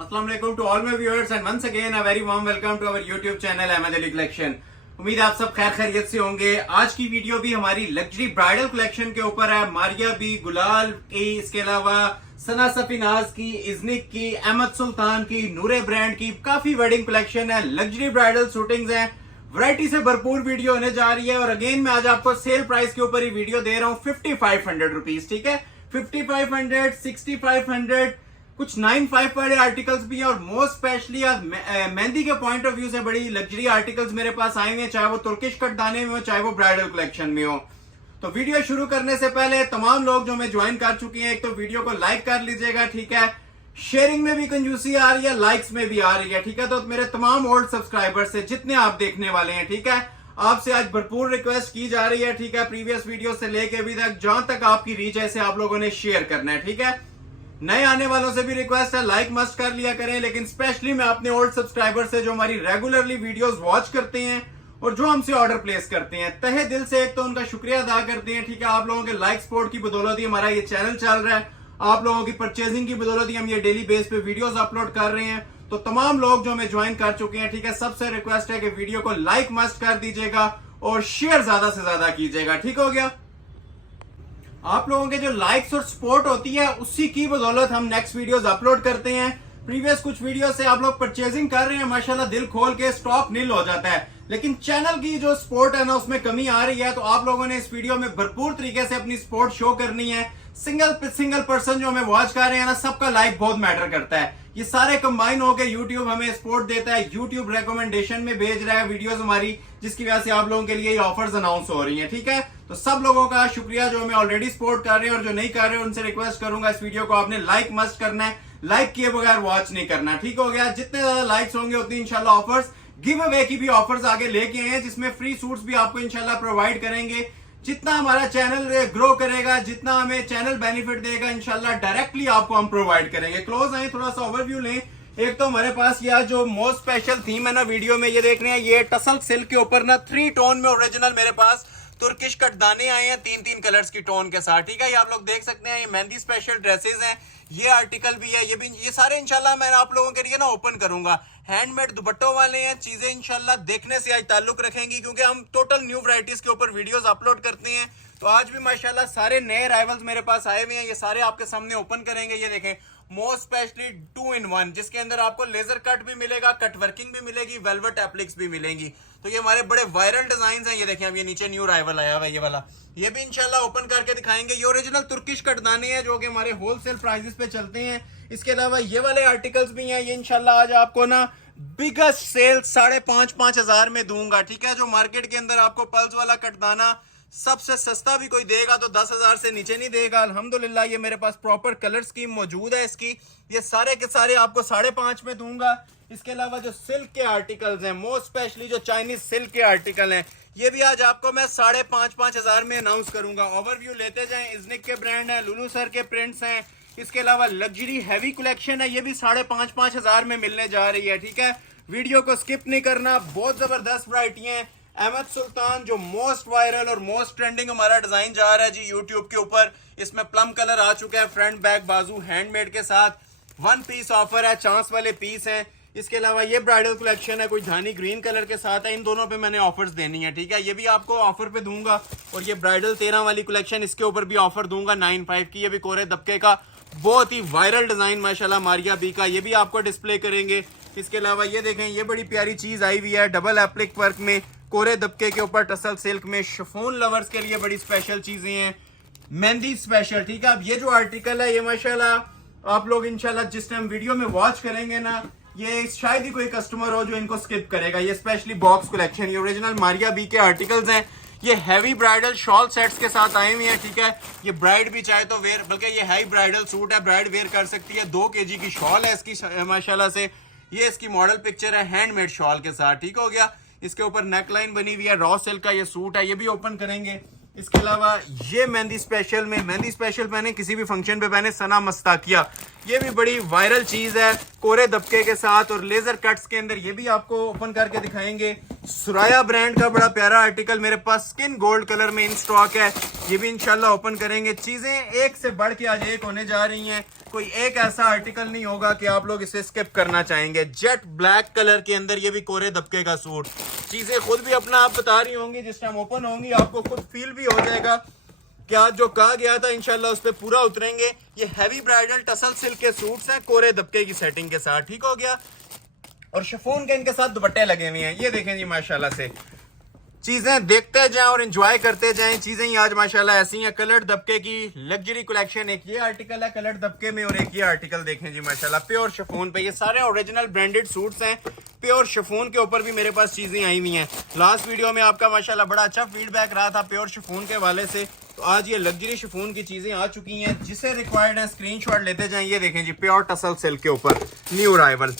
अस्सलाम वालेकुम to all my viewers and once again a very warm welcome to our YouTube channel Ahmed Ali collection. उम्मीद है आप सब खैर खैरियत से होंगे। आज की वीडियो भी हमारी लग्जरी ब्राइडल कलेक्शन के ऊपर है। मारिया बी, गुलाल की, इसके अलावा सना सफीनाज की, इजनिक की, अहमद सुल्तान की, नूरे ब्रांड की काफी वेडिंग कलेक्शन है। लग्जरी ब्राइडल शूटिंग्स हैं, वैरायटी से भरपूर वीडियो होने जा रही है। और अगेन मैं आज आपको सेल प्राइस के ऊपर ही वीडियो दे रहा हूँ 5500 रुपीज। ठीक है, 5500, 6500, कुछ 95 वाले आर्टिकल्स भी हैं और मोस्ट स्पेशली आज मेहंदी के पॉइंट ऑफ व्यू से बड़ी लग्जरी आर्टिकल्स मेरे पास आए हुए हैं, चाहे वो तुर्किश कटदाने में हो, चाहे वो ब्राइडल कलेक्शन में हो। तो वीडियो शुरू करने से पहले तमाम लोग जो मैं ज्वाइन कर चुके हैं, एक तो वीडियो को लाइक कर लीजिएगा। ठीक है, शेयरिंग में भी कंजूसी आ रही है, लाइक्स में भी आ रही है। ठीक है, तो मेरे तमाम ओल्ड सब्सक्राइबर्स से जितने आप देखने वाले हैं, ठीक है, आपसे आज भरपूर रिक्वेस्ट की जा रही है। ठीक है, प्रीवियस वीडियो से लेके अभी तक जहां तक आपकी रीच है, इसे आप लोगों ने शेयर करना है। ठीक है, नए आने वालों से भी रिक्वेस्ट है, लाइक मस्ट कर लिया करें। लेकिन स्पेशली मैं अपने ओल्ड सब्सक्राइबर से जो हमारी रेगुलरली वीडियोस वॉच करते हैं और जो हमसे ऑर्डर प्लेस करते हैं, तहे दिल से एक तो उनका शुक्रिया अदा करते हैं। ठीक है, आप लोगों के लाइक सपोर्ट की बदौलत ही हमारा ये चैनल चल रहा है, आप लोगों की परचेजिंग की बदौलत ही हम ये डेली बेस पे वीडियोस अपलोड कर रहे हैं। तो तमाम लोग जो हमें ज्वाइन कर चुके हैं, ठीक है, सबसे रिक्वेस्ट है कि वीडियो को लाइक मस्ट कर दीजिएगा और शेयर ज्यादा से ज्यादा कीजिएगा। ठीक हो गया, आप लोगों के जो लाइक्स और सपोर्ट होती है उसी की बदौलत हम नेक्स्ट वीडियोस अपलोड करते हैं। प्रीवियस कुछ वीडियो से आप लोग परचेजिंग कर रहे हैं, माशाल्लाह दिल खोल के, स्टॉक नील हो जाता है, लेकिन चैनल की जो सपोर्ट है ना, उसमें कमी आ रही है। तो आप लोगों ने इस वीडियो में भरपूर तरीके से अपनी सपोर्ट शो करनी है। सिंगल पर्सन जो हमें वॉच कर रहे हैं ना, सबका लाइक बहुत मैटर करता है। ये सारे कंबाइन होकर यूट्यूब हमें सपोर्ट देता है, यूट्यूब रिकमेंडेशन में भेज रहा है वीडियोस हमारी, जिसकी वजह से आप लोगों के लिए ये ऑफर्स अनाउंस हो रही हैं। ठीक है, तो सब लोगों का शुक्रिया जो हमें ऑलरेडी सपोर्ट कर रहे हैं, और जो नहीं कर रहे हैं उनसे रिक्वेस्ट करूंगा इस वीडियो को आपने लाइक मस्ट करना है, लाइक किए बगैर वॉच नहीं करना। ठीक हो गया, जितने ज्यादा लाइक्स होंगे उतनी इंशाल्लाह ऑफर्स, गिव अवे की भी ऑफर्स आगे लेके आए हैं, जिसमें फ्री सूट्स भी आपको इंशाल्लाह प्रोवाइड करेंगे। जितना हमारा चैनल ग्रो करेगा, जितना हमें चैनल बेनिफिट देगा, इंशाल्लाह डायरेक्टली आपको हम प्रोवाइड करेंगे। क्लोज आए, थोड़ा सा ओवरव्यू लें। एक तो हमारे पास यह जो मोस्ट स्पेशल थीम है ना वीडियो में, ये देख रहे हैं, ये टसल सिल्क के ऊपर ना 3 टोन में ओरिजिनल मेरे पास तुर्किश कटदाने आए हैं 3 कलर्स की टोन के साथ। ठीक है, ये आप लोग देख सकते हैं, ये मेहंदी स्पेशल ड्रेसेस हैं, ये आर्टिकल भी है, ये सारे इंशाल्लाह मैं आप लोगों के लिए ना ओपन करूंगा। हैंडमेड दुपट्टों वाले हैं, चीजें इंशाल्लाह देखने से आज ताल्लुक रखेंगी, क्योंकि हम टोटल न्यू वैरायटीज के ऊपर वीडियोस अपलोड करते हैं। तो आज भी माशाल्लाह सारे नए अराइवल्स मेरे पास आए हुए हैं, ये सारे आपके सामने ओपन करेंगे। ये देखें, मोस्ट स्पेशली 2 in 1, जिसके अंदर आपको लेजर कट भी मिलेगा, कट वर्किंग भी मिलेगी, वेलवेट एप्लिक्स भी मिलेंगी। तो ये हमारे बड़े वायरल डिजाइन हैं। ये देखें, अब ये नीचे न्यू अराइवल आया हुआ है, ये वाला, ये भी इंशाल्लाह ओपन करके दिखाएंगे। ये ओरिजिनल तुर्किश कटदाने हैं जो कि हमारे होलसेल प्राइसेस पे चलते हैं। इसके अलावा ये वाले आर्टिकल्स भी हैं, ये इंशाल्लाह आज आपको ना बिगेस्ट सेल 5,500 हजार में दूंगा। ठीक है, जो मार्केट के अंदर आपको पल्स वाला कटदाना सबसे सस्ता भी कोई देगा तो 10,000 से नीचे नहीं देगा। अल्हम्दुलिल्लाह ये मेरे पास प्रॉपर कलर स्कीम मौजूद है इसकी, ये सारे के सारे आपको 5,500 में दूंगा। इसके अलावा जो सिल्क के आर्टिकल्स हैं, मोस्ट स्पेशली जो चाइनीज सिल्क के आर्टिकल हैं, ये भी आज आपको मैं 5,500 हजार में अनाउंस करूंगा। ओवरव्यू लेते जाएं। इजनिक के ब्रांड है, लुलू सर के प्रिंट्स हैं, इसके अलावा लग्जरी हैवी कलेक्शन है, ये भी 5,500 हजार में मिलने जा रही है। ठीक है, वीडियो को स्किप नहीं करना, बहुत जबरदस्त वैरायटी है। अहमद सुल्तान जो मोस्ट वायरल और मोस्ट ट्रेंडिंग हमारा डिजाइन जा रहा है जी यूट्यूब के ऊपर, इसमें प्लम कलर आ चुका है, फ्रंट बैक बाजू हैंडमेड के साथ, 1 पीस ऑफर है, चांस वाले पीस हैं। इसके अलावा ये ब्राइडल कलेक्शन है, कोई धानी ग्रीन कलर के साथ है, इन दोनों पे मैंने ऑफर्स देनी है। ठीक है, ये भी आपको ऑफर पे दूंगा। और ये ब्राइडल 13 वाली कलेक्शन, इसके ऊपर भी ऑफर दूंगा 9,500 की, ये भी कोरे दबके का बहुत ही वायरल डिजाइन माशाल्लाह मारिया बी का, ये भी आपको डिस्प्ले करेंगे। इसके अलावा ये देखें, ये बड़ी प्यारी चीज आई हुई है, डबल एप्लिक वर्क में, कोरे दबके के ऊपर टसल सिल्क में, शिफॉन लवर्स के लिए बड़ी स्पेशल चीजें हैं, मेहंदी स्पेशल। ठीक है, अब ये जो आर्टिकल है, ये माशाल्लाह आप लोग इंशाल्लाह जिस टाइम वीडियो में वॉच करेंगे ना, ये शायद ही कोई कस्टमर हो जो इनको स्किप करेगा। ये स्पेशली बॉक्स कलेक्शन, ये ओरिजिनल मारिया बी के आर्टिकल्स हैं, ये हैवी ब्राइडल शॉल सेट्स के साथ आए हुए हैं। ठीक है, ये ब्राइड भी चाहे तो वेयर, बल्कि ये हाई ब्राइडल सूट है, ब्राइड वेयर कर सकती है। 2 kg की शॉल है इसकी माशाल्लाह से, ये इसकी मॉडल पिक्चर है हैंडमेड शॉल के साथ। ठीक हो गया, इसके ऊपर नेकलाइन बनी हुई है, रॉ सिल्क का ये सूट है, ये भी ओपन करेंगे। इसके अलावा ये मेहंदी स्पेशल में, मेहंदी स्पेशल पहने किसी भी फंक्शन पे पहने, सना मस्ताकिया, ये भी बड़ी वायरल चीज है। कोरे दबके के साथ और लेजर कट्स के अंदर, ये भी आपको ओपन करके दिखाएंगे। सुराया ब्रांड का बड़ा प्यारा आर्टिकल मेरे पास स्किन गोल्ड कलर में इन स्टॉक है, ये भी इंशाल्लाह ओपन करेंगे। चीजें एक से बढ़ के आज एक होने जा रही हैं, कोई एक ऐसा आर्टिकल नहीं होगा कि आप लोग इसे स्किप करना चाहेंगे। जेट ब्लैक कलर के अंदर ये भी कोरे दबके का सूट, चीजें खुद भी अपना आप बता रही होंगी, जिस टाइम ओपन होंगी आपको खुद फील भी हो जाएगा कि आज जो कहा गया था इंशाल्लाह उस पर पूरा उतरेंगे। ये हैवी ब्राइडल टसल सिल्क के सूट्स हैं कोरे दबके की सेटिंग के साथ, ठीक हो गया। और शिफॉन के इनके साथ दुपट्टे लगे हुए हैं, ये देखें जी माशाल्लाह से। चीजें देखते जाएं और एंजॉय करते जाएं। चीजें ही आज माशाल्लाह ऐसी हैं। कलर दबके की लग्जरी कलेक्शन, एक ये आर्टिकल है कलर दबके में और एक ये आर्टिकल देखें जी माशाल्लाह प्योर शिफॉन पे। ये सारे ओरिजिनल ब्रांडेड सूट्स हैं, प्योर शिफॉन के ऊपर भी मेरे पास चीजें आई हुई हैं। लास्ट वीडियो में आपका माशाल्लाह बड़ा अच्छा फीडबैक रहा था प्योर शिफॉन के हवाले से, तो आज ये लग्जरी शिफॉन की चीजें आ चुकी हैं। जिसे रिक्वायर्ड है स्क्रीनशॉट लेते जाएं। ये देखें जी प्योर टसल सिल्क के ऊपर न्यू अराइवल,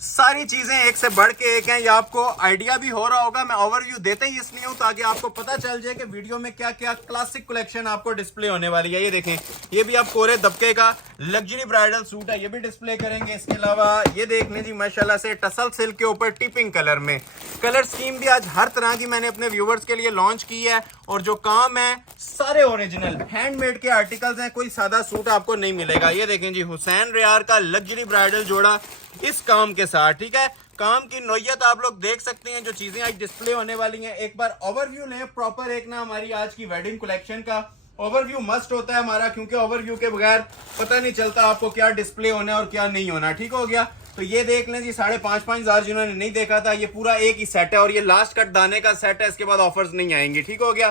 सारी चीजें एक से बढ़ के एक हैं। ये आपको आइडिया भी हो रहा होगा, मैं ओवरव्यू देते ही इसलिए हूं ताकि आपको पता चल जाए कि वीडियो में क्या क्या क्लासिक कलेक्शन आपको डिस्प्ले होने वाली है। ये देखें, ये भी आप कोरे दबके का लग्जरी ब्राइडल सूट है, ये भी डिस्प्ले करेंगे। इसके अलावा ये देख लें जी माशाल्लाह से टसल सिल्क के ऊपर टिपिंग कलर में। कलर स्कीम भी आज हर तरह की मैंने अपने व्यूवर्स के लिए लॉन्च की है और जो काम है सारे ओरिजिनल हैंडमेड के आर्टिकल्स हैं, कोई सादा सूट आपको नहीं मिलेगा। ये देखें जी हुसैन रियार का लग्जरी ब्राइडल जोड़ा इस काम के साथ, ठीक है। काम की नोयत आप लोग देख सकते हैं, जो चीजें आज डिस्प्ले होने वाली हैं। एक बार ओवरव्यू लें प्रॉपर, एक ना हमारी आज की वेडिंग कलेक्शन का ओवरव्यू मस्ट होता है हमारा, क्योंकि ओवरव्यू के बगैर पता नहीं चलता आपको क्या डिस्प्ले होना है और क्या नहीं होना, ठीक हो गया। तो ये देख लें जी 5,500 जिन्होंने नहीं देखा था, ये पूरा एक ही सेट है और ये लास्ट कट दाने का सेट है, इसके बाद ऑफर्स नहीं आएंगे, ठीक हो गया।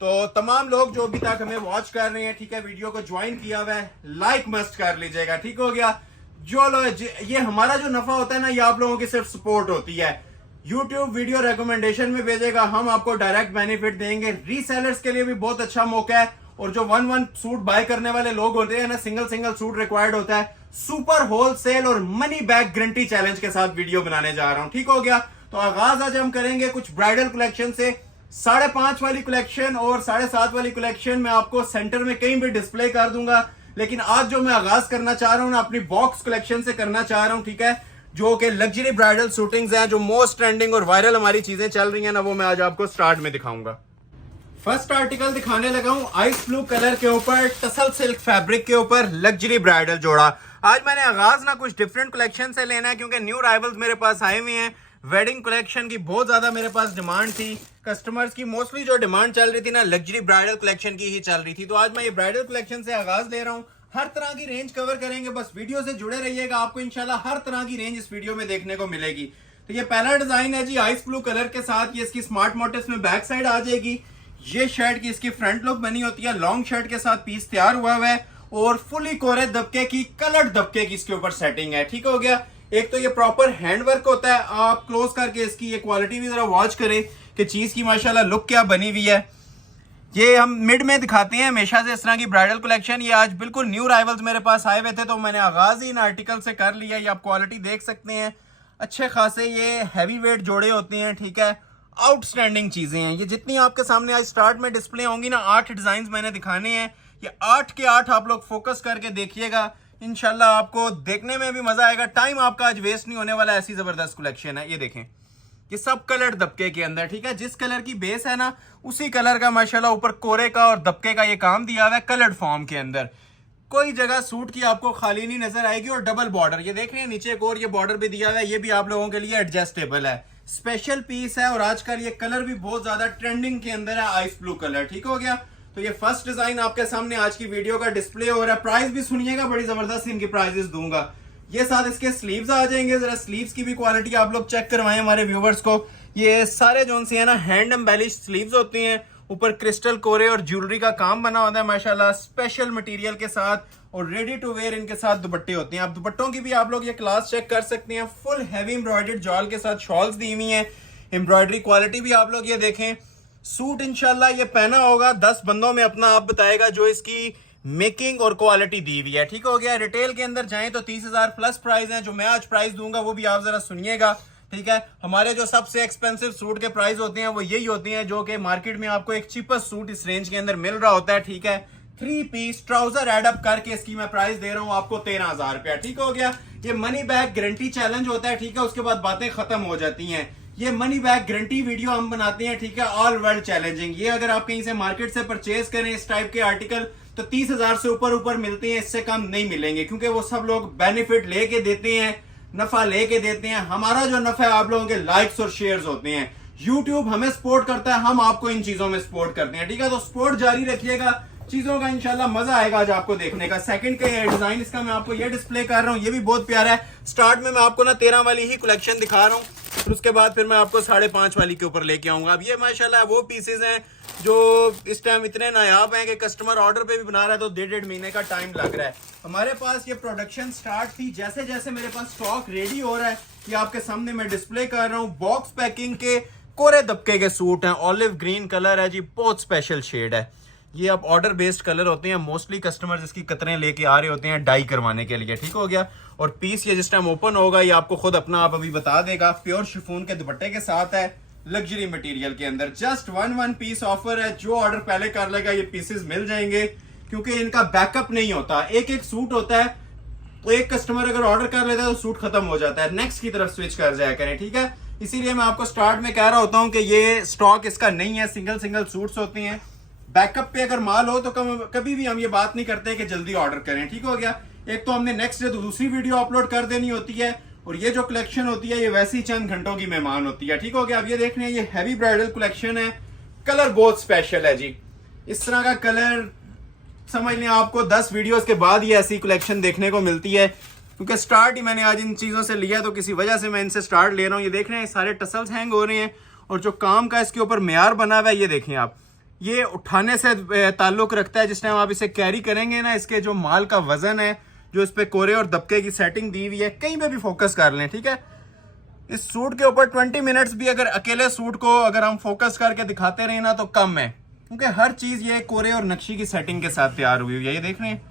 तो तमाम लोग जो अभी तक हमें वॉच कर रहे हैं, ठीक है, वीडियो को ज्वाइन किया हुआ है, लाइक मस्ट कर लीजिएगा, ठीक हो गया। ये हमारा जो नफा होता है ना, ये आप लोगों की सिर्फ सपोर्ट होती है। YouTube वीडियो रिकमेंडेशन में भेजेगा, हम आपको डायरेक्ट बेनिफिट देंगे। रीसेलर्स के लिए भी बहुत अच्छा मौका है और जो वन सूट बाय करने वाले लोग होते हैं ना, सिंगल सूट रिक्वायर्ड होता है। सुपर होलसेल और मनी बैक गारंटी चैलेंज के साथ वीडियो बनाने जा रहा हूं, ठीक हो गया। तो आगाज आज हम करेंगे कुछ ब्राइडल कलेक्शन से। 5.5 वाली कलेक्शन और 7.5 वाली कलेक्शन मैं आपको सेंटर में कहीं भी डिस्प्ले कर दूंगा, लेकिन आज जो मैं आगाज करना चाह रहा हूं ना, अपनी बॉक्स कलेक्शन से करना चाह रहा हूं, ठीक है, जो कि लग्जरी ब्राइडल शूटिंग्स हैं, जो मोस्ट ट्रेंडिंग और वायरल हमारी चीजें चल रही हैं ना, वो मैं आज आपको स्टार्ट में दिखाऊंगा। फर्स्ट आर्टिकल दिखाने लगा हूं आइस ब्लू कलर के ऊपर टसल सिल्क फैब्रिक के ऊपर लग्जरी ब्राइडल जोड़ा। आज मैंने आगाज ना कुछ डिफरेंट कलेक्शन से लेना है, क्योंकि न्यू अराइवल्स मेरे पास आए हुए हैं। वेडिंग कलेक्शन की बहुत ज्यादा मेरे पास डिमांड थी, कस्टमर्स की मोस्टली जो डिमांड चल रही थी ना, लग्जरी ब्राइडल कलेक्शन की ही चल रही थी। तो आज मैं ये ब्राइडल कलेक्शन से आगाज ले रहा हूं। हर तरह की रेंज कवर करेंगे, बस वीडियो से जुड़े रहिएगा, आपको इंशाल्लाह हर तरह की रेंज इस वीडियो में देखने को मिलेगी। तो ये पहला डिजाइन है जी आइस ब्लू कलर के साथ, ये इसकी स्मार्ट मोटिव्स में बैक साइड आ जाएगी। ये शर्ट की इसकी फ्रंट लुक बनी होती है, लॉन्ग शर्ट के साथ पीस तैयार हुआ है और फुली कोरे दबके की कलर्ड दबके की इसके ऊपर सेटिंग है, ठीक हो गया। एक तो ये प्रॉपर हैंडवर्क होता है, आप क्लोज करके इसकी ये क्वालिटी भी जरा वॉच करें कि चीज की माशाल्लाह लुक क्या बनी हुई है। ये हम मिड में दिखाते हैं हमेशा से इस तरह की ब्राइडल कलेक्शन। ये आज बिल्कुल न्यू अराइवल्स मेरे पास आए हुए थे, तो मैंने आगाज ही इन आर्टिकल से कर लिया। ये आप क्वालिटी देख सकते हैं, अच्छे खासे ये हैवी वेट जोड़े होते हैं, ठीक है, आउटस्टैंडिंग चीजें हैं। ये जितनी आपके सामने आज स्टार्ट में डिस्प्ले होंगी ना, 8 डिजाइन मैंने दिखाने हैं, ये 8 के 8 आप लोग फोकस करके देखिएगा, इंशाल्लाह आपको देखने में भी मजा आएगा, टाइम आपका आज वेस्ट नहीं होने वाला। ऐसी जबरदस्त कलेक्शन है। ये देखें, ये सब कलर दबके के अंदर, ठीक है, जिस कलर की बेस है ना उसी कलर का माशाल्लाह ऊपर कोरे का और दबके का ये काम दिया हुआ है कलर्ड फॉर्म के अंदर। कोई जगह सूट की आपको खाली नहीं नजर आएगी। और डबल बॉर्डर, ये देख रहे हैं नीचे एक और ये बॉर्डर भी दिया हुआ है, ये भी आप लोगों के लिए एडजस्टेबल है, स्पेशल पीस है। और आजकल ये कलर भी बहुत ज्यादा ट्रेंडिंग के अंदर है, आइस ब्लू कलर, ठीक हो गया। तो ये फर्स्ट डिजाइन आपके सामने आज की वीडियो का डिस्प्ले हो रहा है। प्राइस भी सुनिएगा, बड़ी जबरदस्त इनकी प्राइजेस दूंगा। ये साथ इसके स्लीव्स आ जाएंगे, जरा स्लीव्स की भी क्वालिटी आप लोग चेक करवाएं हमारे व्यूवर्स को। ये सारे जो है ना हैंड एम्बेलिश स्लीव्स होती हैं, ऊपर क्रिस्टल कोरे और ज्वेलरी का काम बना होता है माशाल्लाह, स्पेशल मटेरियल के साथ, और रेडी टू वेयर इनके साथ दुपट्टे होते हैं। आप दुपट्टों की भी आप लोग ये क्लास चेक कर सकते हैं, फुल हैवी एम्ब्रॉयडर्ड जॉल के साथ शॉल्स दी हुई हैं। एम्ब्रॉयडरी क्वालिटी भी आप लोग ये देखें। सूट इंशाल्लाह ये पहना होगा 10 बंदों में अपना आप बताएगा जो इसकी मेकिंग और क्वालिटी दी हुई है, ठीक हो गया। रिटेल के अंदर जाएं तो 30,000 प्लस प्राइस है। जो मैं आज प्राइस दूंगा वो भी आप जरा सुनिएगा, ठीक है। हमारे जो सबसे एक्सपेंसिव सूट के प्राइस होते हैं वो यही होती हैं, जो कि मार्केट में आपको एक चीपेस्ट सूट इस रेंज के अंदर मिल रहा होता है, ठीक है। 3 पीस ट्राउजर एडअप करके इसकी मैं प्राइस दे रहा हूं आपको 13,000 रुपया। ठीक हो गया। ये मनी बैग गारंटी चैलेंज होता है, ठीक है, उसके बाद बातें खत्म हो जाती हैं। ये मनी बैग गारंटी वीडियो हम बनाते हैं, ठीक है, ऑल वर्ल्ड चैलेंजिंग। ये अगर आप कहीं से मार्केट से परचेज करें इस टाइप के आर्टिकल तो 30,000 से ऊपर मिलते हैं, इससे कम नहीं मिलेंगे, क्योंकि वो सब लोग बेनिफिट लेके देते हैं, नफा लेके देते हैं। हमारा जो नफा है आप लोगों के लाइक्स और शेयर्स होते हैं। यूट्यूब हमें सपोर्ट करता है, हम आपको इन चीजों में सपोर्ट करते हैं, ठीक है। तो सपोर्ट जारी रखिएगा, चीजों का इंशाल्लाह मजा आएगा आज आपको देखने का। सेकंड का ये डिजाइन इसका मैं आपको ये डिस्प्ले कर रहा हूँ, ये भी बहुत प्यारा है। स्टार्ट में मैं आपको ना 13 वाली ही कलेक्शन दिखा रहा हूँ, फिर उसके बाद फिर मैं आपको 5.5 वाली के ऊपर लेके आऊंगा। अब ये माशाल्लाह वो पीसेज हैं जो इस टाइम इतने नायाब हैं कि कस्टमर ऑर्डर पे भी बना रहा है तो 1.5 महीने का टाइम लग रहा है। हमारे पास ये प्रोडक्शन स्टार्ट थी, जैसे जैसे मेरे पास स्टॉक रेडी हो रहा है ये आपके सामने मैं डिस्प्ले कर रहा हूँ। बॉक्स पैकिंग के कोरे दबके के सूट हैं, ऑलिव ग्रीन कलर है जी, बहुत स्पेशल शेड है। ये अब ऑर्डर बेस्ड कलर होते हैं, मोस्टली कस्टमर जिसकी कतरें लेके आ रहे होते हैं डाई करवाने के लिए। ठीक हो गया। और पीस ये जिस टाइम ओपन होगा ये आपको खुद अपना आप अभी बता देगा। प्योर शिफॉन के दुपट्टे के साथ है, लग्जरी मटेरियल के अंदर। जस्ट वन पीस ऑफर है, जो ऑर्डर पहले कर लेगा ये पीसेस मिल जाएंगे, क्योंकि इनका बैकअप नहीं होता। एक एक सूट होता है, तो एक कस्टमर अगर ऑर्डर कर लेता है तो सूट खत्म हो जाता है, नेक्स्ट की तरफ स्विच कर जाया करें, ठीक है। इसीलिए मैं आपको स्टार्ट में कह रहा होता हूं कि ये स्टॉक इसका नहीं है, सिंगल सूट्स होते हैं। बैकअप पे अगर माल हो तो कभी भी हम ये बात नहीं करते कि जल्दी ऑर्डर करें। ठीक हो गया। एक तो हमने नेक्स्ट डे दूसरी वीडियो अपलोड कर देनी होती है, और ये जो कलेक्शन होती है ये वैसे ही चंद घंटों की मेहमान होती है। ठीक हो गया। अब ये देख रहे हैं ये हैवी ब्राइडल कलेक्शन है, कलर बहुत स्पेशल है जी। इस तरह का कलर समझ लें आपको 10 वीडियोस के बाद ये ऐसी कलेक्शन देखने को मिलती है, क्योंकि स्टार्ट ही मैंने आज इन चीजों से लिया तो किसी वजह से मैं इनसे स्टार्ट ले रहा हूँ। ये देख रहे हैं सारे टसल्स हैंग हो रहे हैं, और जो काम का इसके ऊपर मेयार बना हुआ है ये देखें आप, ये उठाने से ताल्लुक रखता है। जिस टाइम आप इसे कैरी करेंगे ना, इसके जो माल का वजन है, जो इस पे कोरे और दबके की सेटिंग दी हुई है, कहीं पे भी फोकस कर लें, ठीक है। इस सूट के ऊपर 20 मिनट्स भी अगर अकेले सूट को अगर हम फोकस करके दिखाते रहे ना तो कम है, क्योंकि हर चीज ये कोरे और नक्शी की सेटिंग के साथ तैयार हुई हुई है। ये देख रहे हैं,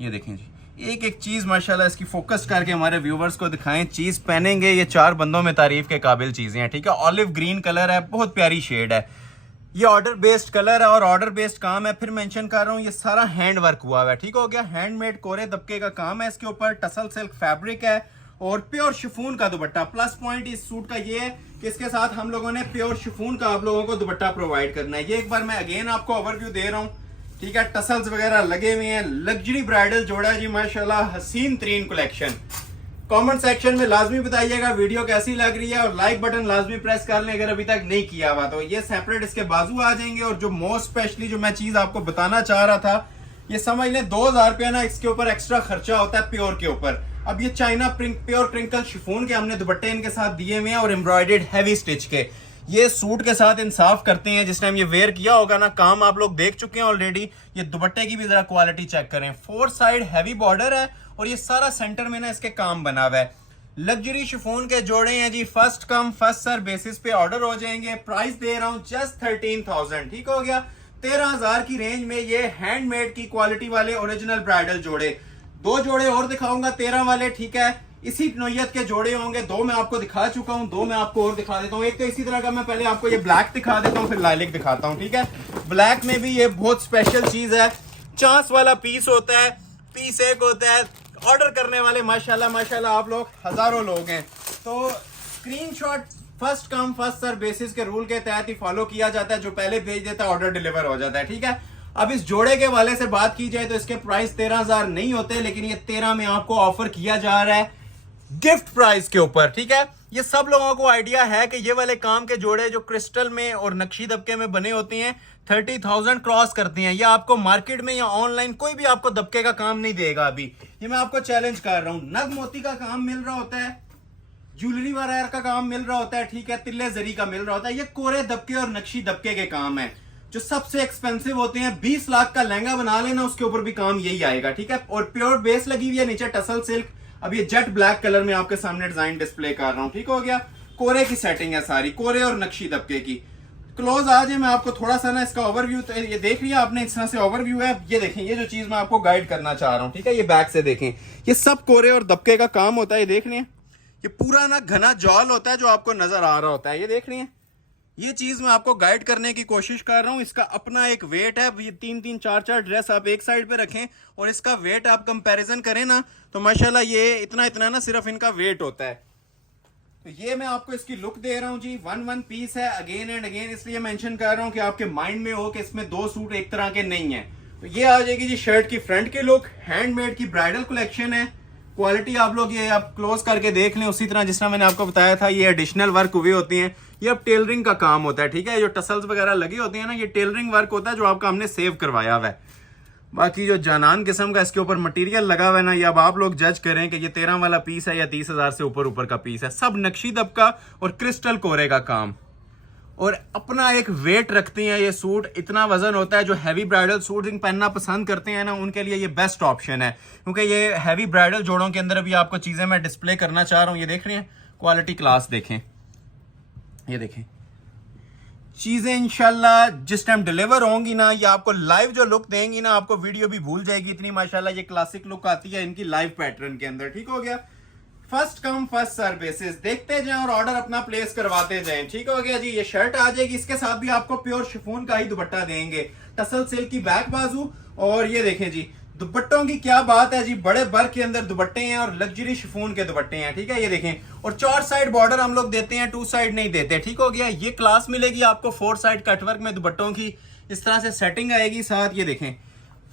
ये देखें जी, एक एक चीज माशाल्लाह इसकी फोकस करके हमारे व्यूवर्स को दिखाएं। चीज पहनेंगे ये 4 बंदों में तारीफ के काबिल चीजें हैं, ठीक है। ऑलिव ग्रीन कलर है, बहुत प्यारी शेड है। ये ऑर्डर बेस्ड कलर है और ऑर्डर बेस्ड काम है। फिर मेंशन कर रहा हूँ ये सारा हैंड वर्क हुआ है, ठीक हो गया। हैंडमेड कोरे दबके का काम है इसके ऊपर, टसल सिल्क फैब्रिक है और प्योर शिफॉन का दुपट्टा। प्लस पॉइंट इस सूट का ये है कि इसके साथ हम लोगों ने प्योर शिफॉन का आप लोगों को दुपट्टा प्रोवाइड करना है। ये एक बार मैं अगेन आपको ओवरव्यू दे रहा हूँ, ठीक है। टसल्स वगैरह लगे हुए हैं, लग्जरी ब्राइडल जोड़ा है जी माशाल्लाह, हसीन तरीन कलेक्शन। कमेंट सेक्शन में लाजमी बताइएगा वीडियो कैसी लग रही है, और लाइक बटन लाजमी प्रेस कर लें अगर अभी तक नहीं किया हुआ तो। ये सेपरेट इसके बाजू आ जाएंगे। और जो मोस्ट स्पेशली जो मैं चीज आपको बताना चाह रहा था, ये समझ लें 2000 रुपया ना इसके ऊपर एक्स्ट्रा खर्चा होता है प्योर के ऊपर। अब ये चाइना प्योर क्रिंकल शिफॉन के हमने दुपट्टे इनके साथ दिए हुए हैं, और एम्ब्रॉयडर्ड हैवी स्टिच के। ये सूट के साथ इंसाफ करते हैं। जिस टाइम ये वेयर किया होगा ना, काम आप लोग देख चुके हैं ऑलरेडी। ये दुपट्टे की भी जरा क्वालिटी चेक करें, 4 साइड हैवी बॉर्डर है, और ये सारा सेंटर में ना इसके काम बना हुआ है। लग्जरी शिफॉन के जोड़े हैं जी, first come first serve basis पे ऑर्डर हो जाएंगे। प्राइस दे रहा हूं जस्ट 13,000, ठीक हो गया। 13,000 की रेंज में ये हैंडमेड की क्वालिटी वाले ओरिजिनल ब्राइडल जोड़े। 2 जोड़े और दिखाऊंगा 13 वाले, ठीक है। इसी नोयत के जोड़े होंगे, 2 मैं आपको दिखा चुका हूं, 2 मैं आपको और दिखा देता हूं। एक तो इसी तरह का मैं पहले आपको ये ब्लैक दिखा देता हूं, फिर लाइलिक दिखाता हूं, ठीक है। ब्लैक में भी ये बहुत स्पेशल चीज है, चांस वाला पीस होता है, पीस एक होता है। ऑर्डर करने वाले माशाल्लाह आप लोग हजारों लोग हैं, तो screenshot first come first serve basis के रूल के तहत ही फॉलो किया जाता है। जो पहले भेज देता है ऑर्डर डिलीवर हो जाता है, ठीक है। अब इस जोड़े के वाले से बात की जाए तो इसके प्राइस 13,000 नहीं होते, लेकिन ये 13 में आपको ऑफर किया जा रहा है गिफ्ट प्राइस के ऊपर, ठीक है। ये सब लोगों को आइडिया है कि ये वाले काम के जोड़े जो क्रिस्टल में और नक्शी दबके में बने होते हैं 30,000 क्रॉस करते हैं। ये आपको मार्केट में या ऑनलाइन कोई भी आपको दबके का काम नहीं देगा। अभी ये मैं आपको चैलेंज कर रहा हूं। नग मोती का काम मिल रहा होता है, ज्वेलरी वगैरह का काम मिल रहा होता है, ठीक है, तिल्ले जरी का मिल रहा होता है। ये कोरे दबके और नक्शी दबके के काम है जो सबसे एक्सपेंसिव होते हैं। 20 लाख का लहंगा बना लेना, उसके ऊपर भी काम यही आएगा, ठीक है। और प्योर बेस लगी हुई है, नीचे टसल सिल्क। अब ये जेट ब्लैक कलर में आपके सामने डिजाइन डिस्प्ले कर रहा हूं, ठीक हो गया। कोरे की सेटिंग है सारी, कोरे और नक्शी दबके की। क्लोज आ जाए, मैं आपको थोड़ा सा ना इसका ओवरव्यू, ये देख लिया आपने, इस तरह से ओवरव्यू है। ये देखें, ये जो चीज मैं आपको गाइड करना चाह रहा हूं, ठीक है, ये बैक से देखें, ये सब कोरे और दबके का काम होता है। ये देख रहे हैं, ये पूरा ना घना जॉल होता है जो आपको नजर आ रहा होता है। ये देख रहे हैं, ये चीज मैं आपको गाइड करने की कोशिश कर रहा हूँ। इसका अपना एक वेट है, ये 3-3 4-4 ड्रेस आप एक साइड पे रखें और इसका वेट आप कंपैरिजन करें ना, तो माशाल्लाह ये इतना इतना ना सिर्फ इनका वेट होता है। तो ये मैं आपको इसकी लुक दे रहा हूँ जी, 1 पीस है, अगेन एंड अगेन इसलिए मेंशन कर रहा हूँ कि आपके माइंड में हो कि इसमें 2 सूट एक तरह के नहीं है। तो ये आ जाएगी जी शर्ट की फ्रंट की लुक, हैंडमेड की ब्राइडल कलेक्शन है। क्वालिटी आप लोग ये आप क्लोज करके देख लें, उसी तरह जिस तरह मैंने आपको बताया था, ये एडिशनल वर्क हुए होती हैं, ये अब टेलरिंग का काम होता है, ठीक है। जो टसल्स वगैरह लगी होती है ना, ये टेलरिंग वर्क होता है जो आपका हमने सेव करवाया हुआ है। बाकी जो जानान किस्म का इसके ऊपर मटेरियल लगा हुआ है ना, ये अब आप लोग जज करें कि ये 13 वाला पीस है या 30,000 से ऊपर ऊपर का पीस है। सब नक्शी दबका और क्रिस्टल कोरे का काम, और अपना एक वेट रखते हैं ये सूट, इतना वजन होता है। जो हैवी ब्राइडल सूट पहनना पसंद करते हैं ना, उनके लिए ये बेस्ट ऑप्शन है, क्योंकि ये हैवी ब्राइडल जोड़ों के अंदर भी आपको चीजें मैं डिस्प्ले करना चाह रहा हूँ। ये देख रहे हैं, क्वालिटी क्लास देखें, ये देखें चीजें इंशाल्लाह जिस टाइम डिलीवर होंगी ना, ये आपको लाइव जो लुक देंगी ना, आपको वीडियो भी भूल जाएगी इतनी माशाल्लाह ये क्लासिक लुक आती है इनकी लाइव पैटर्न के अंदर। ठीक हो गया, first come first serve basis, देखते जाएं और ऑर्डर अपना प्लेस करवाते जाएं। ठीक हो गया जी, ये शर्ट आ जाएगी, इसके साथ भी आपको प्योर शिफॉन का ही दुपट्टा देंगे, टसल सिल्क की बैक बाजू, और ये देखें जी दुपट्टों की क्या बात है जी, बड़े वर्क के अंदर दुपट्टे हैं और लग्जरी शिफॉन के दुपट्टे हैं। ठीक है, ये देखें, और 4 साइड बॉर्डर हम लोग देते हैं, 2 साइड नहीं देते। ठीक हो गया, ये क्लास मिलेगी आपको 4 साइड कटवर्क में दुपट्टों की, इस तरह से सेटिंग आएगी साथ। ये देखें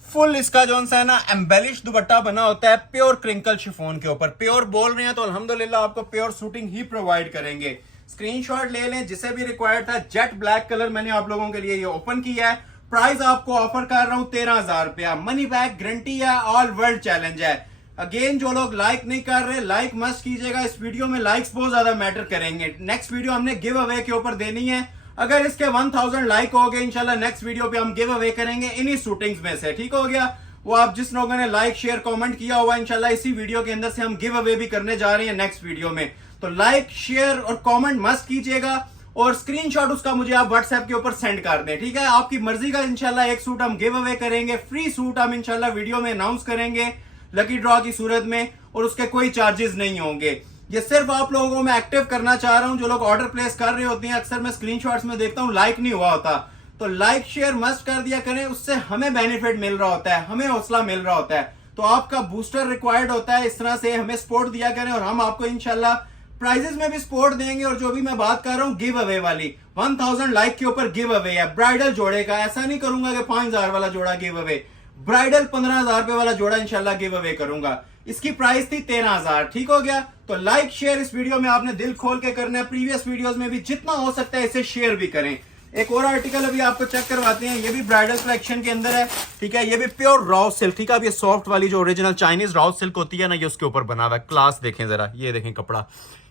फुल इसका जो है ना एम्बेलिश दुपट्टा बना होता है प्योर क्रिंकल शिफॉन के ऊपर। प्योर बोल रहे हैं तो अल्हम्दुलिल्लाह आपको प्योर शूटिंग ही प्रोवाइड करेंगे। स्क्रीनशॉट ले लें, जिसे भी रिक्वायर्ड था। जेट ब्लैक कलर मैंने आप लोगों के लिए ये ओपन किया है। प्राइस आपको ऑफर कर रहा हूं 13,000 रुपया, मनी बैक गारंटी है, ऑल वर्ल्ड चैलेंज है। अगेन जो लोग लाइक नहीं कर रहे, लाइक मस्ट कीजिएगा, इस वीडियो में लाइक्स बहुत ज्यादा मैटर करेंगे। नेक्स्ट वीडियो हमने गिव अवे के ऊपर देनी है, अगर इसके 1000 लाइक हो गए इंशाल्लाह नेक्स्ट वीडियो पे हम गिव अवे करेंगे इन्हीं शूटिंग्स में से। ठीक हो गया, वो आप जिस लोगों ने लाइक शेयर कमेंट किया हुआ इंशाल्लाह इसी वीडियो के अंदर से हम गिव अवे भी करने जा रहे हैं नेक्स्ट वीडियो में। तो लाइक शेयर और कमेंट मस्ट कीजिएगा, और स्क्रीनशॉट उसका मुझे आप व्हाट्सएप के ऊपर सेंड कर दें। ठीक है, आपकी मर्जी का इंशाल्लाह एक सूट हम गिव अवे करेंगे, फ्री सूट हम इंशाल्लाह वीडियो में अनाउंस करेंगे लकी ड्रॉ की सूरत में, और उसके कोई चार्जेस नहीं होंगे। ये सिर्फ आप लोगों को मैं एक्टिव करना चाह रहा हूं, जो लोग ऑर्डर प्लेस कर रहे होते हैं, अक्सर मैं स्क्रीनशॉट्स में देखता हूं लाइक नहीं हुआ होता, तो लाइक शेयर मस्ट कर दिया करें, उससे हमें बेनिफिट मिल रहा होता है, हमें हौसला मिल रहा होता है। तो आपका बूस्टर रिक्वायर्ड होता है, इस तरह से हमें सपोर्ट दिया करें, और हम आपको इंशाल्लाह प्राइजेस में भी सपोर्ट देंगे। और जो भी मैं बात कर रहा हूं गिव अवे वाली, 1000 लाइक के ऊपर गिव अवे है ब्राइडल जोड़े का। ऐसा नहीं करूंगा कि 5000 वाला जोड़ा गिव अवे, ब्राइडल 15,000 रुपए वाला जोड़ा इंशाल्लाह गिव अवे करूंगा। इसकी प्राइस थी 13,000। ठीक हो गया, तो लाइक शेयर इस वीडियो में आपने दिल खोल के करना है, प्रीवियस वीडियोस में भी जितना हो सकता है इसे शेयर भी करें। एक और आर्टिकल अभी आपको चेक करवाते हैं, ये भी ब्राइडल कलेक्शन के अंदर है। ठीक है, ये भी प्योर रॉ सिल्क, ठीक है, अब ये सॉफ्ट वाली जो ओरिजिनल चाइनीज रॉ सिल्क होती है ना, ये उसके ऊपर बना हुआ है। क्लास देखें जरा, ये देखें कपड़ा,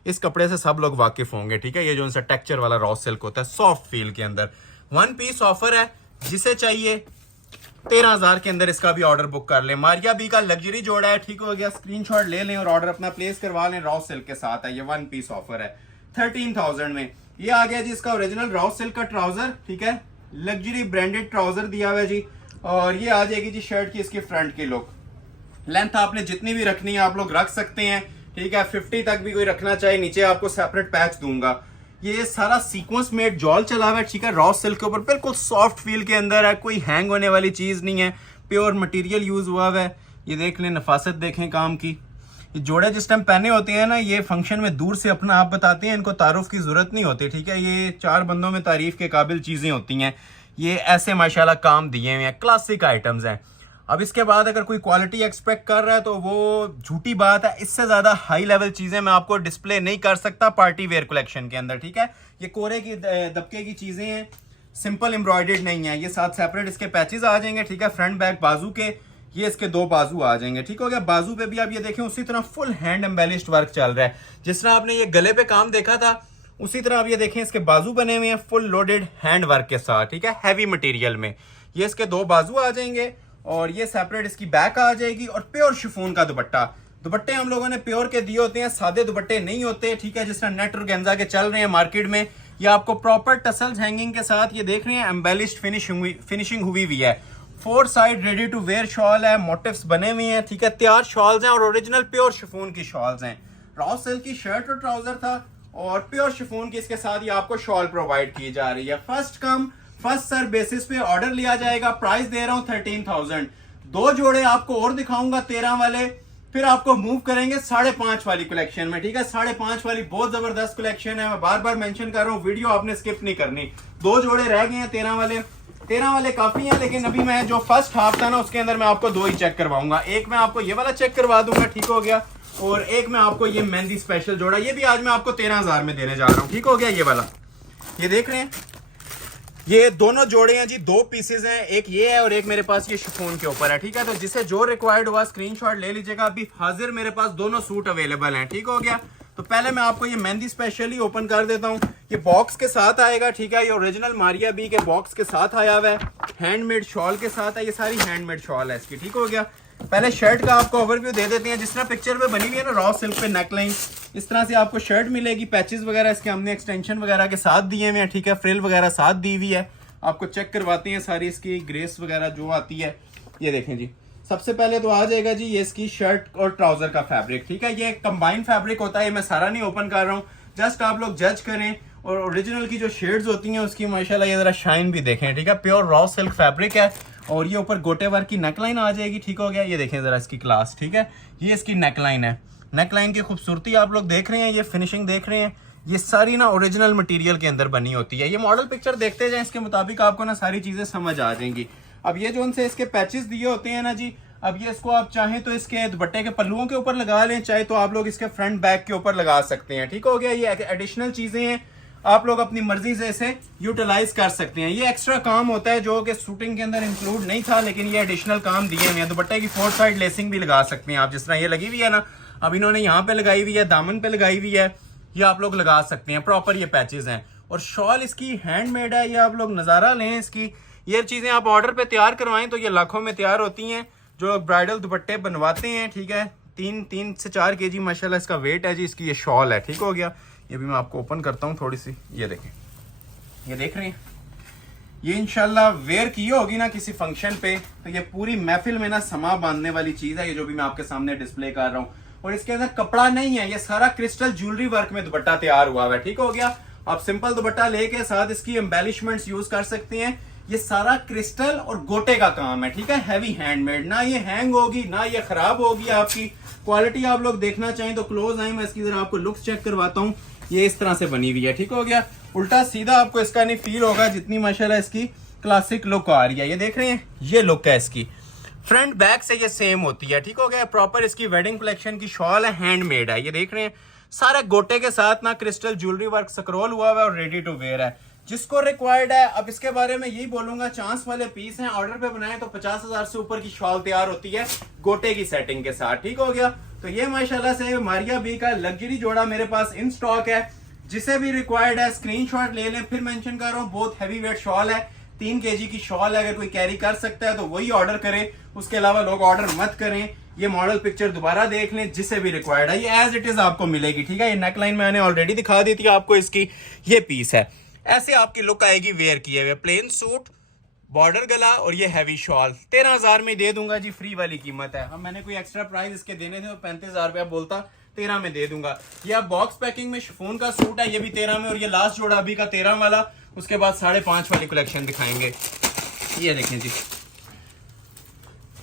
इस कपड़े से सब लोग वाकिफ होंगे। ठीक है, ये जो टेक्सचर वाला रॉ सिल्क होता है सॉफ्ट फील के अंदर, 1 पीस ऑफर है, जिसे चाहिए 13,000 के अंदर इसका भी ऑर्डर बुक कर लें। मारिया बी का लग्जरी जोड़ा है। ठीक हो गया, स्क्रीनशॉट ले लें और ऑर्डर अपना प्लेस करवा लें। रॉ सिल्क के साथ है, ये 1 पीस ऑफर है 13,000 में। ये आ गया जी इसका ओरिजिनल रॉ सिल्क का ट्राउजर। ठीक है, लग्जरी ब्रांडेड ट्राउजर दिया हुआ है जी, और ये आ जाएगी जी शर्ट की इसकी फ्रंट की लुक। लेंथ आपने जितनी भी रखनी है आप लोग रख सकते हैं। ठीक है, 50 तक भी कोई रखना चाहे, नीचे आपको सेपरेट पैच दूंगा। ये सारा सीक्वेंस मेड जॉल चला हुआ है। ठीक है, रॉ सिल्क के ऊपर बिल्कुल सॉफ्ट फील के अंदर है, कोई हैंग होने वाली चीज नहीं है, प्योर मटेरियल यूज हुआ है। ये देख लें, नफासत देखें काम की। ये जोड़े जिस टाइम पहने होते हैं ना, ये फंक्शन में दूर से अपना आप बताते हैं, इनको तारुफ की जरूरत नहीं होती। ठीक है, ये 4 बंदों में तारीफ के काबिल चीजें होती हैं। ये ऐसे माशाल्लाह काम दिए हुए हैं, क्लासिक आइटम्स हैं। अब इसके बाद अगर कोई क्वालिटी एक्सपेक्ट कर रहा है तो वो झूठी बात है। इससे ज्यादा हाई लेवल चीजें मैं आपको डिस्प्ले नहीं कर सकता पार्टी वेयर कलेक्शन के अंदर। ठीक है, ये कोरे की दबके की चीजें हैं, सिंपल एम्ब्रॉयडर्ड नहीं है। ये 7 सेपरेट इसके पैचेस आ जाएंगे। ठीक है, फ्रंट बैक बाजू के, ये इसके 2 बाजू आ जाएंगे। ठीक हो गया, बाजू पे भी आप ये देखें उसी तरह फुल हैंड एम्बेलिश्ड वर्क चल रहा है। जिस तरह आपने ये गले पे काम देखा था, उसी तरह आप ये देखें इसके बाजू बने हुए हैं फुल लोडेड हैंड वर्क के साथ। ठीक है, हैवी मटेरियल में ये इसके 2 बाजू आ जाएंगे, और ये सेपरेट इसकी बैक आ जाएगी, और प्योर शिफॉन का दुपट्टा। दुपट्टे हम लोगों ने प्योर के दिए होते हैं, सादे दुपट्टे नहीं होते। ठीक है, जिस तरह नेट और गेंजा के चल रहे हैं मार्केट में, ये आपको प्रॉपर टसल्स हैंगिंग के साथ ये देख रहे हैं एम्बेलिश्ड फिनिशिंग हुई हुई है। 4 side ready to wear shawl है, मोटिव्स बने हुए हैं। ठीक है, तैयार शॉल्स हैं और ओरिजिनल प्योर शिफॉन की शॉल्स हैं। रॉ सिल्क की शर्ट और ट्राउजर था, और प्योर शिफॉन की इसके साथ ये आपको शॉल प्रोवाइड की जा रही है। First come first serve basis पे ऑर्डर लिया जाएगा। प्राइस दे रहा हूं 13,000। 2 जोड़े आपको और दिखाऊंगा 13 वाले, फिर आपको मूव करेंगे 5.5 वाली कलेक्शन में। ठीक है, 5.5 वाली बहुत जबरदस्त कलेक्शन है, मैं बार बार मेंशन कर रहा हूँ, वीडियो आपने स्किप नहीं करनी। 2 जोड़े रह गए हैं 13 वाले। 13 वाले काफी हैं, लेकिन अभी मैं जो फर्स्ट हाफ था ना उसके अंदर मैं आपको 2 ही चेक करवाऊंगा। एक मैं आपको ये वाला चेक करवा दूंगा, ठीक हो गया, और एक मैं आपको ये मेहंदी स्पेशल जोड़ा, ये भी आज मैं आपको 13,000 में देने जा रहा हूँ। ठीक हो गया, ये वाला ये देख रहे हैं, ये दोनों जोड़े हैं जी, 2 पीसेज हैं, एक ये है और एक मेरे पास ये शिफॉन के ऊपर है। ठीक है, तो जिसे जो रिक्वायर्ड हुआ स्क्रीनशॉट ले लीजिएगा। अभी हाजिर मेरे पास दोनों सूट अवेलेबल हैं। ठीक हो गया, तो पहले मैं आपको ये मेहंदी स्पेशली ओपन कर देता हूँ। ये बॉक्स के साथ आएगा। ठीक है, ये ओरिजिनल मारिया बी के बॉक्स के साथ आया हुआ है, हैंडमेड शॉल के साथ है, ये सारी हैंडमेड शॉल है इसकी। ठीक हो गया, पहले शर्ट का आपको ओवरव्यू दे देते हैं। जिस तरह पिक्चर पे बनी हुई है ना, रॉ सिल्क पे नेकलाइन, इस तरह से आपको शर्ट मिलेगी। पैचेस वगैरह इसके हमने एक्सटेंशन वगैरह के साथ दिए हुए हैं। ठीक है, फ्रिल वगैरह साथ दी हुई है। आपको चेक करवाते हैं सारी इसकी ग्रेस वगैरह जो आती है। ये देखें जी, सबसे पहले तो आ जाएगा जी ये इसकी शर्ट और ट्राउजर का फैब्रिक। ठीक है, ये कंबाइंड फैब्रिक होता है, मैं सारा नहीं ओपन कर रहा हूँ, जस्ट आप लोग जज करें। और ओरिजिनल की जो शेड्स होती हैं उसकी माशाल्लाह ये जरा शाइन भी देखें। ठीक है, प्योर रॉ सिल्क फैब्रिक है और ये ऊपर गोटे वर्क की नेकलाइन आ जाएगी। ठीक हो गया, ये देखें जरा इसकी क्लास। ठीक है, ये इसकी नेकलाइन है, नेकलाइन की खूबसूरती आप लोग देख रहे हैं, ये फिनिशिंग देख रहे हैं, ये सारी ना ओरिजिनल मटेरियल के अंदर बनी होती है। ये मॉडल पिक्चर देखते जाएं, इसके मुताबिक आपको ना सारी चीजें समझ आ जाएंगी। अब ये जो उनसे इसके पैचेस दिए होते हैं ना जी, अब ये इसको आप चाहें तो इसके दुपट्टे के पल्लुओं के ऊपर लगा लें, चाहे तो आप लोग इसके फ्रंट बैक के ऊपर लगा सकते हैं। ठीक हो गया, ये एडिशनल चीजें हैं, आप लोग अपनी मर्जी से इसे यूटिलाइज कर सकते हैं। ये एक्स्ट्रा काम होता है जो कि शूटिंग के अंदर इंक्लूड नहीं था, लेकिन ये एडिशनल काम दिए हुए हैं। दुपट्टे की 4 साइड लेसिंग भी लगा सकते हैं आप, जिस तरह ये लगी हुई है ना, अब इन्होंने यहाँ पे लगाई हुई है, दामन पे लगाई हुई है, ये आप लोग लगा सकते हैं। प्रॉपर ये पैचेस हैं और शॉल इसकी हैंडमेड है, ये आप लोग नज़ारा लें इसकी। ये चीज़ें आप ऑर्डर पे तैयार करवाएं तो ये लाखों में तैयार होती हैं। जो लोग ब्राइडल दुपट्टे बनवाते हैं, ठीक है, 3 से 4 kg माशाल्लाह इसका वेट है जी। इसकी ये शॉल है। ठीक हो गया, ये भी मैं आपको ओपन करता हूँ थोड़ी सी, ये देखें, ये देख रहे हैं, ये इंशाल्लाह वेयर की होगी ना किसी फंक्शन पे तो ये पूरी महफिल में ना समा बांधने वाली चीज़ है। ये जो भी मैं आपके सामने डिस्प्ले कर रहा हूँ, और इसके अंदर कपड़ा नहीं है, ये सारा क्रिस्टल ज्वेलरी वर्क में दुपट्टा तैयार हुआ है। ठीक हो गया, आप सिंपल दुपट्टा लेके साथ इसकी एम्बेलिशमेंट्स यूज कर सकते हैं। ये सारा क्रिस्टल और गोटे का काम है। ठीक है, हैवी हैंडमेड, ना ये हैंग होगी ना ये खराब होगी। आपकी क्वालिटी आप लोग देखना चाहें तो क्लोज आई, मैं इसकी जरा आपको लुक्स चेक करवाता हूँ। ये इस तरह से बनी हुई है। ठीक हो गया, उल्टा सीधा आपको इसका नहीं फील होगा, जितनी माशाल्लाह इसकी क्लासिक लुक आ रही है। ये देख रहे हैं, ये लुक है इसकी, फ्रंट बैक से ये सेम होती है। ठीक हो गया, प्रॉपर इसकी वेडिंग कलेक्शन की शॉल है, हैंडमेड है। ये देख रहे हैं, सारे गोटे के साथ ना क्रिस्टल ज्वेलरी वर्क स्क्रॉल हुआ हुआ है और रेडी टू वेयर है। जिसको रिक्वायर्ड है, अब इसके बारे में यही बोलूंगा, चांस वाले पीस हैं, ऑर्डर पे बनाए तो 50,000 से ऊपर की शॉल तैयार होती है गोटे की सेटिंग के साथ। ठीक हो गया, तो ये माशाल्लाह से मारिया बी का लग्जरी जोड़ा मेरे पास इन स्टॉक है। जिसे भी रिक्वायर्ड है स्क्रीनशॉट ले लें। फिर मेंशन कर रहा हूँ, बहुत हैवी वेट शॉल है, 3 kg की शॉल है। अगर कोई कैरी कर सकता है तो वही ऑर्डर करे, उसके अलावा लोग ऑर्डर मत करें। ये मॉडल पिक्चर दोबारा देख लें, जिसे भी रिक्वायर्ड है, ये एज इट इज आपको मिलेगी। ठीक है, ये नेकलाइन मैंने ऑलरेडी दिखा दी थी आपको इसकी, ये पीस है, ऐसे आपकी लुक आएगी वेयर किए हुए। प्लेन सूट, बॉर्डर गला और ये हैवी शॉल 13,000 में दे दूंगा जी, फ्री वाली कीमत है। अब मैंने कोई एक्स्ट्रा प्राइस इसके देने थे तो 35,000 रुपया बोलता, 13 में दे दूंगा। ये आप बॉक्स पैकिंग में शिफॉन का सूट है, ये भी 13 में, और ये लास्ट जोड़ा अभी का 13 वाला। उसके बाद 5.5 वाली कलेक्शन दिखाएंगे। ये देखें जी,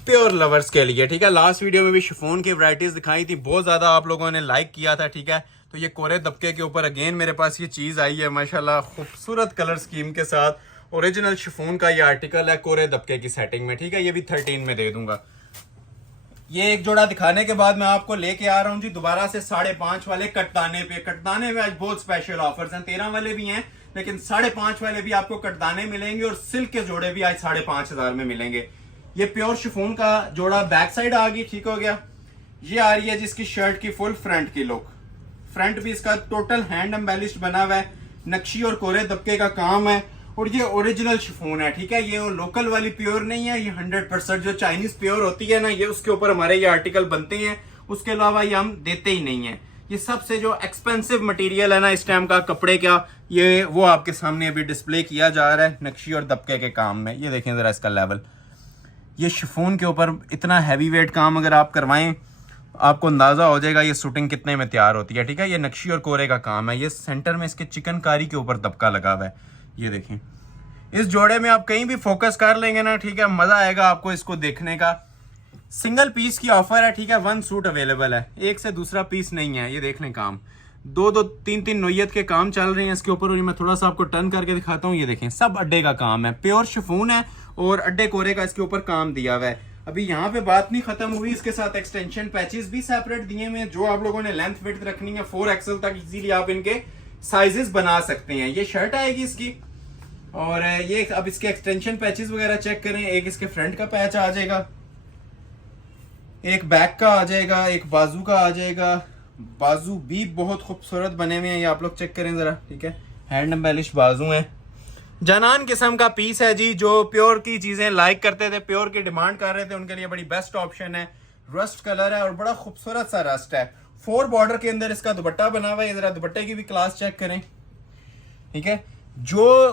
प्योर लवर्स के लिए। ठीक है, लास्ट वीडियो में भी शिफॉन की वैरायटीज दिखाई थी, बहुत ज्यादा आप लोगों ने लाइक किया था। ठीक है, तो ये कोरे दबके के ऊपर अगेन मेरे पास ये चीज आई है माशाल्लाह, खूबसूरत कलर स्कीम के साथ। ओरिजिनल शिफॉन का ये आर्टिकल है कोरे दबके की सेटिंग में। ठीक है, ये भी 13 में दे दूंगा। ये एक जोड़ा दिखाने के बाद मैं आपको लेके आ रहा हूँ जी दोबारा से 5.5 वाले कटदाने पे। कटदाने में आज बहुत स्पेशल ऑफर्स हैं, 13 वाले भी हैं, लेकिन 5.5 वाले भी आपको कटदाने मिलेंगे और सिल्क के जोड़े भी आज 5,500 में मिलेंगे। ये प्योर शिफॉन का जोड़ा बैक साइड आ गई। ठीक हो गया, ये आ रही है जिसकी शर्ट की फुल फ्रंट की लुक। फ्रंट भी इसका टोटल हैंड एम्बेलिश्ड बना हुआ है, नक्शी और कोरे दबके का काम है, और ये ओरिजिनल शिफॉन है। ठीक है, ये वो लोकल वाली प्योर नहीं है, ये 100% जो चाइनीज प्योर होती है ना, ये उसके ऊपर हमारे ये आर्टिकल बनते हैं। उसके अलावा ये हम देते ही नहीं है। ये सबसे जो एक्सपेंसिव मटेरियल है ना इस टाइम का कपड़े का, ये वो आपके सामने अभी डिस्प्ले किया जा रहा है नक्शी और दबके के काम में। ये देखें जरा इसका लेवल, ये शिफॉन के ऊपर इतना हैवी वेट काम अगर आप करवाएं आपको अंदाजा हो जाएगा ये शूटिंग कितने में तैयार होती है। ठीक है, ये नक्शी और कोरे का काम है। ये सेंटर में इसके चिकनकारी के ऊपर दबका लगा हुआ है, ये देखें। इस जोड़े में आप कहीं भी फोकस कर लेंगे ना, ठीक है, मजा आएगा आपको इसको देखने का। सिंगल पीस की ऑफर है, ठीक है, 1 सूट अवेलेबल है, एक से दूसरा पीस नहीं है। ये देख लें काम, 2-3 नोयत के काम चल रहे हैं इसके ऊपर। और मैं थोड़ा सा आपको टर्न करके दिखाता हूँ। ये देखें, सब अड्डे का काम है, प्योर शिफॉन है और अड्डे कोरे का इसके ऊपर काम दिया हुआ है। अभी यहाँ पे बात नहीं खत्म हुई, इसके साथ एक्सटेंशन पैचेस भी सेपरेट दिए हुए हैं। जो आप लोगों ने लेंथ विड्थ रखनी है 4 एक्सल तक, इजीली आप इनके साइजेस बना सकते हैं। ये शर्ट आएगी इसकी, और ये अब इसके एक्सटेंशन पैचेस वगैरह चेक करें। एक इसके फ्रंट का पैच आ जाएगा, एक बैक का आ जाएगा, एक बाजू का आ जाएगा। बाजू भी बहुत खूबसूरत बने हुए हैं, ये आप लोग चेक करें जरा। ठीक है, हैंड एम्बेलिश बाजू हैं, जनान किस्म का पीस है जी। जो प्योर की चीजें लाइक करते थे, प्योर की डिमांड कर रहे थे, उनके लिए बड़ी बेस्ट ऑप्शन है। रस्ट कलर है और बड़ा खूबसूरत सा रस्ट है। 4 बॉर्डर के अंदर इसका दुपट्टा बना हुआ है, जरा दुपट्टे की भी क्लास चेक करें। ठीक है, जो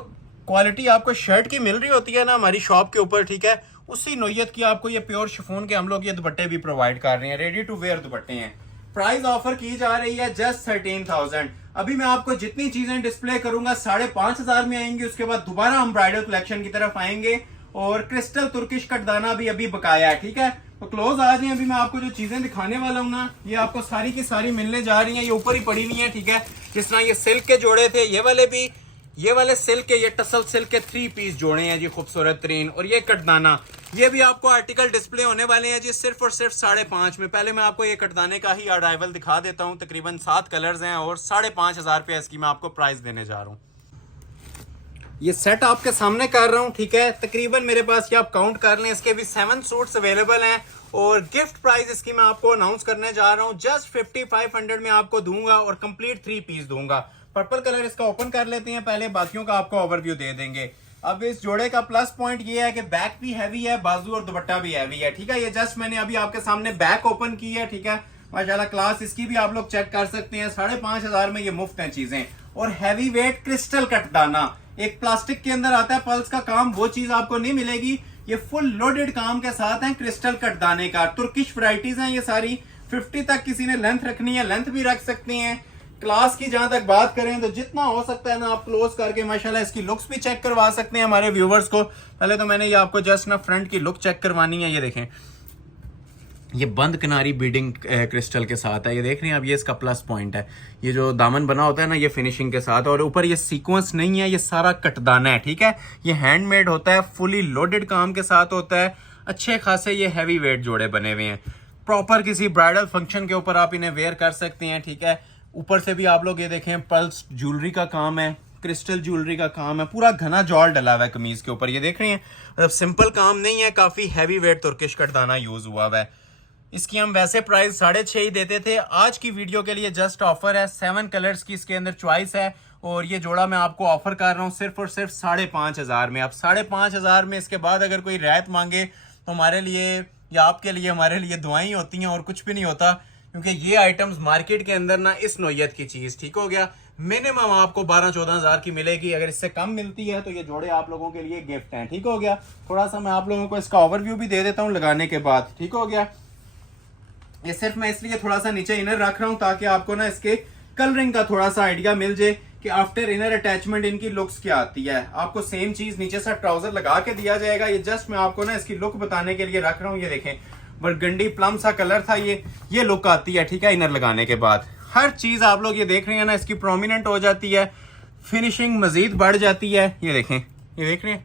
क्वालिटी आपको शर्ट की मिल रही होती है ना हमारी शॉप के ऊपर, ठीक है, उसी नोयत की आपको ये प्योर शिफॉन के हम लोग ये दुपट्टे भी प्रोवाइड कर रहे हैं। रेडी टू वेयर दुपट्टे हैं। प्राइस ऑफर की जा रही है जस्ट 13,000। अभी मैं आपको जितनी चीजें डिस्प्ले करूंगा 5,500 में आएंगी। उसके बाद दोबारा हम ब्राइडल कलेक्शन की तरफ आएंगे और क्रिस्टल तुर्किश कटदाना भी अभी बकाया है। ठीक है, तो क्लोज आ जाए। अभी मैं आपको जो चीजें दिखाने वाला हूँ ना, ये आपको सारी की सारी मिलने जा रही हैं। ये ऊपर ही पड़ी हुई है। ठीक है, जिस तरह ये सिल्क के जोड़े थे, ये वाले भी, ये वाले सिल्क के, ये टसल सिल्क के 3 पीस जोड़े हैं जी, खूबसूरत तरीन। और ये कटदाना, ये भी आपको आर्टिकल डिस्प्ले होने वाले हैं जी, सिर्फ और सिर्फ 5,500 में। पहले मैं आपको ये कटदाने का ही अराइवल दिखा देता हूँ। तकरीबन 7 कलर्स हैं और 5,500 रुपया इसकी मैं आपको प्राइस देने जा रहा हूँ। ये सेट आपके सामने कर रहा हूँ। ठीक है, तकरीबन मेरे पास, ये आप काउंट कर लें, इसके भी 7 सूट्स अवेलेबल हैं। और गिफ्ट प्राइस इसकी मैं आपको अनाउंस करने जा रहा हूँ, जस्ट 5,500 में आपको दूंगा और कंप्लीट 3 पीस दूंगा। पर्पल कलर इसका ओपन कर लेते हैं पहले, बाकियों का आपको ओवरव्यू दे देंगे। अब इस जोड़े का प्लस पॉइंट ये है कि बैक भी हैवी है, बाजू और दुपट्टा भी हैवी है। ठीक है, ये जस्ट मैंने अभी आपके सामने बैक ओपन की है। ठीक है, माशाल्लाह क्लास इसकी भी आप लोग चेक कर सकते हैं। 5,500 में ये मुफ्त हैं चीजें। और हैवी वेट क्रिस्टल कटदाना, एक प्लास्टिक के अंदर आता है, पल्स का काम, वो चीज आपको नहीं मिलेगी। ये फुल लोडेड काम के साथ है क्रिस्टल कटदाने का। तुर्किश वैरायटीज हैं ये सारी। 50 तक किसी ने लेंथ रखनी है, लेंथ भी रख सकते हैं। क्लास की जहां तक बात करें तो जितना हो सकता है ना, आप क्लोज करके माशाल्लाह इसकी लुक्स भी चेक करवा सकते हैं हमारे व्यूवर्स को। पहले तो मैंने ये आपको जस्ट ना फ्रंट की लुक चेक करवानी है। ये देखें, ये बंद किनारी बीडिंग क्रिस्टल के साथ है। ये देख रहे हैं आप, ये इसका प्लस पॉइंट है। ये जो दामन बना होता है ना, ये फिनिशिंग के साथ, और ऊपर ये सीक्वेंस नहीं है, ये सारा कटदाना है। ठीक है, ये हैंडमेड होता है, फुली लोडेड काम के साथ होता है। अच्छे खासे ये हैवी वेट जोड़े बने हुए हैं। प्रॉपर किसी ब्राइडल फंक्शन के ऊपर आप इन्हें वेयर कर सकते हैं। ठीक है, ऊपर से भी आप लोग ये देखें, पल्स ज्वेलरी का काम है, क्रिस्टल ज्वेलरी का काम है, पूरा घना जॉल डला हुआ है कमीज के ऊपर। ये देख रहे हैं, मतलब सिंपल काम नहीं है, काफी हैवी वेट तुर्किश कटदाना यूज हुआ है। इसकी हम वैसे प्राइस 6.5 ही देते थे। आज की वीडियो के लिए जस्ट ऑफर है, 7 कलर्स की इसके अंदर चॉइस है। और ये जोड़ा मैं आपको ऑफर कर रहा हूँ सिर्फ और सिर्फ 5,500 में। अब 5,500 में इसके बाद अगर कोई रियायत मांगे तो हमारे लिए या आपके लिए, हमारे लिए दुआएं होती हैं और कुछ भी नहीं होता। क्योंकि ये आइटम्स मार्केट के अंदर ना इस नोयत की चीज, ठीक हो गया, मिनिमम आपको 12-14 हजार की मिलेगी। अगर इससे कम मिलती है तो ये जोड़े आप लोगों के लिए गिफ्ट हैं। ठीक हो गया, थोड़ा सा मैं आप लोगों को इसका ओवरव्यू भी दे देता हूँ लगाने के बाद। ठीक हो गया, ये सिर्फ मैं इसलिए थोड़ा सा नीचे इनर रख रहा हूं ताकि आपको ना इसके कलरिंग का थोड़ा सा आइडिया मिल जाए कि आफ्टर इनर अटैचमेंट इनकी लुक्स क्या आती है। आपको सेम चीज नीचे से ट्राउजर लगा के दिया जाएगा। ये जस्ट मैं आपको ना इसकी लुक बताने के लिए रख रहा हूँ। ये देखें, बरगंडी प्लम सा कलर था, ये लुक आती है। ठीक है, इनर लगाने के बाद हर चीज आप लोग ये देख रहे हैं ना, इसकी प्रोमिनेंट हो जाती है, फिनिशिंग मजीद बढ़ जाती है। ये देखें, ये देख रहे हैं।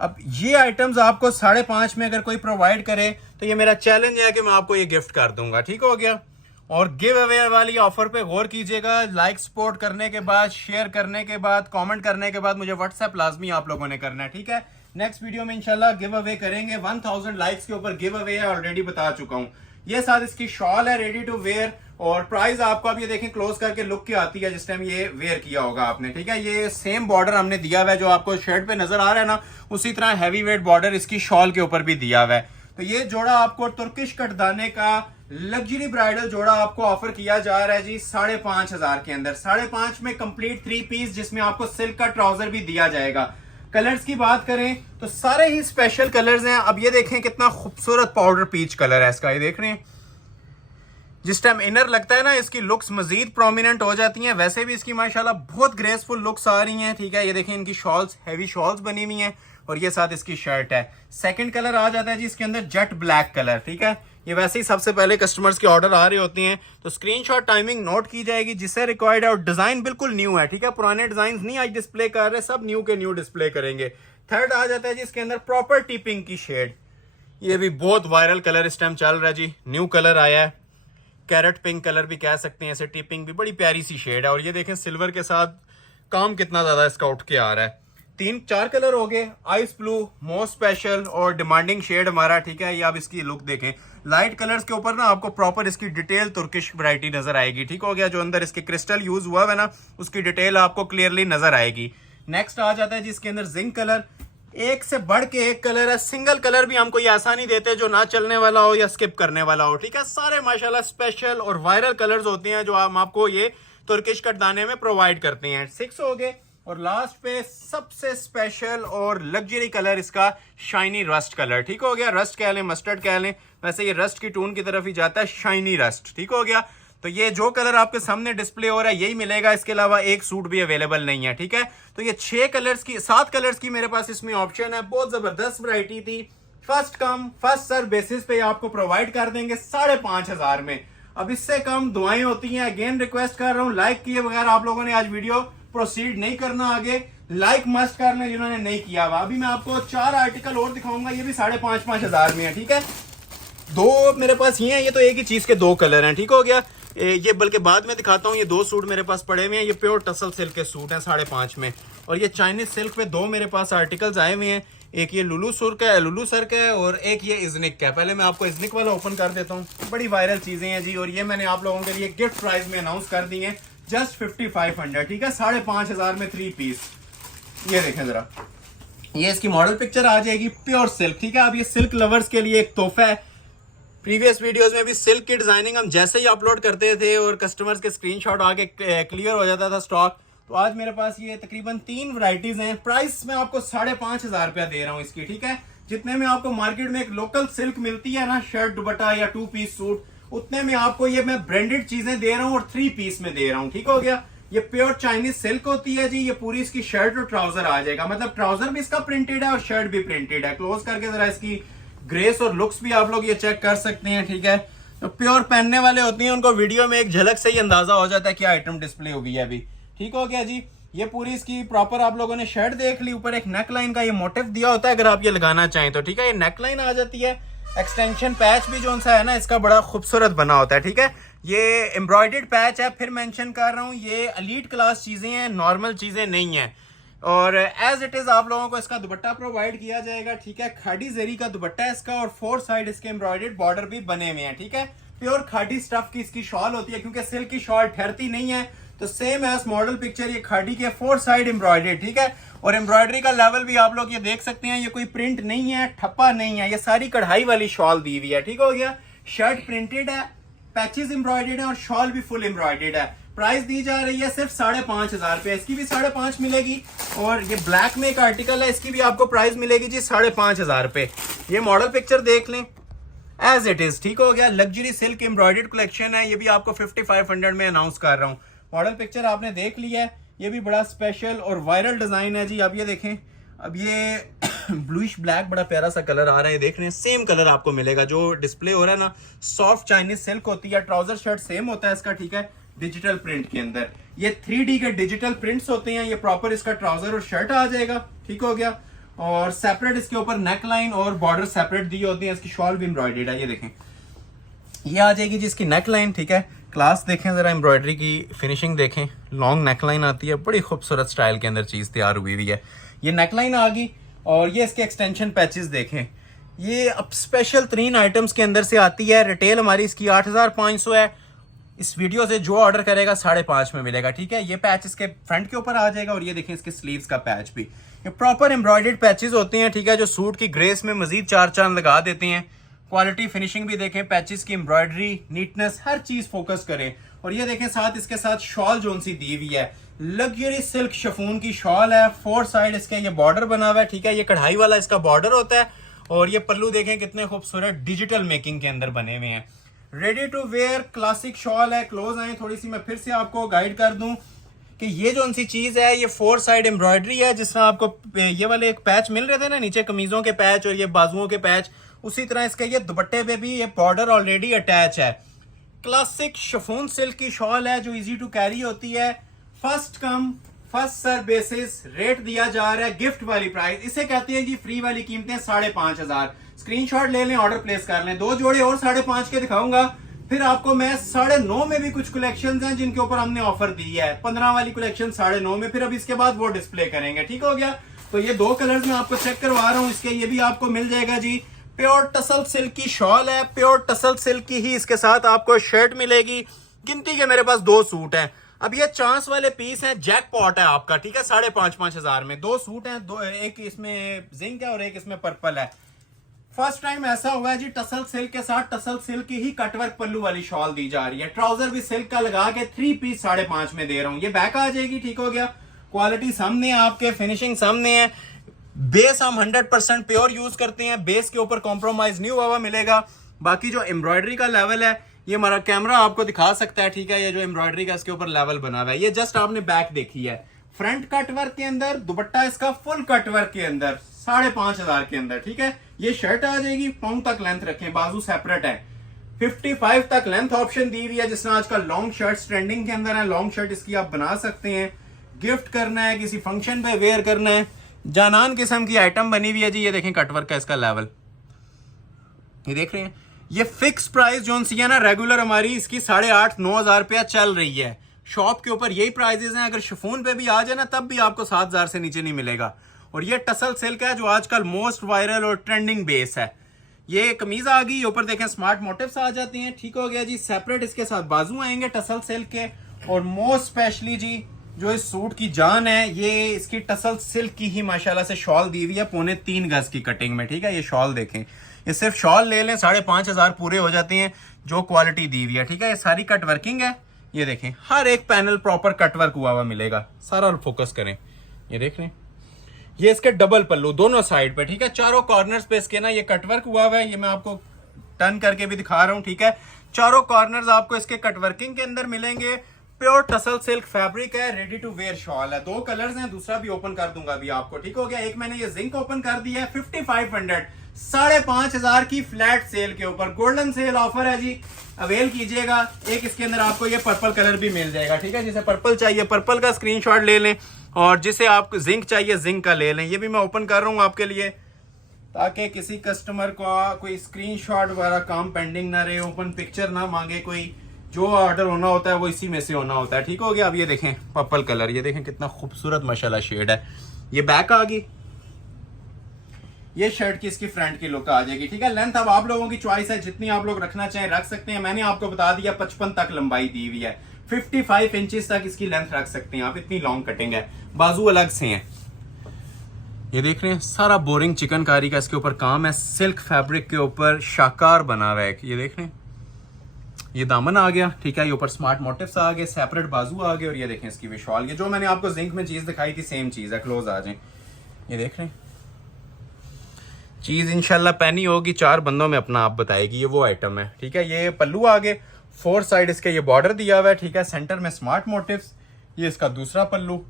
अब ये आइटम्स आपको 5.5 में अगर कोई प्रोवाइड करे तो ये मेरा चैलेंज है कि मैं आपको ये गिफ्ट कर दूंगा। ठीक हो गया, और गिव अवे वाली ऑफर पे गौर कीजिएगा। लाइक सपोर्ट करने के बाद, शेयर करने के बाद, कमेंट करने के बाद मुझे व्हाट्सएप लाजमी आप लोगों ने करना है। ठीक है, नेक्स्ट वीडियो में इंशाल्लाह गिव अवे करेंगे। 1000 लाइक्स के ऊपर गिव अवे है, ऑलरेडी बता चुका हूँ। ये साथ इसकी शॉल है, रेडी टू वेयर। और प्राइस आपको अब ये देखें, क्लोज करके लुक की आती है जिस टाइम ये वेयर किया होगा आपने। ठीक है, ये सेम बॉर्डर हमने दिया हुआ है जो आपको शर्ट पे नजर आ रहा है ना, उसी तरह हैवी वेट बॉर्डर इसकी शॉल के ऊपर भी दिया हुआ है। तो ये जोड़ा आपको तुर्किश कटदाने का लग्जरी ब्राइडल जोड़ा आपको ऑफर किया जा रहा है जी 5,500 के अंदर। 5.5 में कंप्लीट 3 पीस, जिसमें आपको सिल्क का ट्राउजर भी दिया जाएगा। कलर्स की बात करें तो सारे ही स्पेशल कलर्स हैं। अब ये देखें कितना खूबसूरत पाउडर पीच कलर है इसका, ये देख रहे हैं, जिस टाइम इनर लगता है ना इसकी लुक्स मजीद प्रोमिनेंट हो जाती हैं। वैसे भी इसकी माशाल्लाह बहुत ग्रेसफुल लुक्स आ रही हैं, ठीक है। ये देखें इनकी शॉल्स, हैवी शॉल्स बनी हुई हैं और ये साथ इसकी शर्ट है। सेकंड कलर आ जाता है जी इसके अंदर जेट ब्लैक कलर, ठीक है। ये वैसे ही सबसे पहले कस्टमर्स के ऑर्डर आ रहे होते हैं तो स्क्रीनशॉट टाइमिंग नोट की जाएगी जिससे रिक्वायर्ड है, और डिजाइन बिल्कुल न्यू है, ठीक है। पुराने डिजाइन नहीं आज डिस्प्ले कर रहे, सब न्यू के न्यू डिस्प्ले करेंगे। थर्ड आ जाता है जी इसके अंदर प्रॉपर टिपिंग की शेड। ये भी बहुत वायरल कलर इस टाइम चल रहा है जी, न्यू कलर आया है, कैरेट पिंक कलर भी कह सकते हैं, ऐसे टिपिंग भी बड़ी प्यारी सी शेड है। और ये देखें सिल्वर के साथ काम कितना ज्यादा इसका उठ के आ रहा है। 3-4 कलर हो गए, आइस ब्लू मोस्ट स्पेशल और डिमांडिंग शेड हमारा, ठीक है। ये आप इसकी लुक देखें, लाइट कलर्स के ऊपर ना आपको प्रॉपर इसकी डिटेल तुर्किश वैरायटी नजर आएगी, ठीक हो गया। जो अंदर इसके क्रिस्टल यूज हुआ है ना उसकी डिटेल आपको क्लियरली नजर आएगी। नेक्स्ट आ जाता है जी इसके अंदर जिंक कलर, एक से बढ़ के एक कलर है। सिंगल कलर भी हम कोई ऐसा नहीं देते जो ना चलने वाला हो या स्किप करने वाला हो, ठीक है। सारे माशाल्लाह स्पेशल और वायरल कलर्स होते हैं जो हम आपको ये तुर्किश कटदाने में प्रोवाइड करते हैं। 6 हो गए और लास्ट पे सबसे स्पेशल और लग्जरी कलर इसका शाइनी रस्ट कलर, ठीक हो गया। रस्ट कह लें, मस्टर्ड कह लें, वैसे ये रस्ट की टून की तरफ ही जाता है, शाइनी रस्ट, ठीक हो गया। तो ये जो कलर आपके सामने डिस्प्ले हो रहा है यही मिलेगा, इसके अलावा एक सूट भी अवेलेबल नहीं है, ठीक है। तो ये 7 कलर्स की मेरे पास इसमें ऑप्शन है। बहुत जबरदस्त वैरायटी थी, first come first serve basis पे आपको प्रोवाइड कर देंगे 5,500 में। अब इससे कम दुआएं होती हैं। अगेन रिक्वेस्ट कर रहा हूं, लाइक किए बगैर आप लोगों ने आज वीडियो प्रोसीड नहीं करना आगे, लाइक मस्ट कर लें जिन्होंने नहीं किया हुआ। अभी मैं आपको 4 आर्टिकल और दिखाऊंगा, ये भी 5,500 में है, ठीक है। 2 मेरे पास ये हैं, ये तो एक ही चीज के 2 कलर हैं, ठीक हो गया। ये बल्कि बाद में दिखाता हूँ। ये 2 सूट मेरे पास पड़े हुए हैं, ये प्योर टसल सिल्क के सूट हैं 5.5 में। और ये चाइनीज सिल्क पे 2 मेरे पास आर्टिकल्स आए हुए हैं, एक ये लुलू सर का है और एक ये इजनिक का है। पहले मैं आपको इजनिक वाला ओपन कर देता हूँ। बड़ी वायरल चीजें हैं जी, और ये मैंने आप लोगों के लिए गिफ्ट प्राइस में अनाउंस कर दी है, जस्ट 5,500, ठीक है। 5,500 में 3 पीस। ये देखें जरा, ये इसकी मॉडल पिक्चर आ जाएगी, प्योर सिल्क, ठीक है। अब ये सिल्क लवर्स के लिए एक तोहफा है। प्रीवियस वीडियोस में भी सिल्क की डिजाइनिंग हम जैसे ही अपलोड करते थे और कस्टमर्स के स्क्रीनशॉट आके क्लियर हो जाता था स्टॉक, तो आज मेरे पास ये तकरीबन 3 वैरायटीज हैं। प्राइस मैं आपको 5,500 रुपया दे रहा हूँ इसकी, ठीक है। जितने में आपको मार्केट में एक लोकल सिल्क मिलती है ना, शर्ट दुपट्टा या 2 पीस सूट, उतने में आपको ये मैं ब्रांडेड चीजें दे रहा हूँ और 3 पीस में दे रहा हूँ, ठीक हो गया। ये प्योर चाइनीज सिल्क होती है जी। ये पूरी इसकी शर्ट और ट्राउजर आ जाएगा, मतलब ट्राउजर भी इसका प्रिंटेड है और शर्ट भी प्रिंटेड है। क्लोज करके जरा इसकी ग्रेस और लुक्स भी आप लोग ये चेक कर सकते हैं, ठीक है। तो प्योर पहनने वाले होते हैं उनको वीडियो में एक झलक से ही अंदाजा हो जाता है क्या आइटम डिस्प्ले हुई है अभी, ठीक हो गया जी। ये पूरी इसकी प्रॉपर आप लोगों ने शर्ट देख ली, ऊपर एक नेक लाइन का ये मोटिव दिया होता है अगर आप ये लगाना चाहें तो, ठीक है। ये नेक लाइन आ जाती है। एक्सटेंशन पैच भी जो सा है ना इसका बड़ा खूबसूरत बना होता है, ठीक है। ये एम्ब्रॉयडर्ड पैच है, फिर मेंशन कर रहा हूँ, ये एलीट क्लास चीजें हैं, नॉर्मल चीजें नहीं है। और एज इट इज आप लोगों को इसका दुपट्टा प्रोवाइड किया जाएगा, ठीक है। खाड़ी जरी का दुपट्टा है इसका और 4 साइड इसके एम्ब्रॉयडर्ड बॉर्डर भी बने हुए हैं, ठीक है। प्योर खाड़ी स्टफ की इसकी शॉल होती है, क्योंकि सिल्क की शॉल ठहरती नहीं है, तो सेम एज मॉडल पिक्चर ये खाड़ी के 4 साइड एम्ब्रॉयडर्ड, ठीक है। और एम्ब्रॉयडरी का लेवल भी आप लोग ये देख सकते हैं, ये कोई प्रिंट नहीं है, ठप्पा नहीं है, ये सारी कढ़ाई वाली शॉल दी हुई है, ठीक हो गया। शर्ट प्रिंटेड है, पैचेस एम्ब्रॉयडर्ड है और शॉल भी फुल एम्ब्रॉयडर्ड है। प्राइस दी जा रही है सिर्फ 5,500 रुपए, इसकी भी 5.5 मिलेगी। और ये ब्लैक में एक आर्टिकल है, इसकी भी आपको प्राइस मिलेगी जी 5,500 रुपए। ये मॉडल पिक्चर देख लें एज इट इज, ठीक हो गया। लग्जरी सिल्क एम्ब्रॉयडर्ड कलेक्शन है, ये भी आपको 5,500 में अनाउंस कर रहा हूँ। मॉडल पिक्चर आपने देख लिया है, ये भी बड़ा स्पेशल और वायरल डिजाइन है जी। अब ये देखें, अब ये ब्लूइश ब्लैक बड़ा प्यारा सा कलर आ रहा है, देख रहे हैं। सेम कलर आपको मिलेगा जो डिस्प्ले हो रहा है ना, सॉफ्ट चाइनीज सिल्क होती है। ट्राउजर शर्ट सेम होता है इसका, ठीक है, डिजिटल प्रिंट के अंदर। ये 3D के डिजिटल प्रिंट्स होते हैं। ये प्रॉपर इसका ट्राउजर और शर्ट आ जाएगा, ठीक हो गया। और सेपरेट इसके ऊपर नेक लाइन और बॉर्डर सेपरेट दी होती है। इसकी शॉल भी एम्ब्रॉयडर्ड है, ये देखें, ये आ जाएगी जी इसकी नेक लाइन, ठीक है। क्लास देखें जरा, एम्ब्रॉयडरी की फिनिशिंग देखें, लॉन्ग नेक लाइन आती है, बड़ी खूबसूरत स्टाइल के अंदर चीज तैयार हुई हुई है। ये नेक लाइन आ गई और ये इसके एक्सटेंशन पैचेस देखें। ये अब स्पेशल 3 आइटम्स के अंदर से आती है। रिटेल हमारी इसकी 8,500 है। इस वीडियो से जो ऑर्डर करेगा 5.5 में मिलेगा, ठीक है। ये पैच इसके फ्रंट के ऊपर आ जाएगा और ये देखें इसके स्लीव्स का पैच भी। ये प्रॉपर एम्ब्रॉयडर्ड पैचेस होते हैं, ठीक है, जो सूट की ग्रेस में मजीद 4 चांद लगा देते हैं। क्वालिटी फिनिशिंग भी देखें, पैचेस की एम्ब्रॉयडरी, नीटनेस, हर चीज फोकस करें। और ये देखें साथ इसके साथ शॉल जो सी दी हुई है, लग्जरी सिल्क शफून की शॉल है। 4 साइड इसके ये बॉर्डर बना हुआ है, ठीक है। ये कढ़ाई वाला इसका बॉर्डर होता है। और ये पल्लू देखें कितने खूबसूरत डिजिटल मेकिंग के अंदर बने हुए हैं। Ready to wear classic shawl है। क्लोज आए थोड़ी सी, मैं फिर से आपको गाइड कर दूं कि ये जो सी चीज है ये 4 साइड एम्ब्रॉयडरी है। जिस तरह आपको ये वाले एक पैच मिल रहे थे ना नीचे कमीजों के पैच और ये बाजुओं के पैच, उसी तरह इसके ये दुपट्टे पे भी ये बॉर्डर ऑलरेडी अटैच है। क्लासिक शिफॉन सिल्क की शॉल है जो इजी टू कैरी होती है। First come first serve basis rate दिया जा रहा है, गिफ्ट वाली प्राइस इसे कहते हैं जी। फ्री वाली कीमतें 5,500। स्क्रीनशॉट ले लें, ऑर्डर प्लेस कर लें। 2 जोड़े और 5.5 के दिखाऊंगा, फिर आपको मैं 9.5 में भी कुछ कलेक्शंस हैं जिनके ऊपर हमने ऑफर दी है। 15 वाली कलेक्शन 9.5 में, फिर अब इसके बाद वो डिस्प्ले करेंगे। ठीक हो गया। तो ये 2 कलर्स में आपको चेक करवा रहा हूँ इसके, ये भी आपको मिल जाएगा जी। प्योर टसल सिल्क की शॉल है, प्योर टसल सिल्क की ही इसके साथ आपको शर्ट मिलेगी। गिनती के मेरे पास 2 सूट हैं। अब ये चांस वाले पीस हैं, जैकपॉट है आपका, ठीक है। 5,500 में 2 सूट हैं, 2 एक इसमें जिंक है और एक इसमें पर्पल है। फर्स्ट टाइम ऐसा हुआ है जी टसल सिल्क के साथ टसल सिल्क की ही कटवर्क पल्लू वाली शॉल दी जा रही है। ट्राउजर भी सिल्क का लगा के 3 पीस 5.5 में दे रहा हूं। ये बैक आ जाएगी। ठीक हो गया। क्वालिटी सामने है आपके, फिनिशिंग सामने है। बेस हम 100% प्योर यूज करते हैं, बेस के ऊपर कॉम्प्रोमाइज नहीं हुआ हुआ मिलेगा। बाकी जो एम्ब्रॉयडरी का लेवल है ये हमारा कैमरा आपको दिखा सकता है, ठीक है। ये जो एम्ब्रॉयडरी का इसके ऊपर लेवल बना हुआ है, ये जस्ट आपने बैक देखी है। फ्रंट कट वर्क के अंदर, दुपट्टा इसका फुल कट वर्क के अंदर 5,500 के अंदर, ठीक है। ये शर्ट आ जाएगी, पाउंड तक लेंथ रखें, बाजू सेपरेट है। 55 तक लेंथ ऑप्शन दी हुई है। जिस तरह आजकल लॉन्ग शर्ट ट्रेंडिंग के अंदर है, लॉन्ग शर्ट इसकी आप बना सकते हैं। गिफ्ट करना है, किसी फंक्शन पे वेयर करना है, जानन किस्म की आइटम बनी हुई है जी। ये देखें कटवर्क का इसका लेवल, ये देख रहे हैं। ये फिक्स प्राइस जो सी है ना रेगुलर हमारी इसकी 8,500-9,000 रुपया चल रही है। शॉप के ऊपर यही प्राइजेस हैं। अगर शिफॉन पे भी आ जाए ना तब भी आपको 7,000 से नीचे नहीं मिलेगा। और ये टसल सिल्क है जो आजकल मोस्ट वायरल और ट्रेंडिंग बेस है। ये कमीज आ गई, ऊपर देखें स्मार्ट मोटिव्स आ जाती हैं। ठीक हो गया जी। सेपरेट इसके साथ बाजू आएंगे टसल सिल्क के। और मोस्ट स्पेशली जी जो इस सूट की जान है, ये इसकी टसल सिल्क की ही माशाल्लाह से शॉल दी हुई है 3.25 गज की कटिंग में, ठीक है। ये शॉल देखें, ये सिर्फ शॉल ले लें 5,500 पूरे हो जाते हैं जो क्वालिटी दी हुई है, ठीक है। ये सारी कट वर्किंग है। ये देखें हर एक पैनल प्रॉपर कटवर्क हुआ हुआ मिलेगा सारा। फोकस करें, ये देख लें। ये इसके डबल पल्लू दोनों साइड पे, ठीक है। चारों कॉर्नर्स पे इसके ना ये कटवर्क हुआ हुआ है। ये मैं आपको टर्न करके भी दिखा रहा हूँ, ठीक है। चारों कॉर्नर्स आपको इसके कटवर्किंग के अंदर मिलेंगे। प्योर टसल सिल्क फैब्रिक है, रेडी टू वेयर शॉल है। 2 कलर्स हैं, दूसरा भी ओपन कर दूंगा अभी आपको। ठीक हो गया। एक मैंने ये जिंक ओपन कर दिया है 5500, 5,500 की फ्लैट सेल के ऊपर। गोल्डन सेल ऑफर है जी, अवेल कीजिएगा। एक इसके अंदर आपको ये पर्पल कलर भी मिल जाएगा, ठीक है। जिसे पर्पल चाहिए पर्पल का स्क्रीनशॉट ले लें, और जिसे आपको जिंक चाहिए जिंक का ले लें। ये भी मैं ओपन कर रहा हूँ आपके लिए ताकि किसी कस्टमर को कोई स्क्रीनशॉट वगैरह काम पेंडिंग ना रहे, ओपन पिक्चर ना मांगे कोई। जो ऑर्डर होना होता है वो इसी में से होना होता है। ठीक हो गया। अब ये देखें पर्पल कलर, ये देखें कितना खूबसूरत माशाल्लाह शेड है। ये बैक आ गई। ये शर्ट की इसकी फ्रंट की लुक आ जाएगी, ठीक है। लेंथ अब आप लोगों की चॉइस है, जितनी आप लोग रखना चाहें रख सकते हैं। मैंने आपको बता दिया 55 तक लंबाई दी हुई है, 55 इंचेस तक इसकी लेंथ रख सकते हैं आप। इतनी लॉन्ग कटिंग है, बाजू अलग से हैं। ये देख रहे हैं सारा बोरिंग चिकनकारी का इसके ऊपर काम है। सिल्क फैब्रिक के ऊपर शाकार बना हुआ है। ये देख रहे हैं, ये दामन आ गया, ठीक है। ये ऊपर स्मार्ट मोटिव्स आ गए, सेपरेट बाजू आ गए। और ये देखें इसकी भी शॉल, ये जो मैंने आपको जिंक में चीज दिखाई थी सेम चीज है। क्लोज आ जाए, ये देख रहे हैं। चीज इंशाल्लाह पहनी होगी 4 बंदों में अपना आप बताएगी। ये वो आइटम है, ठीक है। ये पल्लू आ गए, 4 साइड इसके ये बॉर्डर दिया हुआ है, ठीक है। सेंटर में स्मार्ट मोटिव्स। ये इसका दूसरा पल्लू,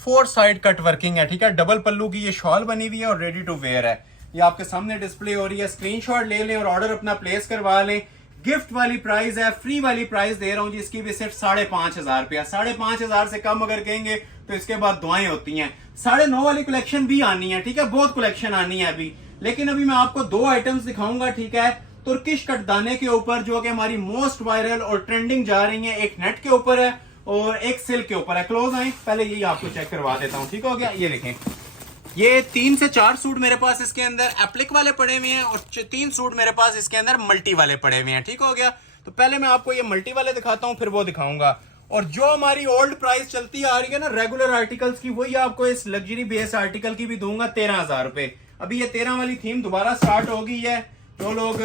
4 साइड कट वर्किंग है, ठीक है। डबल पल्लू की ये शॉल बनी हुई है और रेडी टू वेयर है। ये आपके सामने डिस्प्ले हो रही है। स्क्रीनशॉट ले लें और ऑर्डर अपना प्लेस करवा लें। गिफ्ट वाली प्राइस है, फ्री वाली प्राइस दे रहा हूं जी। इसकी भी सिर्फ 5,500 रुपया। 5,500 से कम अगर कहेंगे तो इसके बाद दुआएं होती हैं। 9.5 वाली कलेक्शन भी आनी है, ठीक है। बहुत कलेक्शन आनी है अभी, लेकिन अभी मैं आपको 2 आइटम्स दिखाऊंगा, ठीक है। तुर्किश कटदाने के ऊपर जो कि हमारी मोस्ट वायरल और ट्रेंडिंग जा रही है। एक नेट के ऊपर है और एक सिल्क के ऊपर है। क्लोज आए, पहले यही आपको चेक करवा देता हूँ, ठीक हो गया। ये देखें, ये 3 से 4 सूट मेरे पास इसके अंदर एप्लिक वाले पड़े हुए हैं और 3 सूट मेरे पास इसके अंदर मल्टी वाले पड़े हुए हैं, ठीक हो गया। तो पहले मैं आपको ये मल्टी वाले दिखाता हूँ, फिर वो दिखाऊंगा। और जो हमारी ओल्ड प्राइस चलती आ रही है ना रेगुलर आर्टिकल्स की, वही आपको इस लग्जरी बेस आर्टिकल की भी दूंगा 13,000 रुपए। अभी ये 13 वाली थीम दोबारा स्टार्ट हो गई है। जो लोग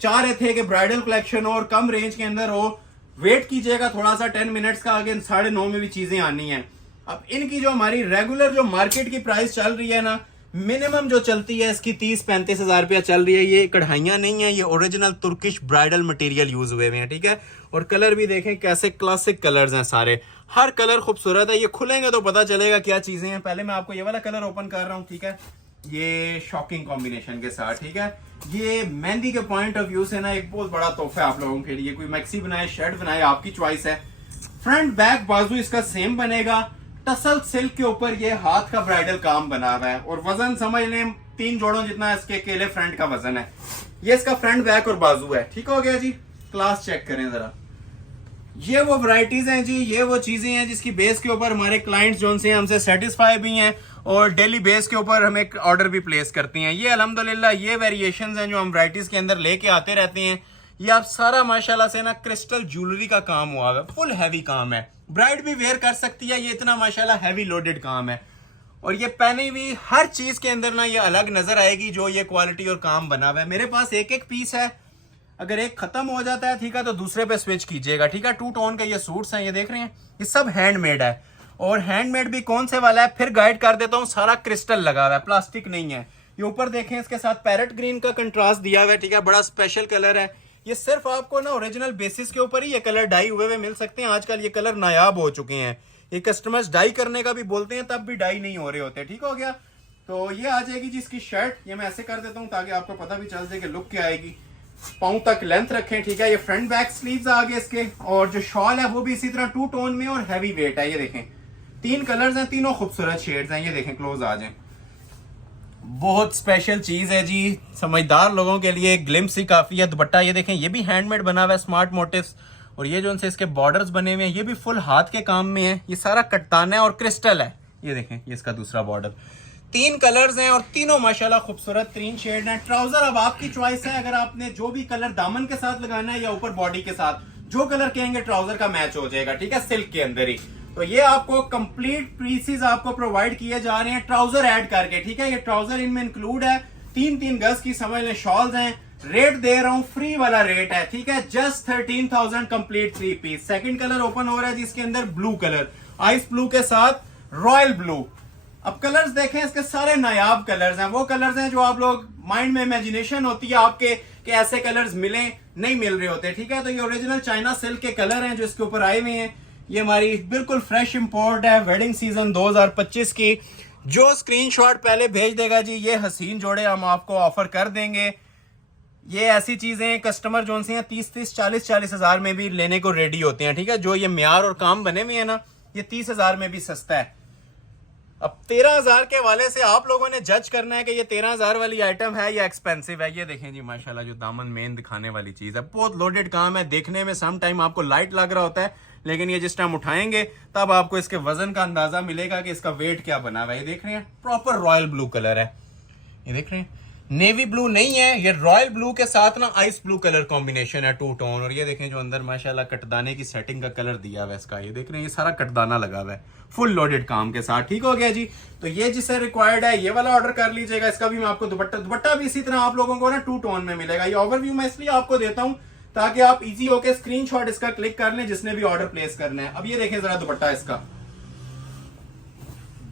चाह रहे थे कि ब्राइडल कलेक्शन और कम रेंज के अंदर हो, वेट कीजिएगा थोड़ा सा 10 मिनट्स का, आगे 9:30 में भी चीजें आनी है। अब इनकी जो हमारी रेगुलर जो मार्केट की प्राइस चल रही है ना मिनिमम जो चलती है इसकी 30-35 हज़ार रुपया चल रही है। ये कढ़ाइयाँ नहीं है, ये original Turkish bridal material use हुए हुए हैं, ठीक है। और कलर भी देखें कैसे क्लासिक कलर्स हैं सारे, हर कलर खूबसूरत है। ये खुलेंगे तो पता चलेगा क्या चीजें हैं। पहले मैं आपको ये वाला कलर ओपन कर रहा हूँ, ठीक है। ये शॉकिंग कॉम्बिनेशन के साथ, ठीक है। ये मेहंदी के पॉइंट ऑफ व्यू से ना एक बहुत बड़ा तोहफा है आप लोगों के लिए। कोई मैक्सी बनाए, शर्ट बनाए, आपकी चॉइस है। फ्रंट बैक बाजू इसका सेम बनेगा। टसल सिल्क के ऊपर ये हाथ का ब्राइडल काम बना हुआ है और वजन समझ लें 3 जोड़ों जितना इसके अकेले फ्रंट का वजन है। ये इसका फ्रंट बैक और बाजू है, ठीक हो गया जी। क्लास चेक करें जरा। ये वो वैरायटीज हैं जी, ये वो चीजें हैं जिसकी बेस के ऊपर हमारे क्लाइंट्स जो से हमसे सेटिस्फाई भी हैं और डेली बेस के ऊपर हमें ऑर्डर भी प्लेस करती हैं। ये अल्हम्दुलिल्लाह ये वेरिएशंस हैं जो हम वैरायटीज के अंदर लेके आते रहते हैं। ये आप सारा माशाल्लाह से ना क्रिस्टल ज्वेलरी का काम हुआ है, फुल हैवी काम है। ब्राइड भी वेयर कर सकती है, ये इतना माशाल्लाह हैवी लोडेड काम है। और ये पहनी हुई हर चीज के अंदर ना ये अलग नजर आएगी जो ये क्वालिटी और काम बना हुआ है। मेरे पास एक एक पीस है, अगर एक खत्म हो जाता है ठीक है तो दूसरे पे स्विच कीजिएगा, ठीक है। 2 टोन के ये सूट्स हैं, ये देख रहे हैं, ये सब हैंडमेड है। और हैंडमेड भी कौन से वाला है फिर गाइड कर देता हूँ। सारा क्रिस्टल लगा हुआ है, प्लास्टिक नहीं है। ये ऊपर देखें इसके साथ पैरेट ग्रीन का कंट्रास्ट दिया हुआ है, ठीक है। बड़ा स्पेशल कलर है ये। सिर्फ आपको ना ओरिजिनल बेसिस के ऊपर ही ये कलर डाई हुए हुए मिल सकते हैं। आजकल ये कलर नायाब हो चुके हैं। ये कस्टमर्स डाई करने का भी बोलते हैं तब भी डाई नहीं हो रहे होते, ठीक हो गया। तो ये आ जाएगी जी इसकी शर्ट। ये मैं ऐसे कर देता हूँ ताकि आपको पता भी चल जाए कि लुक क्या आएगी। पाँव तक लेंथ रखें, ठीक है। ये फ्रंट बैक स्लीव्स आ गए इसके। और जो शॉल है वो भी इसी तरह 2 टोन में और हैवी वेट है। ये देखें 3 कलर्स हैं, तीनों खूबसूरत शेड्स हैं। ये देखें, क्लोज आ जाएं। बहुत स्पेशल चीज है जी, समझदार लोगों के लिए ग्लिम्स ही काफी है। दुपट्टा ये देखें, ये भी हैंडमेड बना हुआ है, स्मार्ट मोटिव्स। और ये जो उनसे इसके बॉर्डर्स बने हुए हैं ये भी फुल हाथ के काम में है। ये सारा कट्टाना है और क्रिस्टल है। ये देखें, ये इसका दूसरा बॉर्डर। 3 कलर्स हैं और तीनों माशाल्लाह खूबसूरत 3 शेड हैं। ट्राउजर अब आपकी चॉइस है, अगर आपने जो भी कलर दामन के साथ लगाना है या ऊपर बॉडी के साथ, जो कलर कहेंगे ट्राउजर का मैच हो जाएगा, ठीक है, सिल्क के अंदर ही। तो ये आपको कंप्लीट पीसेस आपको प्रोवाइड किए जा रहे हैं ट्राउजर ऐड करके, ठीक है। ये ट्राउजर इनमें इंक्लूड है। 3-3 गज की समझ लें शॉल्स हैं। रेट दे रहा हूं, फ्री वाला रेट है, ठीक है। Just 13,000 complete 3 piece. Second colour open हो रहा है जिसके अंदर ब्लू कलर, आइस ब्लू के साथ रॉयल ब्लू। अब कलर्स देखें, इसके सारे नायाब कलर्स हैं। वो कलर्स हैं जो आप लोग माइंड में इमेजिनेशन होती है आपके कि ऐसे कलर्स मिलें, नहीं मिल रहे होते, ठीक है। तो ये ओरिजिनल चाइना सिल्क के कलर हैं जो इसके ऊपर आए हुए हैं। ये हमारी बिल्कुल फ्रेश इंपोर्ट है, वेडिंग सीजन 2025 की। जो स्क्रीनशॉट पहले भेज देगा जी, ये हसीन जोड़े हम आपको ऑफर कर देंगे। ये ऐसी चीजें कस्टमर जो हैं 30-30, 40-40 हजार में भी लेने को रेडी होते हैं, ठीक है। जो ये म्यार और काम बने हुए हैं ना, ये 30 हजार में भी सस्ता है। अब 13,000 के वाले से आप लोगों ने जज करना है कि ये 13,000 वाली आइटम है या एक्सपेंसिव है। ये देखें जी माशाल्लाह, जो दामन मेन दिखाने वाली चीज है, बहुत लोडेड काम है। देखने में सम टाइम आपको लाइट लग रहा होता है, लेकिन ये जिस टाइम उठाएंगे तब आपको इसके वजन का अंदाजा मिलेगा कि इसका वेट क्या बना हुआ है। ये देख रहे हैं, प्रॉपर रॉयल ब्लू कलर है। ये देख रहे हैं, नेवी ब्लू नहीं है, ये रॉयल ब्लू के साथ ना आइस ब्लू कलर कॉम्बिनेशन है, 2 टोन। और ये देखें जो अंदर माशाल्लाह कटदाने की सेटिंग का कलर दिया हुआ है इसका। ये देख रहे हैं, ये सारा कटदाना लगा हुआ है फुल लोडेड काम के साथ, ठीक हो गया जी। तो ये जिसे रिक्वायर्ड है ये वाला ऑर्डर कर लीजिएगा। इसका भी मैं आपको दुपट्टा भी इसी तरह आप लोगों को ना 2 टोन में मिलेगा। ये ओवरव्यू मैं इसलिए आपको देता हूं ताकि आप इजी होके स्क्रीनशॉट इसका क्लिक कर लें जिसने भी ऑर्डर प्लेस करना है। अब ये देखें जरा दुपट्टा इसका,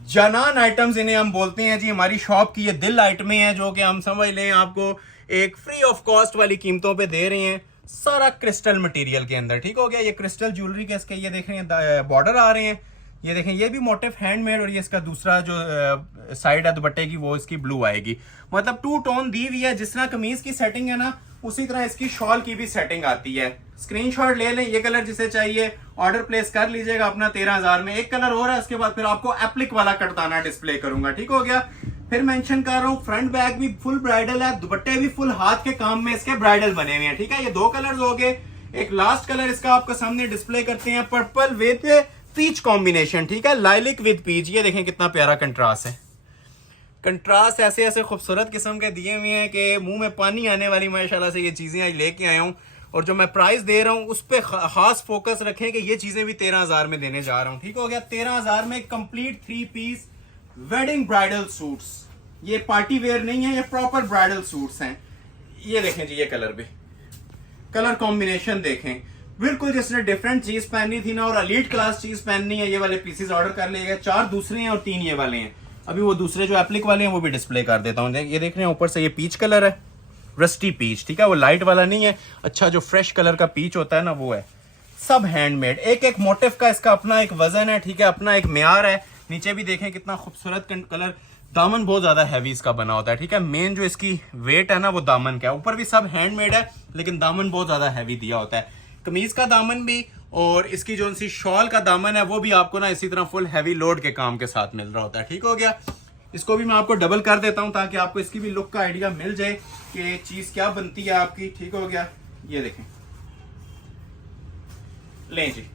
जानान आइटम्स इन्हें हम बोलते हैं जी। हमारी शॉप की ये दिल आइटमें हैं जो कि हम समझ लें आपको एक फ्री ऑफ कॉस्ट वाली कीमतों पे दे रहे हैं। सारा क्रिस्टल मटेरियल के अंदर, ठीक हो गया। ये क्रिस्टल ज्वेलरी के इसके ये देख रहे हैं बॉर्डर आ रहे हैं। ये देखें, ये भी मोटिव हैंडमेड। और ये इसका दूसरा जो साइड है दुपट्टे की वो इसकी ब्लू आएगी। मतलब 2 टोन दी हुई है। जिस तरह कमीज की सेटिंग है ना, उसी तरह इसकी शॉल की भी सेटिंग आती है। स्क्रीनशॉट ले लें, ये कलर जिसे चाहिए ऑर्डर प्लेस कर लीजिएगा अपना 13,000 में। एक कलर हो रहा है, उसके बाद फिर आपको एप्लिक वाला कटदाना डिस्प्ले करूंगा, ठीक हो गया। फिर मेंशन कर रहा हूँ, फ्रंट बैक भी फुल ब्राइडल है, दुपट्टे भी फुल हाथ के काम में इसके ब्राइडल बने हुए हैं, ठीक है। ये 2 कलर्स हो गए। एक लास्ट कलर इसका आपको सामने डिस्प्ले करते हैं, पर्पल विद पीच कॉम्बिनेशन, ठीक है, लाइलिक विद पीच। ये देखें कितना प्यारा कंट्रास्ट है। कंट्रास्ट ऐसे ऐसे खूबसूरत किस्म के दिए हुए हैं कि मुंह में पानी आने वाली माशाल्लाह से ये चीजें आज लेके आया हूँ। और जो मैं प्राइस दे रहा हूँ उस पर खास फोकस रखें कि ये चीजें भी 13,000 में देने जा रहा हूँ, ठीक हो गया। 13,000 में complete 3 piece wedding bridal suits. ये पार्टी वेयर नहीं है, ये प्रॉपर ब्राइडल सूट्स हैं। ये देखें जी, ये कलर भी, कलर कॉम्बिनेशन देखें, बिल्कुल जिसने डिफरेंट चीज पहननी थी ना और एलीट क्लास चीज पहननी है, ये वाले पीसेस ऑर्डर कर लिए गए। 4 दूसरे हैं और 3 ये वाले हैं। अभी वो दूसरे जो एप्लिक वाले हैं वो भी डिस्प्ले कर देता हूँ। ये देख रहे हैं ऊपर से ये पीच कलर है, रस्टी पीच, ठीक है, वो लाइट वाला नहीं है, अच्छा जो फ्रेश कलर का पीच होता है ना वो है। सब हैंडमेड, एक एक मोटिव का इसका अपना एक वजन है, ठीक है, अपना एक म्यार है। नीचे भी देखें कितना खूबसूरत कलर, दामन बहुत ज्यादा हैवी इसका बना होता है, ठीक है। मेन जो इसकी वेट है ना वो दामन का है, ऊपर भी सब हैंडमेड है लेकिन दामन बहुत ज्यादा हैवी दिया होता है। कमीज का दामन भी और इसकी जो सी शॉल का दामन है वो भी आपको ना इसी तरह फुल हैवी लोड के काम के साथ मिल रहा होता है, ठीक हो गया। इसको भी मैं आपको डबल कर देता हूं ताकि आपको इसकी भी लुक का आइडिया मिल जाए कि चीज क्या बनती है आपकी, ठीक हो गया। ये देखें, लें जी,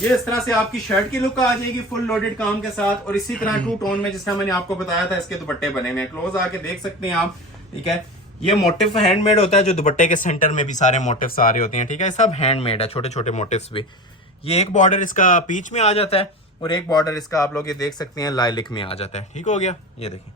ये इस तरह से आपकी शर्ट की लुक आ जाएगी फुल लोडेड काम के साथ। और इसी तरह टू टोन में, जिस तरह मैंने आपको बताया था, इसके दुपट्टे बने हुए हैं, क्लोज आके देख सकते हैं आप, ठीक है। ये मोटिव हैंडमेड होता है, जो दुपट्टे के सेंटर में भी सारे मोटिव्स आ रहे होते हैं, ठीक है, सब हैंडमेड है, छोटे छोटे मोटिव्स भी। ये एक बॉर्डर इसका पीच में आ जाता है और एक बॉर्डर इसका आप लोग ये देख सकते हैं लाइलिक में आ जाता है, ठीक हो गया। ये देखिए,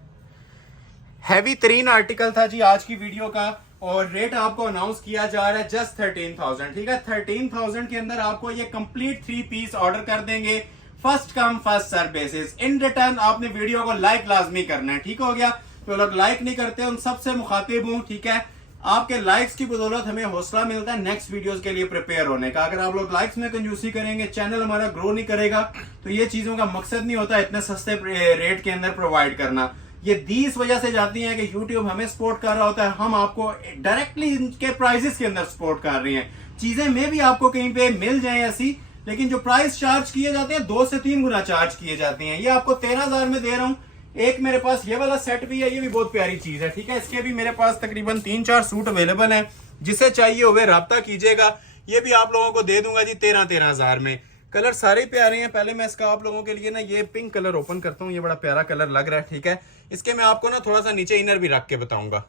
हैवी तरीन आर्टिकल था जी आज की वीडियो का, और रेट आपको अनाउंस किया जा रहा है जस्ट 13,000, ठीक है। 13,000 के अंदर आपको ये कंप्लीट 3 पीस ऑर्डर कर देंगे, first come first serve basis. In return आपने वीडियो को लाइक लाजमी करना है, ठीक हो गया। जो लोग लाइक नहीं करते उन सबसे मुखातिब हूं, ठीक है। आपके लाइक्स की बदौलत हमें हौसला मिलता है नेक्स्ट वीडियोस के लिए प्रिपेयर होने का। अगर आप लोग लाइक्स में कंजूसी करेंगे, चैनल हमारा ग्रो नहीं करेगा। तो ये चीजों का मकसद नहीं होता इतने सस्ते रेट के अंदर प्रोवाइड करना। ये 20 वजह से जाती है कि YouTube हमें सपोर्ट कर रहा होता है, हम आपको डायरेक्टली इनके प्राइसेस के अंदर सपोर्ट कर रहे हैं। चीजें में भी आपको कहीं पे मिल जाए ऐसी, लेकिन जो प्राइस चार्ज किए जाते हैं 2 से 3 गुना चार्ज किए जाते हैं। ये आपको 13,000 में दे रहा हूं। एक मेरे पास ये वाला सेट भी है, ये भी बहुत प्यारी चीज है, ठीक है। इसके भी मेरे पास तकरीबन 3-4 सूट अवेलेबल हैं, जिसे चाहिए हुए राब्ता कीजिएगा। ये भी आप लोगों को दे दूंगा जी 13,000 में। कलर सारे प्यारे हैं। पहले मैं इसका आप लोगों के लिए ना ये पिंक कलर ओपन करता हूँ, ये बड़ा प्यारा कलर लग रहा है, ठीक है। इसके मैं आपको ना थोड़ा सा नीचे इनर भी रख के बताऊंगा।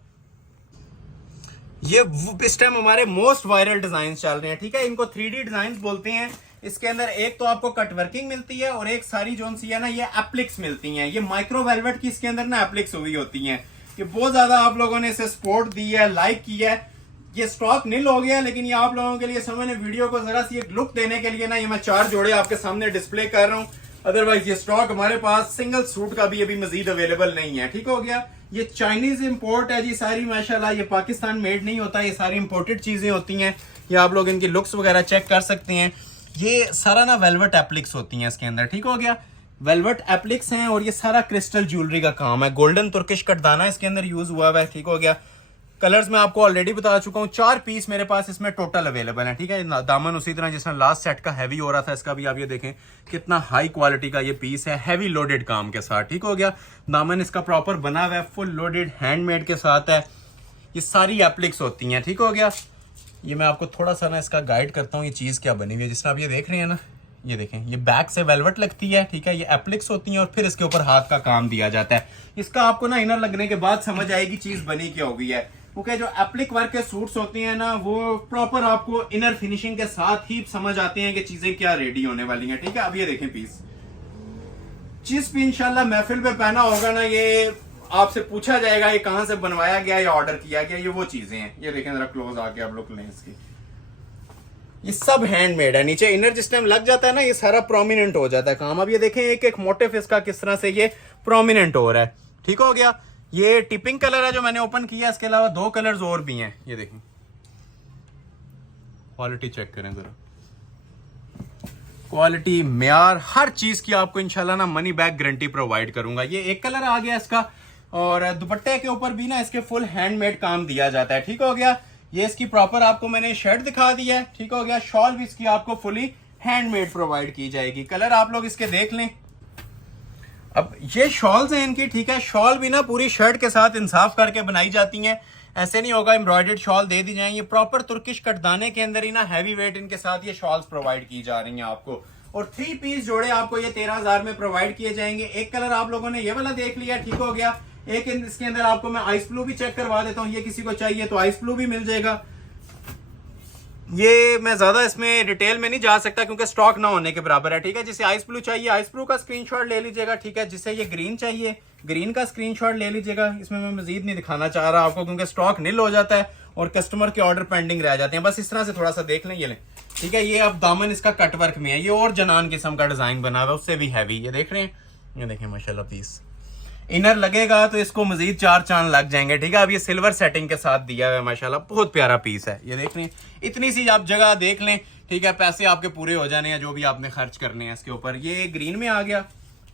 ये इस टाइम हमारे मोस्ट वायरल डिजाइन चल रहे हैं, ठीक है। इनको 3D डिजाइन बोलते हैं। इसके अंदर एक तो आपको कट वर्किंग मिलती है और एक सारी जो सी है ना ये एप्लिक्स मिलती हैं। ये माइक्रो वेलवेट की इसके अंदर ना एप्लिक्स हुई होती हैं। ये बहुत ज्यादा आप लोगों ने इसे सपोर्ट दी है, लाइक किया है। ये स्टॉक नील हो गया, लेकिन ये आप लोगों के लिए समझने वीडियो को जरा सी एक लुक देने के लिए ना ये मैं 4 जोड़े आपके सामने डिस्प्ले कर रहा हूँ। अदरवाइज ये स्टॉक हमारे पास सिंगल सूट का भी अभी मजीद अवेलेबल नहीं है, ठीक हो गया। ये चाइनीज इंपोर्ट है जी सारी, माशाल्लाह। ये पाकिस्तान मेड नहीं होता, ये सारी इंपोर्टेड चीजें होती हैं। ये आप लोग इनकी लुक्स वगैरह चेक कर सकते हैं। ये सारा ना वेलवेट एप्लिक्स होती हैं इसके अंदर, ठीक हो गया। वेलवेट एप्लिक्स हैं और ये सारा क्रिस्टल ज्वेलरी का काम है। गोल्डन तुर्किश कटदाना इसके अंदर यूज हुआ है, ठीक हो गया। कलर्स मैं आपको ऑलरेडी बता चुका हूँ। 4 पीस मेरे पास इसमें टोटल अवेलेबल है, ठीक है। दामन उसी तरह जिस तरह लास्ट सेट का हैवी हो रहा था, इसका भी आप ये देखें कितना हाई क्वालिटी का ये पीस है, हैवी लोडेड काम के साथ, ठीक हो गया। दामन इसका प्रॉपर बना हुआ है, फुल लोडेड हैंडमेड के साथ है। ये सारी एप्लिक्स होती हैं, ठीक हो गया। ये मैं आपको थोड़ा सा ना इसका गाइड करता हूँ, ये चीज़ क्या बनी हुई है। जिस तरह आप ये देख रहे हैं ना, ये देखें, ये बैक से वेलवेट लगती है, ठीक है। ये एप्लिक्स होती हैं और फिर इसके ऊपर हाथ का काम दिया जाता है। इसका आपको ना इनर लगने के बाद समझ आएगी चीज़ बनी क्या हो गई है, क्योंकि जो एप्लिक वर्क के सूट्स होते हैं ना वो प्रॉपर आपको इनर फिनिशिंग के साथ ही समझ आते हैं कि चीजें क्या रेडी होने वाली हैं, ठीक है। अब ये देखें पीस, जिस भी इंशाल्लाह महफिल पे पहना होगा ना, ये आपसे पूछा जाएगा ये कहां से बनवाया गया या ऑर्डर किया गया, ये वो चीजें हैं। ये देखें जरा क्लोज आके आप लोग लें इसकी, ये सब हैंडमेड है। नीचे इनर जिस टाइम लग जाता है ना ये सारा प्रोमिनेंट हो जाता है काम। अब ये देखें एक एक मोटिव इसका किस तरह से ये प्रोमिनेंट हो रहा है, ठीक हो गया। ये टिपिंग कलर है जो मैंने ओपन किया, इसके अलावा 2 कलर्स और भी हैं। ये देखें, क्वालिटी चेक करें जरा, क्वालिटी म्यार हर चीज की आपको इंशाल्लाह ना मनी बैक गारंटी प्रोवाइड करूंगा। ये एक कलर आ गया इसका, और दुपट्टे के ऊपर भी ना इसके फुल हैंडमेड काम दिया जाता है, ठीक हो गया। ये इसकी प्रॉपर आपको मैंने शर्ट दिखा दी है, ठीक हो गया। शॉल भी इसकी आपको फुली हैंडमेड प्रोवाइड की जाएगी। कलर आप लोग इसके देख लें। अब ये शॉल्स हैं इनकी, ठीक है। शॉल भी ना पूरी शर्ट के साथ इंसाफ करके बनाई जाती हैं, ऐसे नहीं होगा एम्ब्रॉयडर्ड शॉल दे दी जाएंगी। प्रॉपर तुर्किश कटदाने के अंदर ही ना हैवी वेट इनके साथ ये शॉल्स प्रोवाइड की जा रही हैं आपको। और 3 पीस जोड़े आपको ये 13,000 में प्रोवाइड किए जाएंगे। एक कलर आप लोगों ने ये वाला देख लिया, ठीक हो गया। एक इसके अंदर आपको मैं आइस ब्लू भी चेक करवा देता हूँ, ये किसी को चाहिए तो आइस ब्लू भी मिल जाएगा। ये मैं ज्यादा इसमें डिटेल में नहीं जा सकता क्योंकि स्टॉक ना होने के बराबर है, ठीक है। जिसे आइस ब्लू चाहिए आइस ब्लू का स्क्रीनशॉट ले लीजिएगा, ठीक है। जिसे ये ग्रीन चाहिए ग्रीन का स्क्रीनशॉट ले लीजिएगा। इसमें मैं मजीद नहीं दिखाना चाह रहा आपको क्योंकि स्टॉक निल हो जाता है और कस्टमर के ऑर्डर पेंडिंग रह जाते हैं। बस इस तरह से थोड़ा सा देख लें, ये लें, ठीक है। ये अब दामन इसका कटवर्क में है, ये और जनान किस्म का डिजाइन बना हुआ है, उससे भी हैवी। ये देख रहे हैं, ये देखें माशाल्लाह पीस, इनर लगेगा तो इसको मजीद 4 चांद लग जाएंगे, ठीक है। अब ये सिल्वर सेटिंग के साथ दिया हुआ है माशाल्लाह, बहुत प्यारा पीस है। ये देख लें, इतनी सी आप जगह देख लें, ठीक है, पैसे आपके पूरे हो जाने हैं जो भी आपने खर्च करने हैं इसके ऊपर। ये ग्रीन में आ गया,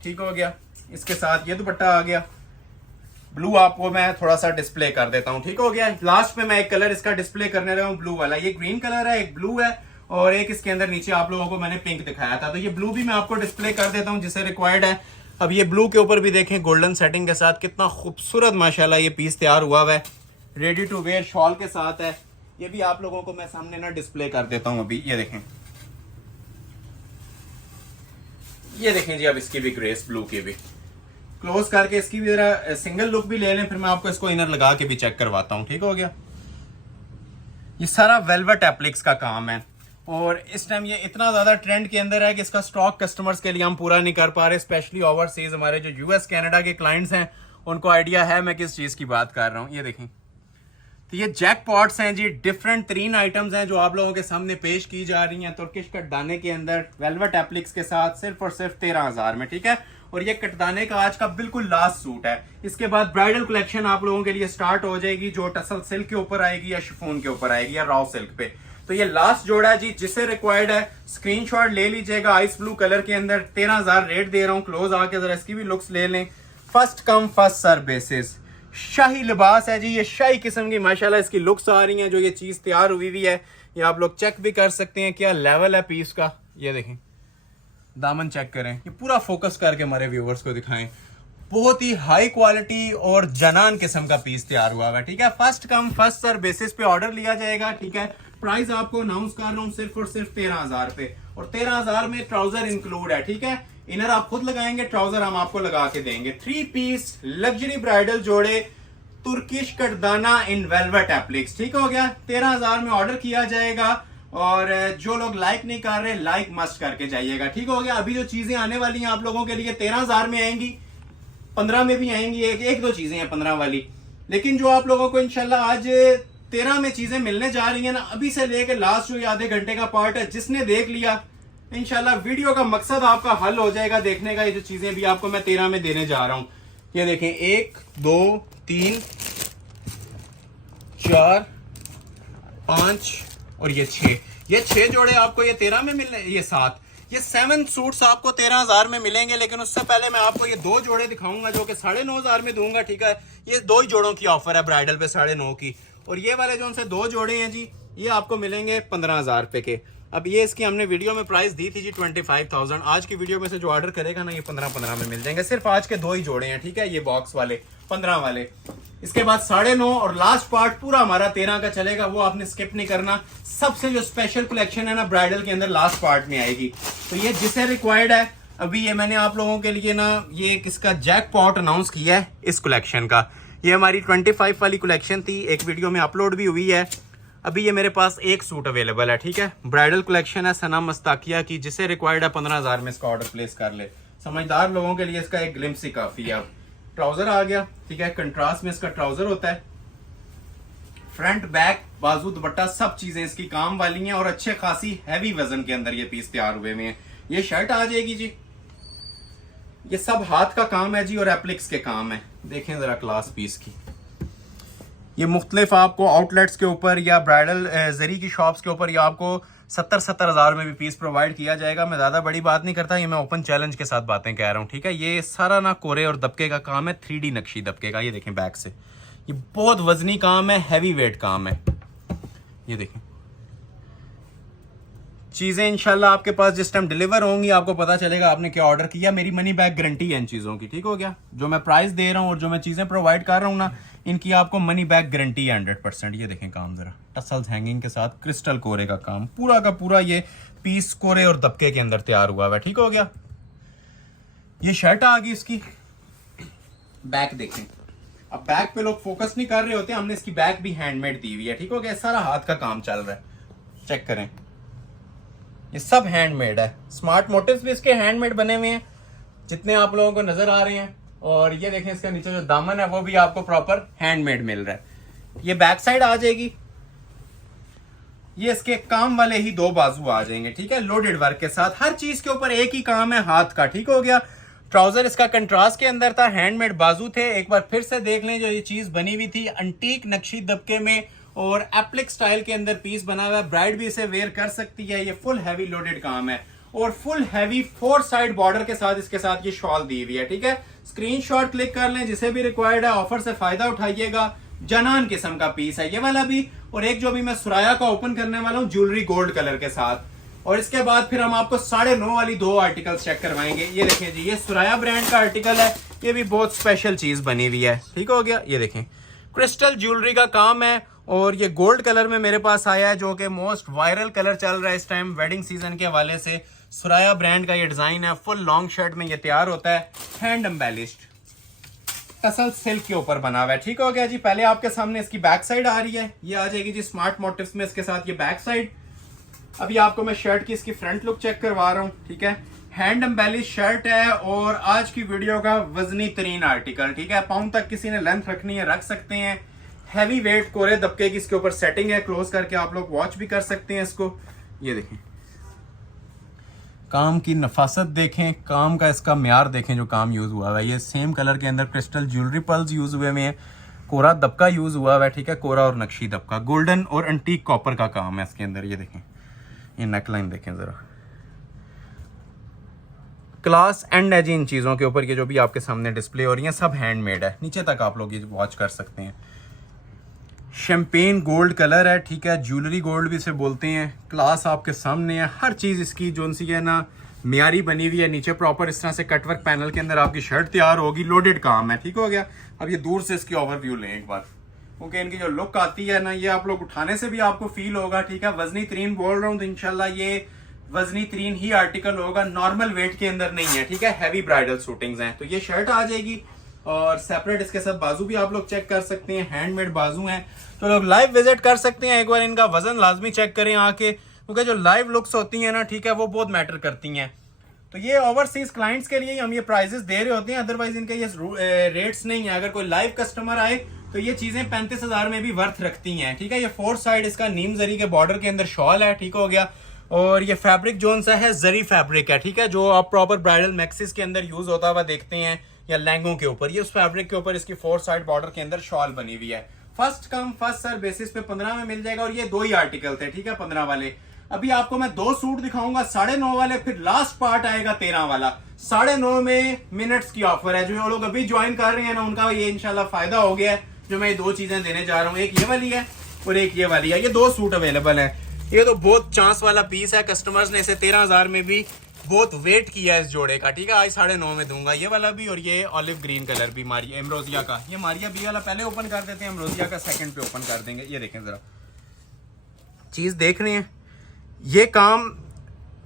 ठीक हो गया। इसके साथ ये दुपट्टा आ गया ब्लू, आपको मैं थोड़ा सा डिस्प्ले कर देता हूँ, ठीक हो गया। लास्ट में मैं एक कलर इसका डिस्प्ले करने लगा हूँ, ब्लू वाला। ये ग्रीन कलर है, एक ब्लू है और एक इसके अंदर नीचे आप लोगों को मैंने पिंक दिखाया था, तो ये ब्लू भी मैं आपको डिस्प्ले कर देता हूँ जिसे रिक्वायर्ड है। अब ये ब्लू के ऊपर भी देखें गोल्डन सेटिंग के साथ कितना खूबसूरत माशाल्लाह ये पीस तैयार हुआ है, रेडी टू वेयर शॉल के साथ है। ये भी आप लोगों को मैं सामने ना डिस्प्ले कर देता हूँ अभी। ये देखें, ये देखें जी। अब इसकी भी ग्रेस ब्लू की भी क्लोज करके इसकी भी जरा सिंगल लुक भी ले लें, फिर मैं आपको इसको इनर लगा के भी चेक करवाता हूँ, ठीक हो गया। ये सारा वेलवेट एप्लिक्स का काम है और इस टाइम ये इतना ज्यादा ट्रेंड के अंदर है कि इसका स्टॉक कस्टमर्स के लिए हम पूरा नहीं कर पा रहे, स्पेशली ओवरसीज हमारे जो यूएस कनाडा के क्लाइंट्स हैं उनको आइडिया है मैं किस चीज की बात कर रहा हूँ। ये देखें, तो ये जैकपॉट्स हैं जी, डिफरेंट 3 आइटम्स हैं जो आप लोगों के सामने पेश की जा रही हैं तुर्किश कटदाने के अंदर वेलवेट एप्लिक्स के साथ, सिर्फ और सिर्फ 13,000 में, ठीक है। और ये कटदाने का आज का बिल्कुल लास्ट सूट है। इसके बाद ब्राइडल कलेक्शन आप लोगों के लिए स्टार्ट हो जाएगी जो टसल सिल्क के ऊपर आएगी या शिफॉन के ऊपर आएगी या रॉ सिल्क पे। तो ये लास्ट जोड़ा है जी, जिसे रिक्वायर्ड है स्क्रीनशॉट ले लीजिएगा। आइस ब्लू कलर के अंदर 13,000 रेट दे रहा हूँ। क्लोज आके जरा इसकी भी लुक्स ले लें। First come first serve basis शाही लिबास है जी, ये शाही किस्म की माशाल्लाह इसकी लुक्स आ रही हैं। जो ये चीज तैयार हुई हुई है ये आप लोग चेक भी कर सकते हैं क्या लेवल है पीस का। ये देखें, दामन चेक करें, ये पूरा फोकस करके हमारे व्यूवर्स को दिखाएं। बहुत ही हाई क्वालिटी और जनान किस्म का पीस तैयार हुआ है, ठीक है। First come first serve basis पे ऑर्डर लिया जाएगा, ठीक है। प्राइस आपको अनाउंस कर रहा हूँ सिर्फ और सिर्फ 13,000 पे, और 13,000 में ट्राउजर इंक्लूड है, ठीक है। इनर आप खुद लगाएंगे, ट्राउजर हम आपको लगा के देंगे। 3 पीस लग्जरी ब्राइडल जोड़े तुर्किश कटदाना इन वेलवेट एप्लिक्स, ठीक हो गया। 13,000 में ऑर्डर किया जाएगा और जो लोग लाइक नहीं कर रहे लाइक मस्ट करके जाइएगा, ठीक हो गया। अभी जो चीजें आने वाली हैं आप लोगों के लिए 13,000 में आएंगी, 15 में भी आएंगी, एक दो चीजें हैं 15 वाली, लेकिन जो आप लोगों को इंशाल्लाह आज 13 में चीजें मिलने जा रही हैं ना, अभी से लेकर लास्ट जो आधे घंटे का पार्ट है, जिसने देख लिया इंशाल्लाह वीडियो का मकसद आपका हल हो जाएगा देखने का। ये जो चीजें भी आपको मैं 13 में देने जा रहा हूं, ये देखें 1 2 3 4 5 और ये 6, ये 6 जोड़े आपको ये 13 में मिलने, ये 7, ये 7 सूट्स आपको 13,000 में मिलेंगे। लेकिन उससे पहले मैं आपको ये 2 जोड़े दिखाऊंगा जो कि 9,500 में दूंगा, ठीक है। ये 2 ही जोड़ों की ऑफर है ब्राइडल पे 9,500 की, और ये वाले जो उनसे 2 जोड़े हैं जी ये आपको मिलेंगे 15,000 रुपए के। अब ये इसकी हमने वीडियो में प्राइस दी थी जी 25,000। आज की वीडियो में से जो ऑर्डर करेगा ना ये 15 में मिल जाएंगे। सिर्फ आज के 2 ही जोड़े हैं, ठीक है, ये बॉक्स वाले 15 वाले। इसके बाद 9.5 और लास्ट पार्ट पूरा हमारा 13 का चलेगा, वो आपने स्किप नहीं करना। सबसे जो स्पेशल कलेक्शन है ना ब्राइडल के अंदर लास्ट पार्ट में आएगी, तो ये जिसे रिक्वायर्ड है। अभी ये मैंने आप लोगों के लिए ना ये किसका जैकपॉट अनाउंस किया है इस कलेक्शन का। ये हमारी 25 वाली कलेक्शन थी, एक वीडियो में अपलोड भी हुई है। अभी ये मेरे पास एक सूट अवेलेबल है, ठीक है। ब्राइडल कलेक्शन है सना मस्ताकिया की, जिसे रिक्वायर्ड है 15,000 में इसका ऑर्डर प्लेस कर ले। समझदार लोगों के लिए इसका एक ग्लिम्स ही काफी है। ट्राउजर आ गया, ठीक है, कंट्रास्ट में इसका ट्राउजर होता है। फ्रंट बैक बाजू दुपट्टा सब चीजें इसकी काम वाली हैं और अच्छे खासी हैवी वजन के अंदर ये पीस तैयार हुए हुए हैं। ये शर्ट आ जाएगी जी, ये सब हाथ का काम है जी और एप्लिक्स के काम है। देखें जरा क्लास पीस की, ये मुख्तलिफ आपको आउटलेट्स के ऊपर या ब्राइडल जरी की शॉप्स के ऊपर या आपको 70-70 हज़ार में भी पीस प्रोवाइड किया जाएगा। मैं ज़्यादा बड़ी बात नहीं करता, ये मैं ओपन चैलेंज के साथ बातें कह रहा हूँ, ठीक है। ये सारा ना कोरे और दबके का काम है, 3D नक्शी दबके का। ये देखें बैक से, ये बहुत वजनी काम है, हैवी वेट काम है। ये देखें चीज़ें इंशाल्लाह आपके पास जिस टाइम डिलीवर होंगी आपको पता चलेगा आपने क्या ऑर्डर किया। मेरी मनी बैक गारंटी है इन चीज़ों की, ठीक हो गया। जो मैं प्राइस दे रहा हूँ और जो मैं चीज़ें प्रोवाइड कर रहा हूँ ना, इनकी आपको मनी बैक गारंटी है 100%। ये देखें काम जरा, टसल्स हैंगिंग के साथ क्रिस्टल कोरे का काम, पूरा का पूरा ये पीस कोरे और दबके के अंदर तैयार हुआ है, ठीक हो गया। ये शर्ट आ गई इसकी, बैक देखें। अब बैक पे लोग फोकस नहीं कर रहे होते, हमने इसकी बैक भी हैंडमेड दी हुई है, ठीक हो गया। सारा हाथ का काम चल रहा है, चेक करें, ये सब हैंडमेड है। स्मार्ट मोटिव्स भी इसके हैंडमेड बने हुए हैं जितने आप लोगों को नजर आ रहे हैं। और ये देखें इसका नीचे जो दामन है वो भी आपको प्रॉपर हैंडमेड मिल रहा है। ये बैक साइड आ जाएगी, ये इसके काम वाले ही 2 बाजू आ जाएंगे, ठीक है, लोडेड वर्क के साथ। हर चीज के ऊपर एक ही काम है हाथ का, ठीक हो गया। ट्राउजर इसका कंट्रास्ट के अंदर था, हैंडमेड बाजू थे। एक बार फिर से देख लें, जो ये चीज बनी हुई थी अंटीक नक्शी दबके में और एप्लिक स्टाइल के अंदर पीस बना हुआ है। ब्राइड भी इसे वेयर कर सकती है। ये फुल हैवी लोडेड काम है और फुल हैवी 4 साइड बॉर्डर के साथ इसके साथ ये शॉल दी हुई है। ठीक है, स्क्रीनशॉट क्लिक कर लें, जिसे भी रिक्वायर्ड है ऑफर से फायदा उठाइएगा। जनान किस्म का पीस है ये वाला भी, और एक जो भी मैं सुराया का ओपन करने वाला हूँ ज्वेलरी गोल्ड कलर के साथ। और इसके बाद फिर हम आपको 9.5 वाली 2 आर्टिकल्स चेक करवाएंगे। ये देखें जी, ये सुराया ब्रांड का आर्टिकल है, ये भी बहुत स्पेशल चीज बनी हुई है। ठीक हो गया, ये देखें क्रिस्टल ज्वेलरी का काम है और ये गोल्ड कलर में मेरे पास आया है, जो कि मोस्ट वायरल कलर चल रहा है इस टाइम वेडिंग सीजन के हवाले से। सुराया ब्रांड का ये डिजाइन है, फुल लॉन्ग शर्ट में ये तैयार होता है, हैंड एम्बेलिश्ड टसल सिल्क के ऊपर बना हुआ है। ठीक हो गया जी। पहले आपके सामने इसकी बैक साइड आ रही है, ये आ जाएगी जी स्मार्ट मोटिव्स में इसके साथ ये बैक साइड। अभी आपको मैं शर्ट की इसकी फ्रंट लुक चेक करवा रहा हूँ। ठीक है, हैंड एम्बेलिश शर्ट है और आज की वीडियो का वजनी तरीन आर्टिकल। ठीक है, पाउंड तक किसी ने लेंथ रखनी है रख सकते हैं। हैवी वेट कोरे दबके की इसके ऊपर सेटिंग है, क्लोज करके आप लोग वॉच भी कर सकते हैं इसको। ये देखें काम की नफासत देखें, काम का इसका म्यार देखें जो काम यूज हुआ है। ये सेम कलर के अंदर क्रिस्टल ज्वेलरी पल्स यूज हुए हैं, कोरा दबका यूज हुआ है। ठीक है, कोरा और नक्शी दबका, गोल्डन और एंटीक कॉपर का काम है इसके अंदर। ये देखें, ये नेकलाइन देखें जरा, क्लास एंड है जी इन चीजों के ऊपर। ये जो भी आपके सामने डिस्प्ले हो रही है सब हैंडमेड है, नीचे तक आप लोग ये वॉच कर सकते हैं। शैम्पेन गोल्ड कलर है। ठीक है, ज्वेलरी गोल्ड भी इसे बोलते हैं। क्लास आपके सामने है, हर चीज इसकी जो सी है ना मियारी बनी हुई है। नीचे प्रॉपर इस तरह से कटवर्क पैनल के अंदर आपकी शर्ट तैयार होगी, लोडेड काम है। ठीक हो गया। अब ये दूर से इसकी ओवरव्यू लें एक बार, क्योंकि इनकी जो लुक आती है ना, ये आप लोग उठाने से भी आपको फील होगा। ठीक है, वजनी तरीन बोल रहा हूँ तो इंशाल्लाह ये वजनी तरीन ही आर्टिकल होगा, नॉर्मल वेट के अंदर नहीं है। ठीक है, हैवी ब्राइडल शूटिंग्स हैं। तो ये शर्ट आ जाएगी और सेपरेट इसके साथ बाजू भी आप लोग चेक कर सकते हैं, हैंडमेड बाजू हैं। तो लोग लाइव विजिट कर सकते हैं, एक बार इनका वजन लाजमी चेक करें आके, क्योंकि जो लाइव लुक्स होती हैं ना, ठीक है, वो बहुत मैटर करती हैं। तो ये ओवरसीज क्लाइंट्स के लिए हम ये प्राइजेस दे रहे होते हैं, अदरवाइज इनके ये रेट्स नहीं है। अगर कोई लाइव कस्टमर आए तो ये चीजें 35,000 में भी वर्थ रखती हैं। ठीक है, ये 4 साइड इसका नीम जरी के बॉर्डर के अंदर शॉल है। ठीक हो गया, और ये फैब्रिक जोन सा है जरी फैब्रिक है। ठीक है, जो आप प्रॉपर ब्राइडल मैक्सिस के अंदर यूज होता हुआ देखते हैं या लहंगों के ऊपर, ये उस फैब्रिक के ऊपर इसकी 4 साइड बॉर्डर के अंदर शॉल बनी हुई है। First come first serve basis पे 15 में मिल जाएगा और ये 2 ही आर्टिकल थे। ठीक है, 15 वाले। अभी आपको मैं 2 सूट दिखाऊंगा 9.5 वाले, फिर लास्ट पार्ट आएगा 13 वाला। 9.5 में मिनट्स की ऑफर है। जो लोग अभी ज्वाइन कर रहे हैं ना, उनका ये इंशाल्लाह फायदा हो गया है। जो मैं ये 2 चीजें देने जा रहा हूँ, एक ये वाली है और एक ये वाली है। ये 2 सूट अवेलेबल है। ये तो बहुत चांस वाला पीस है, कस्टमर्स ने इसे 13,000 में भी बहुत वेट किया है इस जोड़े का। ठीक है, आज 9.5 में दूंगा ये वाला भी, और ये ऑलिव ग्रीन कलर भी मारिया एम्ब्रोजिया का। ये मारिया बी वाला पहले ओपन कर देते हैं, एम्ब्रोजिया का सेकंड पे ओपन कर देंगे। ये देखें जरा, चीज देख रहे हैं, ये काम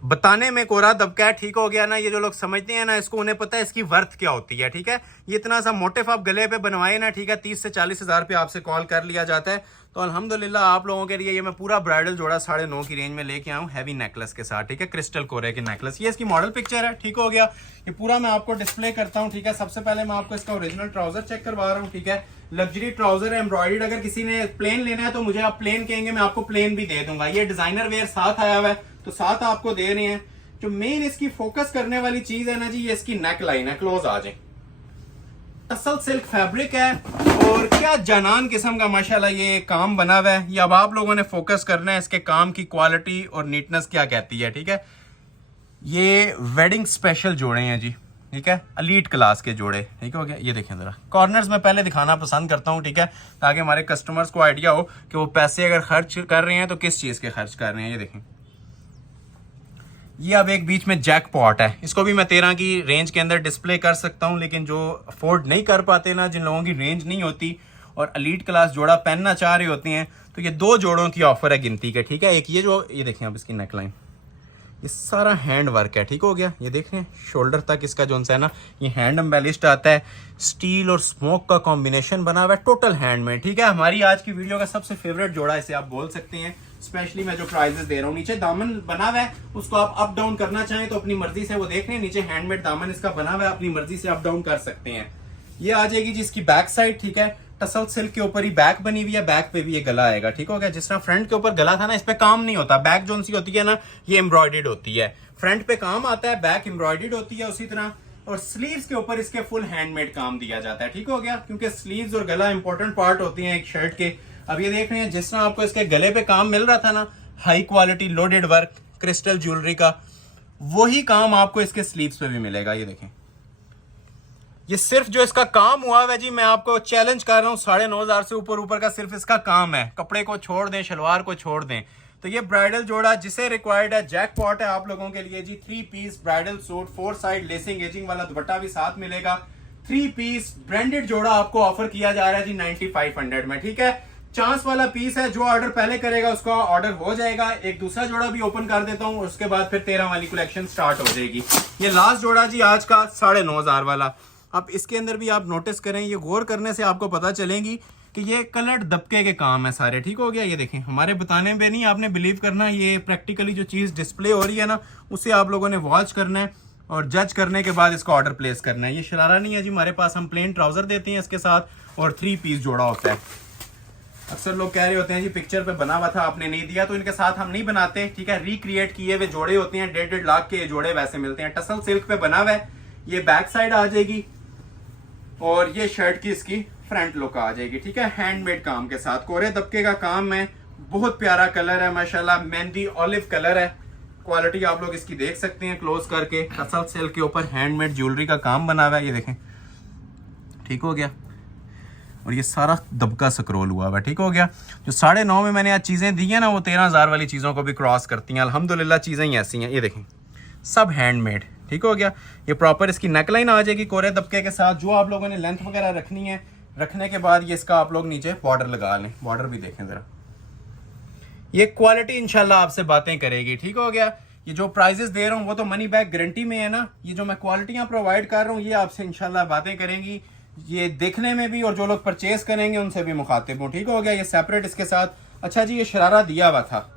बताने में कोरा दबका है। ठीक हो गया ना, ये जो लोग समझते हैं ना इसको, उन्हें पता है इसकी वर्थ क्या होती है। ठीक है, ये इतना सा मोटिफ आप गले पे बनवाए ना, ठीक है, 30 से 40,000 पे आपसे कॉल कर लिया जाता है। तो अल्हम्दुलिल्लाह आप लोगों के लिए ये मैं पूरा ब्राइडल जोड़ा 9.5 की रेंज में लेके आऊँ, हैवी नेकलेस के साथ। ठीक है, क्रिस्टल कोरे के नेकलेस, ये इसकी मॉडल पिक्चर है। ठीक हो गया, ये पूरा मैं आपको डिस्प्ले करता हूँ। ठीक है, सबसे पहले मैं आपको इसका ओरिजिनल ट्राउजर चेक करवा रहा हूँ। ठीक है, लग्जरी ट्राउजर है, एम्ब्रॉयडर्ड। अगर किसी ने प्लेन लेना है तो मुझे आप प्लेन कहेंगे, मैं आपको प्लेन भी दे दूंगा। ये डिजाइनर वेयर साथ आया हुआ है, तो साथ आपको दे रहे हैं। जो मेन इसकी फोकस करने वाली चीज है ना जी, ये इसकी नेक लाइन है। क्लोज आ जाए, असल सिल्क फैब्रिक है और क्या जनान किस्म का माशाल्लाह ये काम बना हुआ है। ये अब आप लोगों ने फोकस करना है इसके काम की क्वालिटी और नीटनेस क्या कहती है। ठीक है, ये वेडिंग स्पेशल जोड़े हैं जी। ठीक है, एलीट क्लास के जोड़े। ठीक हो गया, ये देखें जरा, कॉर्नर्स में पहले दिखाना पसंद करता हूँ। ठीक है, ताकि हमारे कस्टमर्स को आइडिया हो कि वो पैसे अगर खर्च कर रहे हैं तो किस चीज के खर्च कर रहे हैं। ये देखें, ये अब एक बीच में जैक पॉट है, इसको भी मैं 13 की रेंज के अंदर डिस्प्ले कर सकता हूं, लेकिन जो अफोर्ड नहीं कर पाते ना, जिन लोगों की रेंज नहीं होती और एलीट क्लास जोड़ा पहनना चाह रहे होते हैं, तो ये 2 जोड़ों की ऑफर है गिनती के। ठीक है, एक ये देखें आप इसकी नेकलाइन, ये सारा हैंड वर्क है। ठीक हो गया, ये देख रहे हैं शोल्डर तक इसका जो है ना, ये हैंड एम्बेलिश्ड आता है, स्टील और स्मोक का कॉम्बिनेशन बना हुआ है, टोटल हैंडमेड। ठीक है, हमारी आज की वीडियो का सबसे फेवरेट जोड़ा इसे आप बोल सकते हैं। स्पेशली मैं जो प्राइजेस दे रहा हूँ, नीचे दामन बना हुआ है, उसको आप अप डाउन करना चाहें तो अपनी मर्जी से, वो देख रहे हैं नीचे हैंडमेड दामन इसका बना हुआ है, अपनी मर्जी से अप डाउन कर सकते हैं। ये आ जाएगी जिसकी बैक साइड। ठीक है, टसल सिल्क के ऊपर ही बैक बनी हुई है, बैक पे भी ये गला आएगा। ठीक हो गया, जिस तरह फ्रंट के ऊपर गला था ना, इस पे काम नहीं होता। बैक जो सी होती है ना, ये एम्ब्रॉयडर्ड होती है। फ्रंट पे काम आता है, बैक एम्ब्रॉयडर्ड होती है। उसी तरह और स्लीव्स के ऊपर इसके फुल हैंडमेड काम दिया जाता है। ठीक हो गया, क्योंकि स्लीव्स और गला इंपॉर्टेंट पार्ट होती हैं एक शर्ट के। अब ये देख रहे हैं जिस तरह आपको इसके गले पे काम मिल रहा था ना, high quality loaded work crystal jewellery का, वही काम आपको इसके स्लीव्स पे भी मिलेगा। ये देखें, ये सिर्फ जो इसका काम हुआ है जी, मैं आपको चैलेंज कर रहा हूँ, 9,500 से ऊपर का सिर्फ इसका काम है। कपड़े को छोड़ दें, शलवार को छोड़ दें। तो ये ब्राइडल जोड़ा जिसे रिक्वायर्ड है, जैकपॉट है आप लोगों के लिए जी। 3 piece bridal suit, 4 side lacing edging वाला दुपट्टा भी साथ मिलेगा। 3 पीस ब्रांडेड जोड़ा आपको ऑफर किया जा रहा है जी 9500 में। ठीक है, चांस वाला पीस है, जो ऑर्डर पहले करेगा उसका ऑर्डर हो जाएगा। एक दूसरा जोड़ा भी ओपन कर देता हूँ, उसके बाद फिर 13 वाली कलेक्शन स्टार्ट हो जाएगी। ये लास्ट जोड़ा जी आज का 9,500 वाला। अब इसके अंदर भी आप नोटिस करें, ये गौर करने से आपको पता चलेंगी कि ये कलर दबके के काम है सारे। ठीक हो गया, ये देखें, हमारे बताने पे नहीं आपने बिलीव करना, ये प्रैक्टिकली जो चीज़ डिस्प्ले हो रही है ना, उसे आप लोगों ने वॉच करना है और जज करने के बाद इसका ऑर्डर प्लेस करना है। ये शरारा नहीं है जी हमारे पास, हम प्लेन ट्राउजर देते हैं इसके साथ और 3 पीस जोड़ा होता है। अक्सर लोग कह रहे होते हैं जी पिक्चर पे बना हुआ था आपने नहीं दिया, तो इनके साथ हम नहीं बनाते। ठीक है, रिक्रिएट किए हुए जोड़े होते हैं, 1.5 लाख के जोड़े वैसे मिलते हैं। टसल सिल्क पे बना हुआ है, ये बैक साइड आ जाएगी और ये शर्ट की इसकी फ्रंट लुक आ जाएगी। ठीक है, हैंडमेड काम के साथ, कोरे दबके का काम है, बहुत प्यारा कलर है माशाल्लाह, मेहंदी ऑलिव कलर है। क्वालिटी आप लोग इसकी देख सकते हैं क्लोज करके। टसल सिल्क के ऊपर हैंडमेड ज्वेलरी का काम बना हुआ है, ये देखें। ठीक हो गया, और ये सारा दबका स्क्रोल हुआ हुआ। ठीक हो गया, जो 9.5 में मैंने आज चीज़ें दी हैं ना, वो 13,000 वाली चीज़ों को भी क्रॉस करती हैं। अल्हम्दुलिल्लाह चीज़ें ही ऐसी हैं, ये देखें, सब हैंडमेड। ठीक हो गया, ये प्रॉपर इसकी नेकलाइन आ जाएगी कोरे दबके के साथ। जो आप लोगों ने लेंथ वगैरह रखनी है, रखने के बाद ये इसका आप लोग नीचे बॉर्डर लगा लें। बॉर्डर भी देखें ज़रा, ये क्वालिटी इंशाल्लाह आपसे बातें करेगी। ठीक हो गया, ये जो प्राइजेस दे रहा हूँ वो तो मनी बैक गारंटी में है ना, ये जो मैं क्वालिटियाँ प्रोवाइड कर रहा हूँ ये आपसे इंशाल्लाह बातें करेंगी, ये देखने में भी, और जो लोग परचेज करेंगे उनसे भी मुखातिब हूँ। ठीक हो गया, ये सेपरेट इसके साथ। अच्छा जी, ये शरारा दिया हुआ था,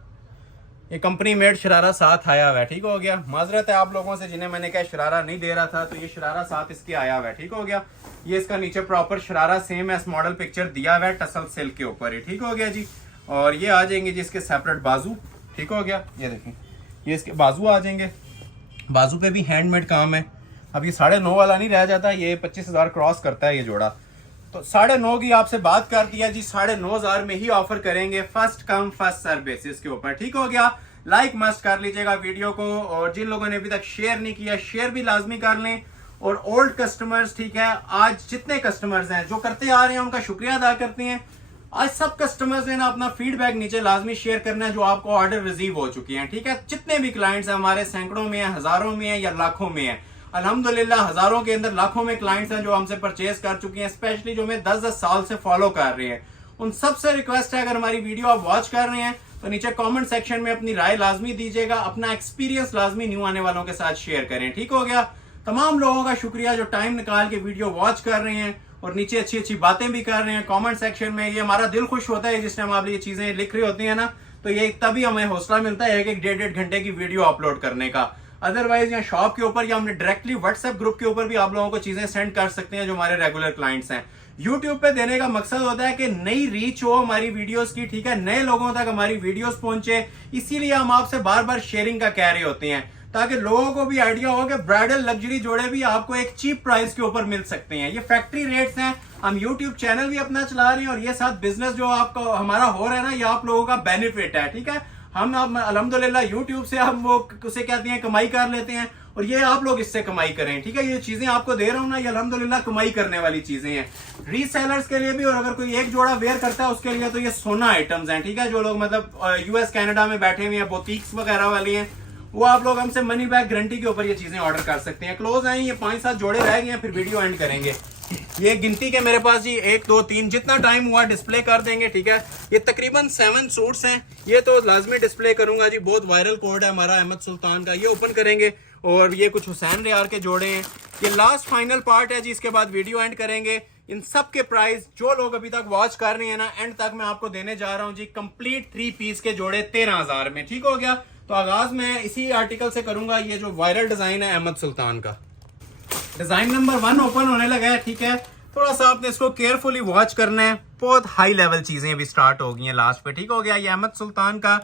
ये कंपनी मेड शरारा साथ आया हुआ है। ठीक हो गया, माजरत है आप लोगों से जिन्हें मैंने कहा शरारा नहीं दे रहा था, तो ये शरारा साथ इसके आया हुआ है। ठीक हो गया, ये इसका नीचे प्रॉपर शरारा सेम है, मॉडल पिक्चर दिया हुआ है टसल सिल्क के ऊपर ही। ठीक हो गया जी, और ये आ जाएंगे जी इसके सेपरेट बाजू। ठीक हो गया, ये देखें, ये इसके बाजू आ जाएंगे, बाजू पे भी हैंडमेड काम है। अब ये 9.5 वाला नहीं रह जाता, ये 25,000 क्रॉस करता है ये जोड़ा। तो 9.5 की आपसे बात कर दिया जी, 9,500 में ही ऑफर करेंगे, first come first serve basis के ऊपर। ठीक हो गया, लाइक मस्ट कर लीजिएगा वीडियो को, और जिन लोगों ने अभी तक शेयर नहीं किया, शेयर भी लाजमी कर लें। और ओल्ड कस्टमर्स, ठीक है, आज जितने कस्टमर्स हैं जो करते आ रहे हैं उनका शुक्रिया अदा करते हैं। आज सब कस्टमर्स ने ना अपना फीडबैक नीचे लाजमी शेयर करना है, जो आपको ऑर्डर रिसीव हो चुके हैं। ठीक है, जितने भी क्लाइंट्स हैं हमारे, सैकड़ों में है, हजारों में है या लाखों में है। अल्हम्दुलिल्लाह हजारों के अंदर लाखों में क्लाइंट्स हैं जो हमसे परचेज कर चुके हैं, स्पेशली जो हमें 10-10 साल से फॉलो कर रहे हैं। उन सबसे रिक्वेस्ट है, अगर हमारी वीडियो आप वॉच कर रहे हैं तो नीचे कमेंट सेक्शन में अपनी राय लाजमी दीजिएगा, अपना एक्सपीरियंस लाजमी न्यू आने वालों के साथ शेयर करें। ठीक हो गया, तमाम लोगों का शुक्रिया जो टाइम निकाल के वीडियो वॉच कर रहे हैं और नीचे अच्छी अच्छी बातें भी कर रहे हैं कमेंट सेक्शन में। ये हमारा दिल खुश होता है जिस टाइम आप ये चीजें लिख रही होती है ना, तो ये तभी हमें हौसला मिलता है एक 1.5 घंटे की वीडियो अपलोड करने का। अदरवाइज या शॉप के ऊपर या हमने डायरेक्टली व्हाट्सएप ग्रुप के ऊपर भी आप लोगों को चीजें सेंड कर सकते हैं जो हमारे रेगुलर क्लाइंट्स हैं। यूट्यूब पे देने का मकसद होता है कि नई रीच हो हमारी वीडियोस की। ठीक है, नए लोगों तक हमारी वीडियोस पहुंचे, इसीलिए हम आपसे बार बार शेयरिंग का कह रहे होते हैं, ताकि लोगों को भी आइडिया हो कि ब्राइडल लग्जरी जोड़े भी आपको एक चीप प्राइस के ऊपर मिल सकते हैं। ये फैक्ट्री रेट्स हैं, हम यूट्यूब चैनल भी अपना चला रहे हैं और ये साथ बिजनेस जो आपको हमारा हो रहा है ना, ये आप लोगों का बेनिफिट है। ठीक है, हम अल्हम्दुलिल्लाह यूट्यूब से हम वो उसे कहते हैं कमाई कर लेते हैं, और ये आप लोग इससे कमाई करें। ठीक है, ये चीजें आपको दे रहा हूं ना, ये अल्हम्दुलिल्लाह कमाई करने वाली चीजें हैं रीसेलर्स के लिए भी, और अगर कोई एक जोड़ा वेयर करता है उसके लिए तो ये सोना आइटम्स हैं। ठीक है, जो लोग मतलब यूएस कनाडा में बैठे हुए हैं, बोतीक्स वगैरह वाली हैं, वो आप लोग हमसे मनी बैक गारंटी के ऊपर ये चीजें ऑर्डर कर सकते हैं। क्लोज हैं, ये 5-7 जोड़े रह गए हैं, फिर वीडियो एंड करेंगे। ये गिनती के मेरे पास जी 1 2 3 जितना टाइम हुआ डिस्प्ले कर देंगे। ठीक है, ये तकरीबन 7 सूट्स हैं, ये तो लाजमी डिस्प्ले करूंगा जी, बहुत वायरल कोड है हमारा अहमद सुल्तान का, ये ओपन करेंगे। और ये कुछ हुसैन रियार के जोड़े हैं, ये लास्ट फाइनल पार्ट है जी, इसके बाद वीडियो एंड करेंगे। इन सब के प्राइस जो लोग अभी तक वॉच कर रहे हैं ना, एंड तक मैं आपको देने जा रहा हूं जी कंप्लीट 3 पीस के जोड़े 13,000 में। ठीक हो गया, तो आगाज मैं इसी आर्टिकल से करूंगा। ये जो वायरल डिजाइन है अहमद सुल्तान का, डिजाइन नंबर 1 ओपन होने लगा है। ठीक है, थोड़ा सा आपने इसको केयरफुली वॉच करना है, बहुत हाई लेवल चीजें भी स्टार्ट हो गई हैं लास्ट पे। ठीक हो गया, ये अहमद सुल्तान का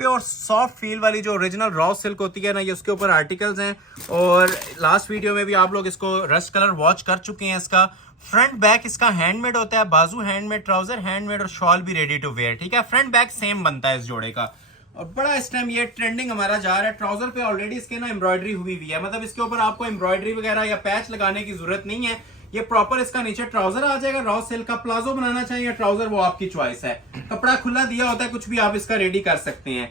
प्योर सॉफ्ट फील वाली जो ओरिजिनल रॉ सिल्क होती है ना, ये उसके ऊपर आर्टिकल्स हैं। और लास्ट वीडियो में भी आप लोग इसको रस्ट कलर वॉच कर चुके हैं। इसका फ्रंट बैक इसका हैंडमेड होता है, बाजू हैंडमेड, ट्राउजर हैंडमेड और शॉल भी रेडी टू वेयर। ठीक है, फ्रंट बैक सेम बनता है इस जोड़े का। और बड़ा इस टाइम ये ट्रेंडिंग हमारा जा रहा है। ट्राउजर पे ऑलरेडी इसके ना एम्ब्रॉयडरी हुई हुई है, मतलब इसके ऊपर आपको एम्ब्रॉयडरी वगैरह या पैच लगाने की जरूरत नहीं है। ये प्रॉपर इसका नीचे ट्राउजर आ जाएगा रॉ सिल्क का। प्लाजो बनाना चाहिए या ट्राउजर, वो आपकी चॉइस है। कपड़ा खुला दिया होता है, कुछ भी आप इसका रेडी कर सकते हैं।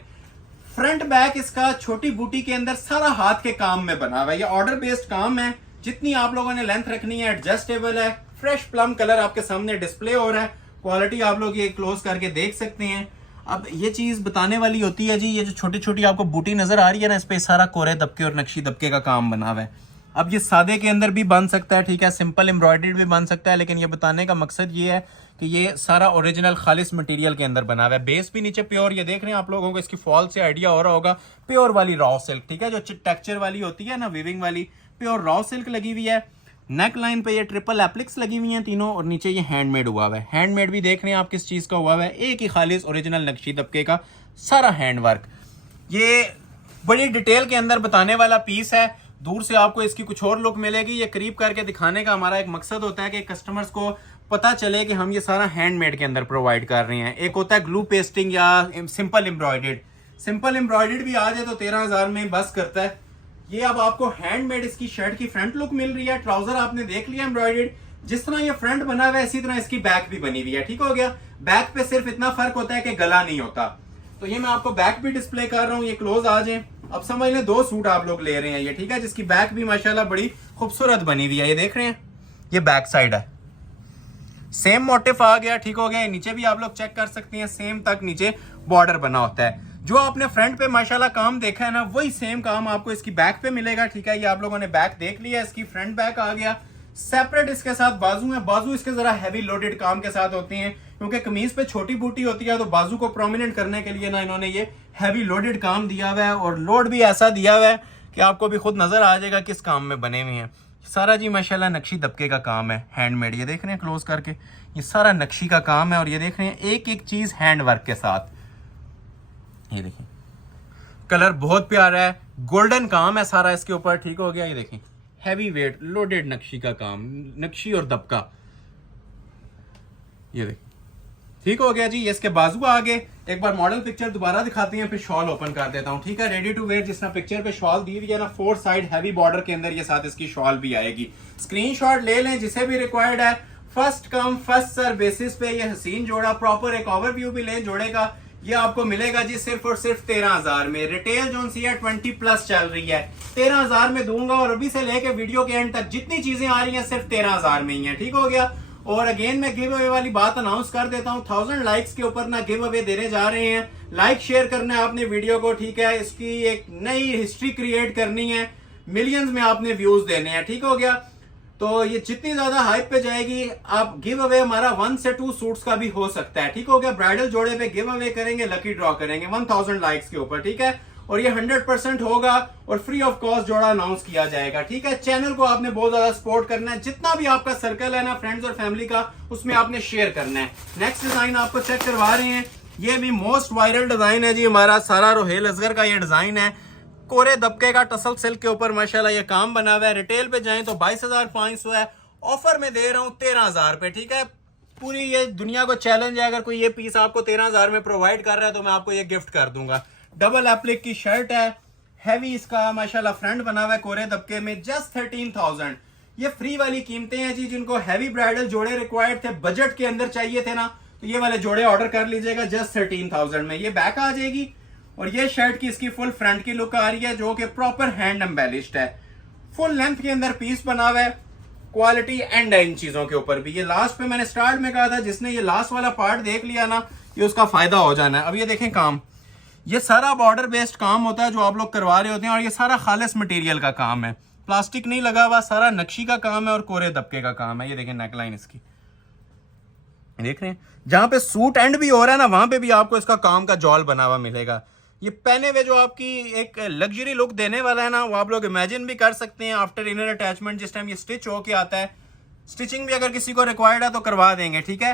फ्रंट बैक इसका छोटी बूटी के अंदर सारा हाथ के काम में बना हुआ है। ये ऑर्डर बेस्ड काम है। जितनी आप लोगों ने लेंथ रखनी है एडजस्टेबल है। फ्रेश प्लम कलर आपके सामने डिस्प्ले हो रहा है। क्वालिटी आप लोग ये क्लोज करके देख सकते हैं। अब ये चीज बताने वाली होती है जी, ये जो छोटी छोटी आपको बूटी नजर आ रही है ना, इस पे सारा कोरे दबके और नक्शी दबके का काम बना हुआ है। अब ये सादे के अंदर भी बन सकता है, ठीक है, सिंपल एम्ब्रॉयडरी भी बन सकता है, लेकिन ये बताने का मकसद ये है कि ये सारा ओरिजिनल खालिस मटेरियल के अंदर बना हुआ है। बेस भी नीचे प्योर, ये देख रहे हैं आप लोगों को इसकी फॉल से आइडिया हो रहा होगा, प्योर वाली रॉ सिल्क। ठीक है, जो टेक्सचर वाली होती है ना, वीविंग वाली, प्योर रॉ सिल्क लगी हुई है। नेक लाइन पे ये ट्रिपल एप्लिक्स लगी हुई हैं तीनों, और नीचे ये हैंडमेड हुआ हुआ है। हैंडमेड भी देख रहे हैं आप किस चीज का हुआ हुआ है, एक ही खालिस ओरिजिनल नक्शी दबके का सारा हैंडवर्क। ये बड़ी डिटेल के अंदर बताने वाला पीस है। दूर से आपको इसकी कुछ और लुक मिलेगी, ये करीब करके दिखाने का हमारा एक मकसद होता है कि कस्टमर्स को पता चले कि हम ये सारा हैंडमेड के अंदर प्रोवाइड कर रहे हैं। एक होता है ग्लू पेस्टिंग या सिंपल एम्ब्रॉयडेड। सिंपल एम्ब्रॉयडेड भी आ जाए तो 13,000 में बस करता है। ये अब आपको हैंडमेड इसकी शर्ट की फ्रंट लुक मिल रही है। ट्राउजर आपने देख लिया एम्ब्रॉयडेड, जिस तरह ये फ्रंट बना हुआ है इसी तरह इसकी बैक भी बनी हुई है। ठीक हो गया, बैक पे सिर्फ इतना फर्क होता है कि गला नहीं होता। तो ये मैं आपको बैक भी डिस्प्ले कर रहा हूँ, ये क्लोज आ जाए। अब समझ लें 2 सूट आप लोग ले रहे हैं ये, ठीक है, जिसकी बैक भी माशाल्लाह बड़ी खूबसूरत बनी हुई है। ये देख रहे हैं, ये बैक साइड है, सेम मोटिफ आ गया। ठीक हो गया, नीचे भी आप लोग चेक कर सकते हैं, सेम तक नीचे बॉर्डर बना होता है। जो आपने फ्रंट पे माशाल्लाह काम देखा है ना, वही सेम काम आपको इसकी बैक पे मिलेगा। ठीक है, ये आप लोगों ने बैक देख लिया, इसकी फ्रंट बैक आ गया। सेपरेट इसके साथ बाजू है, बाजू इसके जरा हैवी लोडेड काम के साथ होती हैं, क्योंकि कमीज पे छोटी बूटी होती है, तो बाजू को प्रोमिनेंट करने के लिए ना इन्होंने ये हैवी लोडेड काम दिया हुआ है। और लोड भी ऐसा दिया हुआ है कि आपको भी खुद नजर आ जाएगा किस काम में बने हुए हैं। सारा जी माशाल्लाह नक्शी दबके का काम है, हैंडमेड। ये देख रहे हैं क्लोज करके, ये सारा नक्शी का काम है। और ये देख रहे हैं एक एक चीज हैंड वर्क के साथ। ये देखिए, कलर बहुत प्यारा है, गोल्डन काम है सारा इसके ऊपर। ठीक हो गया, ये देखें, हैवी वेट लोडेड नक्शी का काम, नक्शी और दबका। ये देखें, ठीक हो गया जी। ये इसके बाजू आगे एक बार मॉडल पिक्चर दोबारा दिखाते हैं, फिर शॉल ओपन कर देता हूं। ठीक है, रेडी टू वेयर जिस तरह पिक्चर पे शॉल दी हुई है ना, 4 साइड हैवी बॉर्डर के अंदर ये साथ इसकी शॉल भी आएगी। स्क्रीनशॉट ले लें जिसे भी रिक्वायर्ड है। First come first serve basis पे ये हसीन जोड़ा, प्रॉपर एक ओवरव्यू भी लें जोड़े का, ये आपको मिलेगा जी सिर्फ और सिर्फ 13,000 में। रिटेल जो सी है 20+ चल रही है, 13,000 में दूंगा। और अभी से लेके वीडियो के एंड तक जितनी चीजें आ रही हैं सिर्फ 13,000 में ही है। ठीक हो गया। और अगेन मैं गिव अवे वाली बात अनाउंस कर देता हूं, 1000 लाइक्स के ऊपर ना गिव अवे देने जा रहे हैं। लाइक शेयर करना है आपने वीडियो को, ठीक है, इसकी एक नई हिस्ट्री क्रिएट करनी है, मिलियंस में आपने व्यूज देने हैं। ठीक हो गया, तो ये जितनी ज्यादा हाइप पे जाएगी, आप गिव अवे हमारा 1 से 2 सूट्स का भी हो सकता है। ठीक हो गया, ब्राइडल जोड़े पे गिव अवे करेंगे, लकी ड्रॉ करेंगे 1000 लाइक्स के ऊपर। ठीक है, और ये 100% होगा और फ्री ऑफ कॉस्ट जोड़ा अनाउंस किया जाएगा। ठीक है, चैनल को आपने बहुत ज्यादा सपोर्ट करना है, जितना भी आपका सर्कल है ना फ्रेंड्स और फैमिली का, उसमें आपने शेयर करना है। नेक्स्ट डिजाइन आपको चेक करवा रहे हैं, ये भी मोस्ट वायरल डिजाइन है जी हमारा, सारा रोहेल असगर का ये डिजाइन है। कोरे दबके का टसल सिल्क के ऊपर माशाल्लाह ये काम बना हुआ है। रिटेल पे जाएं तो 22,500 है, ऑफर में दे रहा हूं 13,000 पे। ठीक है, पूरी ये दुनिया को चैलेंज है, अगर कोई ये पीस आपको 13,000 में प्रोवाइड कर रहा है तो मैं आपको ये गिफ्ट कर दूंगा। डबल एप्लिक की शर्ट है, हैवी इसका माशाल्लाह फ्रंट बना हुआ है कोरे दबके में, जस्ट 13,000। ये फ्री वाली कीमतें हैं जी। जिनको हैवी ब्राइडल जोड़े रिक्वायर्ड थे, बजट के अंदर चाहिए थे ना, तो ये वाले जोड़े ऑर्डर कर लीजिएगा जस्ट 13,000 में। ये बैक आ जाएगी और ये शर्ट की इसकी फुल फ्रंट की लुक आ रही है, जो कि प्रॉपर हैंड एम्बेलिश्ड है। फुल लेंथ के अंदर पीस बना हुआ है, क्वालिटी एंड इन चीजों के ऊपर भी। ये लास्ट पे मैंने स्टार्ट में कहा था, जिसने ये लास्ट वाला पार्ट देख लिया ना, ये उसका फायदा हो जाना है। अब ये देखें काम, ये सारा बॉर्डर बेस्ड काम होता है जो आप लोग करवा रहे होते हैं, और ये सारा खालिस मटेरियल का काम है, प्लास्टिक नहीं लगा हुआ, सारा नक्शी का काम है और कोरे दबके का काम है। ये देखें नेकलाइन इसकी, देख रहे हैं, जहां पे सूट एंड भी हो रहा है ना, वहां पे भी आपको इसका काम का जॉल बना हुआ मिलेगा। ये पहने हुए जो आपकी एक लग्जरी लुक देने वाला है ना, वो आप लोग इमेजिन भी कर सकते हैं आफ्टर इनर अटैचमेंट, जिस टाइम ये स्टिच होके आता है। स्टिचिंग भी अगर किसी को रिक्वायर्ड है तो करवा देंगे। ठीक है,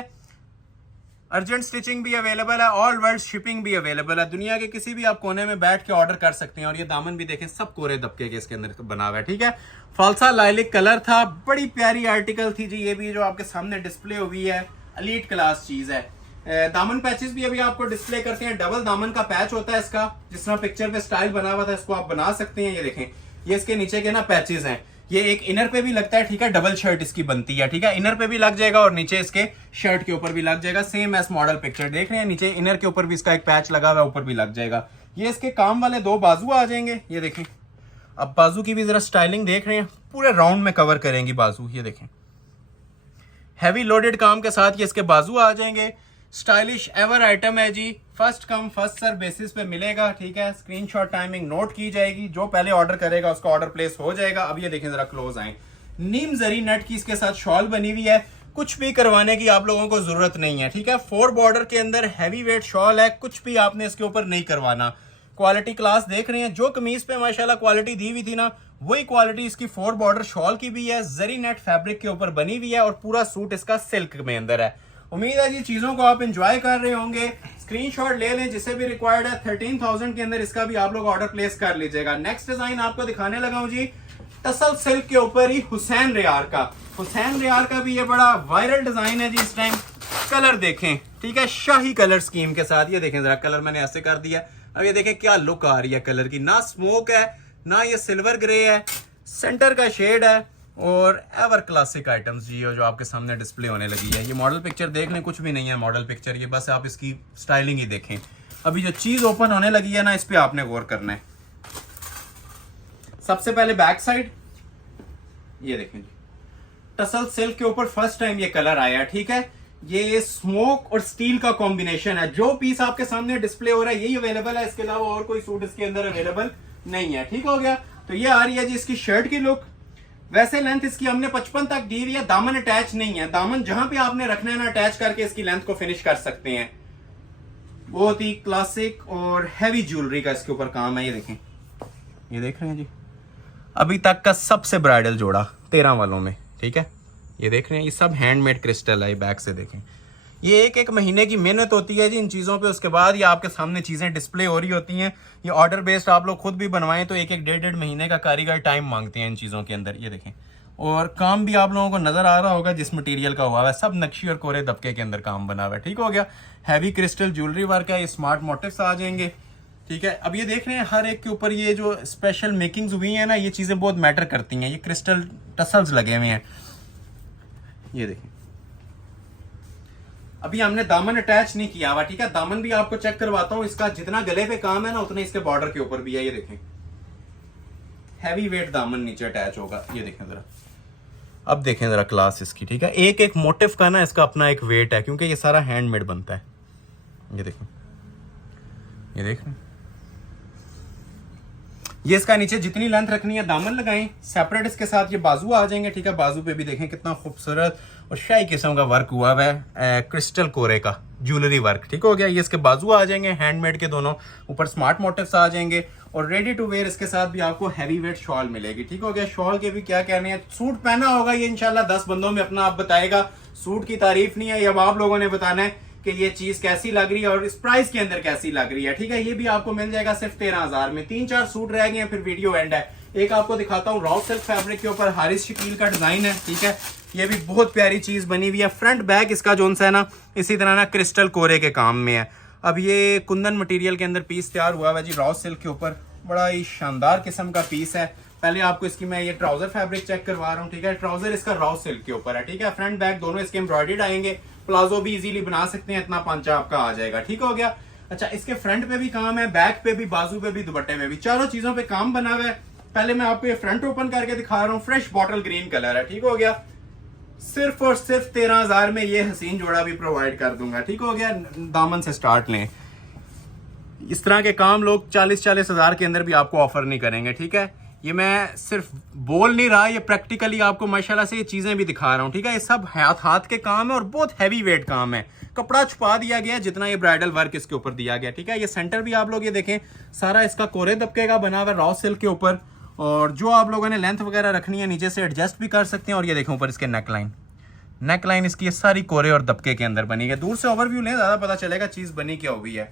अर्जेंट स्टिचिंग भी अवेलेबल है, ऑल वर्ल्ड शिपिंग भी अवेलेबल है। दुनिया के किसी भी आप कोने में बैठ के ऑर्डर कर सकते हैं। और ये दामन भी देखें, सब कोरे दबके के इसके अंदर बना हुआ है, ठीक है। फालसा लाइलिक कलर था, बड़ी प्यारी आर्टिकल थी जी। ये भी जो आपके सामने डिस्प्ले हुई है, एलीट क्लास चीज है। दामन पैचेस भी अभी आपको डिस्प्ले करते हैं। डबल दामन का पैच होता है इसका, जिस तरह पिक्चर पे स्टाइल बना हुआ था, इसको आप बना सकते हैं। ये देखें, ये इसके नीचे के ना पैचेस हैं। ये एक इनर पे भी लगता है, ठीक है। डबल शर्ट इसकी बनती है, ठीक है। इनर पे भी लग जाएगा और नीचे इसके शर्ट के ऊपर भी लग जाएगा। सेम एस मॉडल पिक्चर देख रहे हैं, नीचे इनर के ऊपर भी इसका एक पैच लगा हुआ है, ऊपर भी लग जाएगा। ये इसके काम वाले 2 बाजू आ जाएंगे। ये देखें, अब बाजू की भी जरा स्टाइलिंग देख रहे हैं, पूरे राउंड में कवर करेंगी बाजू। ये देखें, हैवी लोडेड काम के साथ ये इसके बाजू आ जाएंगे। स्टाइलिश एवर आइटम है जी, first come first serve basis पे मिलेगा, ठीक है। स्क्रीनशॉट टाइमिंग नोट की जाएगी, जो पहले ऑर्डर करेगा उसका ऑर्डर प्लेस हो जाएगा। अब ये देखें, जरा क्लोज आए, नीम जरी नेट की इसके साथ शॉल बनी हुई है। कुछ भी करवाने की आप लोगों को जरूरत नहीं है, ठीक है। 4 बॉर्डर के अंदर हैवी वेट शॉल है, कुछ भी आपने इसके ऊपर नहीं करवाना। क्वालिटी क्लास देख रहे हैं, जो कमीज पे माशाल्लाह क्वालिटी दी हुई थी ना, वही क्वालिटी इसकी 4 बॉर्डर शॉल की भी है। जरी नेट फैब्रिक के ऊपर बनी हुई है और पूरा सूट इसका सिल्क में अंदर है। उम्मीद है जी चीजों को आप एंजॉय कर रहे होंगे। स्क्रीनशॉट ले लें जिसे भी रिक्वायर्ड है। 13,000 के अंदर इसका भी आप लोग ऑर्डर प्लेस कर लीजिएगा। नेक्स्ट डिजाइन आपको दिखाने लगा हूं जी, टसल सिल्क के ऊपर ही हुसैन रियार का। हुसैन रियार का भी ये बड़ा वायरल डिजाइन है जी इस टाइम। कलर देखें, ठीक है, शाही कलर स्कीम के साथ। ये देखें जरा, कलर मैंने ऐसे कर दिया। अब ये देखें क्या लुक आ रही है कलर की, ना स्मोक है ना ये सिल्वर ग्रे है, सेंटर का शेड है। और एवर क्लासिक आइटम्स जी जो आपके सामने डिस्प्ले होने लगी है। ये मॉडल पिक्चर देख लें, कुछ भी नहीं है मॉडल पिक्चर, ये बस आप इसकी स्टाइलिंग ही देखें। अभी जो चीज ओपन होने लगी है ना, इस पे आपने गौर करना है। सबसे पहले बैक साइड, ये देखें जी, टसल सिल्क के ऊपर फर्स्ट टाइम ये कलर आया है, ठीक है। ये स्मोक और स्टील का कॉम्बिनेशन है। जो पीस आपके सामने डिस्प्ले हो रहा है यही अवेलेबल है, इसके अलावा और कोई सूट इसके अंदर अवेलेबल नहीं है, ठीक हो गया। तो ये आ रही है जी इसकी शर्ट की लुक। वैसे लेंथ इसकी हमने 55 तक दी हुई है, दामन अटैच नहीं है। दामन जहां पे आपने रखना है ना, अटैच करके इसकी लेंथ को फिनिश कर सकते हैं। बहुत ही क्लासिक और हैवी ज्वेलरी का इसके ऊपर काम है। ये देखें, ये देख रहे हैं जी, अभी तक का सबसे ब्राइडल जोड़ा 13 वालों में, ठीक है। ये देख रहे हैं, ये सब हैंडमेड क्रिस्टल है। बैक से देखें, ये एक महीने की मेहनत होती है जी इन चीज़ों पे। उसके बाद ये आपके सामने चीज़ें डिस्प्ले हो रही होती हैं। ये ऑर्डर बेस्ड आप लोग खुद भी बनवाएं तो 1-1, 1.5 महीने का कारीगर टाइम मांगते हैं इन चीज़ों के अंदर। ये देखें, और काम भी आप लोगों को नजर आ रहा होगा जिस मटेरियल का हुआ है, सब नक्शी और कोरे दबके के अंदर काम बना हुआ है, ठीक हो गया। हैवी क्रिस्टल ज्वेलरी वर्क है, ये स्मार्ट मोटिव्स आ जाएंगे, ठीक है। अब ये देख रहे हैं हर एक के ऊपर ये जो स्पेशल मेकिंग्स हुई है ना, ये चीज़ें बहुत मैटर करती हैं। ये क्रिस्टल टसल्स लगे हुए हैं, ये देखें। अभी हमने दामन अटैच नहीं किया हुआ, ठीक है। दामन भी आपको चेक करवाता हूं, इसका जितना गले पे काम है ना उतना इसके बॉर्डर के ऊपर भी है। ये देखें, हैवी वेट दामन नीचे अटैच होगा। ये देखें जरा, अब देखें जरा क्लास इसकी, ठीक है। एक एक मोटिव का ना इसका अपना एक वेट है, क्योंकि ये सारा हैंडमेड बनता है। ये देखें, ये देख रहे हैं, ये इसका नीचे जितनी लेंथ रखनी है दामन लगाएं, सेपरेट इसके साथ ये बाजू आ जाएंगे, ठीक है। बाजू पे भी देखें कितना खूबसूरत और शाही किस्म का वर्क हुआ हुआ है, क्रिस्टल कोरे का ज्वेलरी वर्क, ठीक हो गया। ये इसके बाजू आ जाएंगे हैंडमेड के दोनों, ऊपर स्मार्ट मोटिव्स आ जाएंगे और रेडी टू वेयर इसके साथ भी आपको हैवी वेट शॉल मिलेगी, ठीक हो गया। शॉल के भी क्या कहने हैं, सूट पहना होगा ये इंशाल्लाह 10 बंदों में अपना आप बताएगा। सूट की तारीफ नहीं है, ये अब आप लोगों ने बताना है कि ये चीज कैसी लग रही है और इस प्राइस के अंदर कैसी लग रही है, ठीक है। ये भी आपको मिल जाएगा सिर्फ 13,000 में। 3-4 सूट रह गए हैं, फिर वीडियो एंड है। एक आपको दिखाता हूँ, रॉ सिल्क फैब्रिक के ऊपर हारिस शकील का डिजाइन है, ठीक है। ये भी बहुत प्यारी चीज बनी हुई है। फ्रंट बैक इसका जोन सा है ना, इसी तरह ना क्रिस्टल कोरे के काम में है। अब ये कुंदन मटेरियल के अंदर पीस तैयार हुआ है जी, रॉ सिल्क के ऊपर, बड़ा ही शानदार किस्म का पीस है। पहले आपको इसकी मैं ये ट्राउजर फैब्रिक चेक करवा रहा हूँ, ठीक है। ट्राउजर इसका रॉ सिल्क के ऊपर है, ठीक है। फ्रंट बैक दोनों इसके एम्ब्रॉयडर्ड आएंगे। प्लाजो भी इजीली बना सकते हैं, इतना पंचा आपका आ जाएगा, ठीक हो गया। अच्छा, इसके फ्रंट पे भी काम है, बैक पे भी, बाजू पे भी, दुपट्टे में भी, चारों चीजों पे काम बना हुआ है। पहले मैं आपको ये फ्रंट ओपन करके दिखा रहा हूँ। फ्रेश बॉटल ग्रीन कलर है, ठीक हो गया। सिर्फ और सिर्फ 13,000 में ये हसीन जोड़ा भी प्रोवाइड कर दूंगा, ठीक हो गया। दामन से स्टार्ट लें। इस तरह के काम लोग 40-40 हजार के अंदर भी आपको ऑफर नहीं करेंगे, ठीक है। ये मैं सिर्फ बोल नहीं रहा, ये प्रैक्टिकली आपको माशाल्लाह से ये चीजें भी दिखा रहा हूँ, ठीक है। ये सब हाथ के काम है और बहुत हैवी वेट काम है। कपड़ा छुपा दिया गया जितना ये ब्राइडल वर्क इसके ऊपर दिया गया, ठीक है। ये सेंटर भी आप लोग ये देखें, सारा इसका कोरे दबके का बना हुआ है रॉ सिल्क के ऊपर। और जो आप लोगों ने लेंथ वगैरह रखनी है नीचे से एडजस्ट भी कर सकते हैं। और ये देखें ऊपर इसके नेक लाइन, नेक लाइन इसकी ये सारी कोरे और दबके के अंदर बनी है। दूर से ओवरव्यू लें, ज़्यादा पता चलेगा चीज़ बनी क्या हुई है।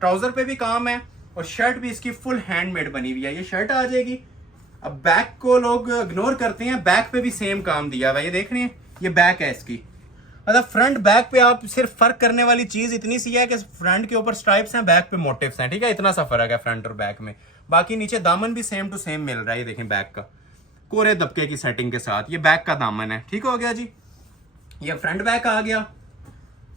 ट्राउज़र पे भी काम है और शर्ट भी इसकी फुल हैंडमेड बनी हुई है। ये शर्ट आ जाएगी। अब बैक को लोग इग्नोर करते हैं, बैक पे भी सेम काम दिया हुआ है। ये देख रहे हैं, ये बैक है इसकी। मतलब फ्रंट बैक पे आप सिर्फ फर्क करने वाली चीज इतनी सी है कि फ्रंट के ऊपर स्ट्राइप्स हैं, बैक पे मोटिव्स हैं, ठीक है, इतना सा फर्क है फ्रंट और बैक में। बाकी नीचे दामन भी सेम टू सेम मिल रहा है। ये देखें बैक का कोरे दबके की सेटिंग के साथ ये बैक का दामन है। ठीक हो गया जी, ये फ्रंट बैक आ गया।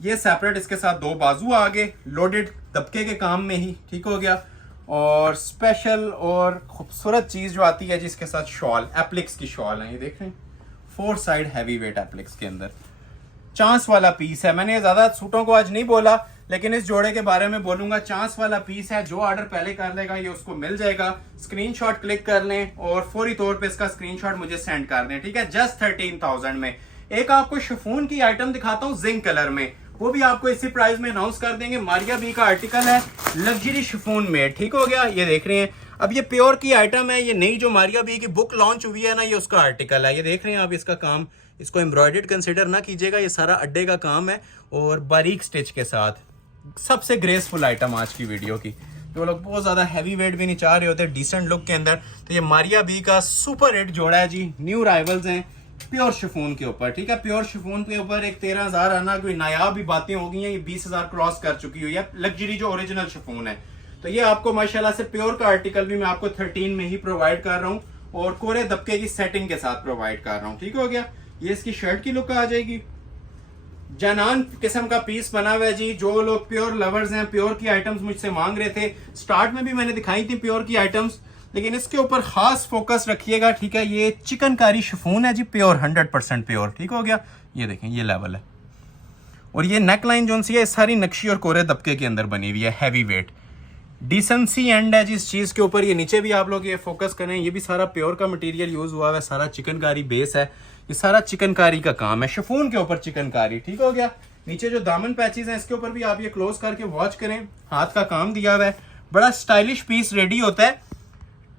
ये सेपरेट इसके साथ दो बाजू आ गए, लोडेड दबके के काम में ही। ठीक हो गया। और स्पेशल और खूबसूरत चीज जो आती है जिसके साथ शॉल, एप्लिक्स की शॉल है। ये देख रहे हैं, 4 साइड हैवी वेट एप्लिक्स के अंदर चांस वाला पीस है। मैंने ज्यादा सूटों को आज नहीं बोला, लेकिन इस जोड़े के बारे में बोलूंगा। चांस वाला पीस है, जो ऑर्डर पहले कर लेगा ये उसको मिल जाएगा। स्क्रीनशॉट क्लिक कर लें और फौरी तौर पे इसका स्क्रीनशॉट मुझे सेंड कर दें। ठीक है, जस्ट 13,000 में। एक आपको शिफॉन की आइटम दिखाता हूँ जिंक कलर में, वो भी आपको इसी प्राइस में अनाउंस कर देंगे। मारिया बी का आर्टिकल है, लग्जरी शिफॉन में। ठीक हो गया, ये देख रहे हैं। अब ये प्योर की आइटम है, ये नई जो मारिया बी की बुक लॉन्च हुई है ना, ये उसका आर्टिकल है। ये देख रहे हैं आप, इसका काम, इसको एम्ब्रॉयडर्ड कंसिडर ना कीजिएगा, ये सारा अड्डे का काम है और बारीक स्टिच के साथ। सबसे ग्रेसफुल आइटम आज की वीडियो की। जो लोग बहुत ज्यादा हैवी वेट भी नहीं चाह रहे होते डिसेंट लुक के अंदर, तो ये मारिया बी का सुपर हिट जोड़ा है जी। न्यू राइवल्स हैं प्योर शिफॉन के ऊपर। ठीक है, प्योर शिफॉन के ऊपर एक 13,000 आना कोई नायाब भी बातें हो गई हैं। ये 20,000 क्रॉस कर चुकी हुई है लग्जरी जो ओरिजिनल शिफॉन है। तो ये आपको माशाल्लाह से प्योर का आर्टिकल भी मैं आपको 13 में ही प्रोवाइड कर रहा हूँ और कोरे दबके की सेटिंग के साथ प्रोवाइड कर रहा हूँ। ठीक हो गया, ये इसकी शर्ट की लुक आ जाएगी। जनान किस्म का पीस बना हुआ है जी। जो लोग प्योर लवर्स हैं, प्योर की आइटम्स मुझसे मांग रहे थे, स्टार्ट में भी मैंने दिखाई थी प्योर की आइटम्स, लेकिन इसके ऊपर खास फोकस रखिएगा। ठीक है, ये चिकनकारी शिफॉन है जी, प्योर 100% प्योर। ठीक हो गया, ये देखें, ये लेवल है। और ये नेक लाइन जो सी है सारी नक्शी और कोरे दबके के अंदर बनी हुई है, हैवी वेट, डिसेंसी एंड है जी इस चीज के ऊपर। ये नीचे भी आप लोग ये फोकस करें, ये भी सारा प्योर का मटेरियल यूज हुआ है, सारा चिकनकारी बेस है, ये सारा चिकनकारी का काम है, शिफॉन के ऊपर चिकनकारी। ठीक हो गया। नीचे जो दामन पैचेस हैं इसके ऊपर भी आप ये क्लोज करके वॉच करें, हाथ का काम दिया हुआ है। बड़ा स्टाइलिश पीस रेडी होता है,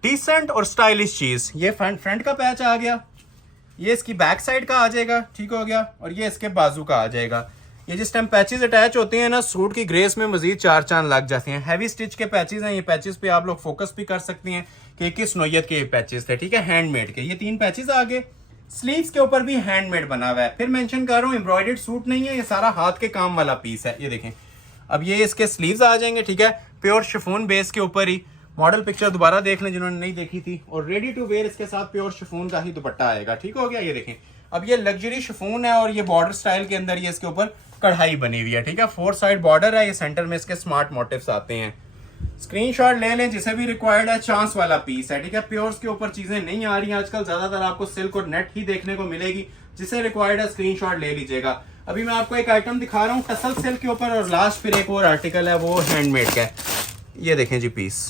डिसेंट और स्टाइलिश चीज। ये फ्रंट का पैच आ गया, ये इसकी बैक साइड का आ जाएगा। ठीक हो गया, और ये इसके बाजू का आ जाएगा। ये जिस टाइम पैचेस अटैच होते हैं ना, सूट की ग्रेस में मजीद 4 चांद लग जाते हैं। हैवी स्टिच के पैचेस हैं, ये पैचेस पे आप लोग फोकस भी कर सकते हैं कि किस नोयत के ये पैचेस थे। ठीक है, हैंडमेड के ये 3 पैचेस आ गए। स्लीव्स के ऊपर भी हैंडमेड बना हुआ है। फिर मेंशन कर रहा हूँ, एम्ब्रॉयडर्ड सूट नहीं है, ये सारा हाथ के काम वाला पीस है। ये देखें, अब ये इसके स्लीव्स आ जाएंगे। ठीक है, प्योर शिफॉन बेस के ऊपर ही। मॉडल पिक्चर दोबारा देख लें जिन्होंने नहीं देखी थी। और रेडी टू वेयर इसके साथ प्योर शिफॉन का ही दुपट्टा आएगा। ठीक हो गया, ये देखें। अब ये लग्जरी शिफॉन है और ये बॉर्डर स्टाइल के अंदर ये इसके ऊपर कढ़ाई बनी हुई है। ठीक है, 4 साइड बॉर्डर है, ये सेंटर में इसके स्मार्ट मोटिव्स आते हैं। स्क्रीनशॉट ले लें जिसे भी रिक्वायर्ड है। चांस वाला पीस है। ठीक है, प्योर्स के ऊपर चीजें नहीं आ रही आजकल, ज्यादातर आपको सिल्क और नेट ही देखने को मिलेगी। जिसे रिक्वायर्ड है स्क्रीनशॉट ले लीजिएगा। अभी मैं आपको एक आइटम दिखा रहा हूँ टसल सिल्क के ऊपर, और लास्ट फिर एक और आर्टिकल है वो हैंडमेड का है। ये देखें जी पीस,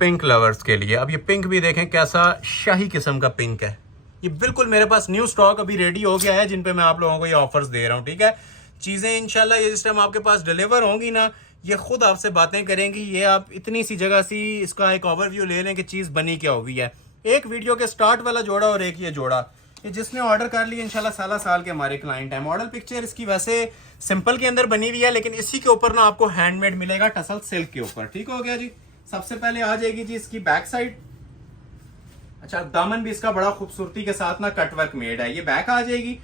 पिंक लवर्स के लिए। अब ये पिंक भी देखें कैसा शाही किस्म का पिंक है। ये बिल्कुल मेरे पास न्यू स्टॉक अभी रेडी हो गया है, जिन पे मैं आप लोगों को ये ऑफर्स दे रहा हूँ। ठीक है, चीजें इंशाल्लाह ये जिस टाइम आपके पास डिलीवर होंगी ना, ये खुद आपसे बातें करेंगी। ये आप इतनी सी जगह सी इसका एक ओवरव्यू ले लें कि चीज बनी क्या हुई है। एक वीडियो के स्टार्ट वाला जोड़ा और एक ये जोड़ा, ये जिसने ऑर्डर कर लिया इंशाल्लाह साला साल के हमारे क्लाइंट है। मॉडल पिक्चर इसकी वैसे सिंपल के अंदर बनी हुई है, लेकिन इसी के ऊपर ना आपको हैंडमेड मिलेगा टसल सिल्क के ऊपर। ठीक हो गया जी। सबसे पहले आ जाएगी जी इसकी बैक साइड। अच्छा, दामन भी इसका बड़ा खूबसूरती के साथ ना कटवर्क मेड है। ये बैक आ जाएगी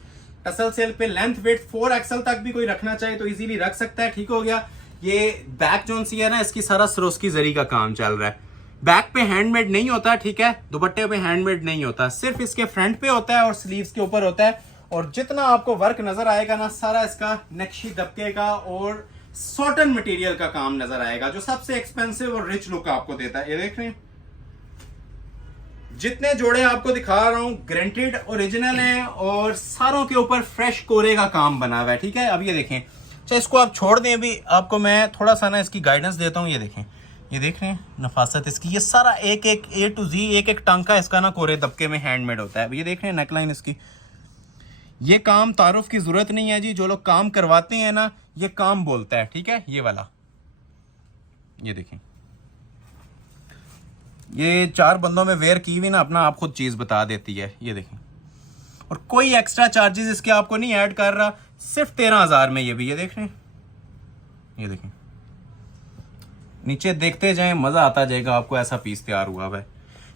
टसल सिल्क पे। लेंथ वेट 4 एक्सल तक भी कोई रखना चाहे तो इजीली रख सकता है। ठीक हो गया। ये बैक जोन सी है ना, इसकी सारा सरोस्की जरी का काम चल रहा है। बैक पे हैंडमेड नहीं होता। ठीक है, दुपट्टे पे हैंडमेड नहीं होता, सिर्फ इसके फ्रंट पे होता है और स्लीव्स के ऊपर होता है। और जितना आपको वर्क नजर आएगा ना, सारा इसका नक्शी दबके का और सॉटन मटेरियल का काम नजर आएगा, जो सबसे एक्सपेंसिव और रिच लुक आपको देता है। ये देख रहे हैं, जितने जोड़े आपको दिखा रहा हूं गारंटेड ओरिजिनल हैं और सारों के ऊपर फ्रेश कोरे का काम बना हुआ है। ठीक है, अब ये देखें, चाहे इसको आप छोड़ दें, अभी आपको मैं थोड़ा सा ना इसकी गाइडेंस देता हूं। ये देखें, ये देख रहे हैं नफासत इसकी, ये सारा एक एक A to Z एक एक टांका इसका ना कोरे दबके में हैंडमेड होता है। ये देख रहे हैं नेकलाइन इसकी। ये काम तारुफ की जरूरत नहीं है जी, जो लोग काम करवाते हैं ना, ये काम बोलता है। ठीक है, ये वाला, ये देखें, ये 4 बंदों में वेयर की हुई ना अपना आप खुद चीज बता देती है। ये देखें, और कोई एक्स्ट्रा चार्जेस इसके आपको नहीं ऐड कर रहा, सिर्फ 13,000 में। ये भी ये देख रहे हैं, ये देखें, नीचे देखते जाएं, मजा आता जाएगा आपको। ऐसा पीस तैयार हुआ है।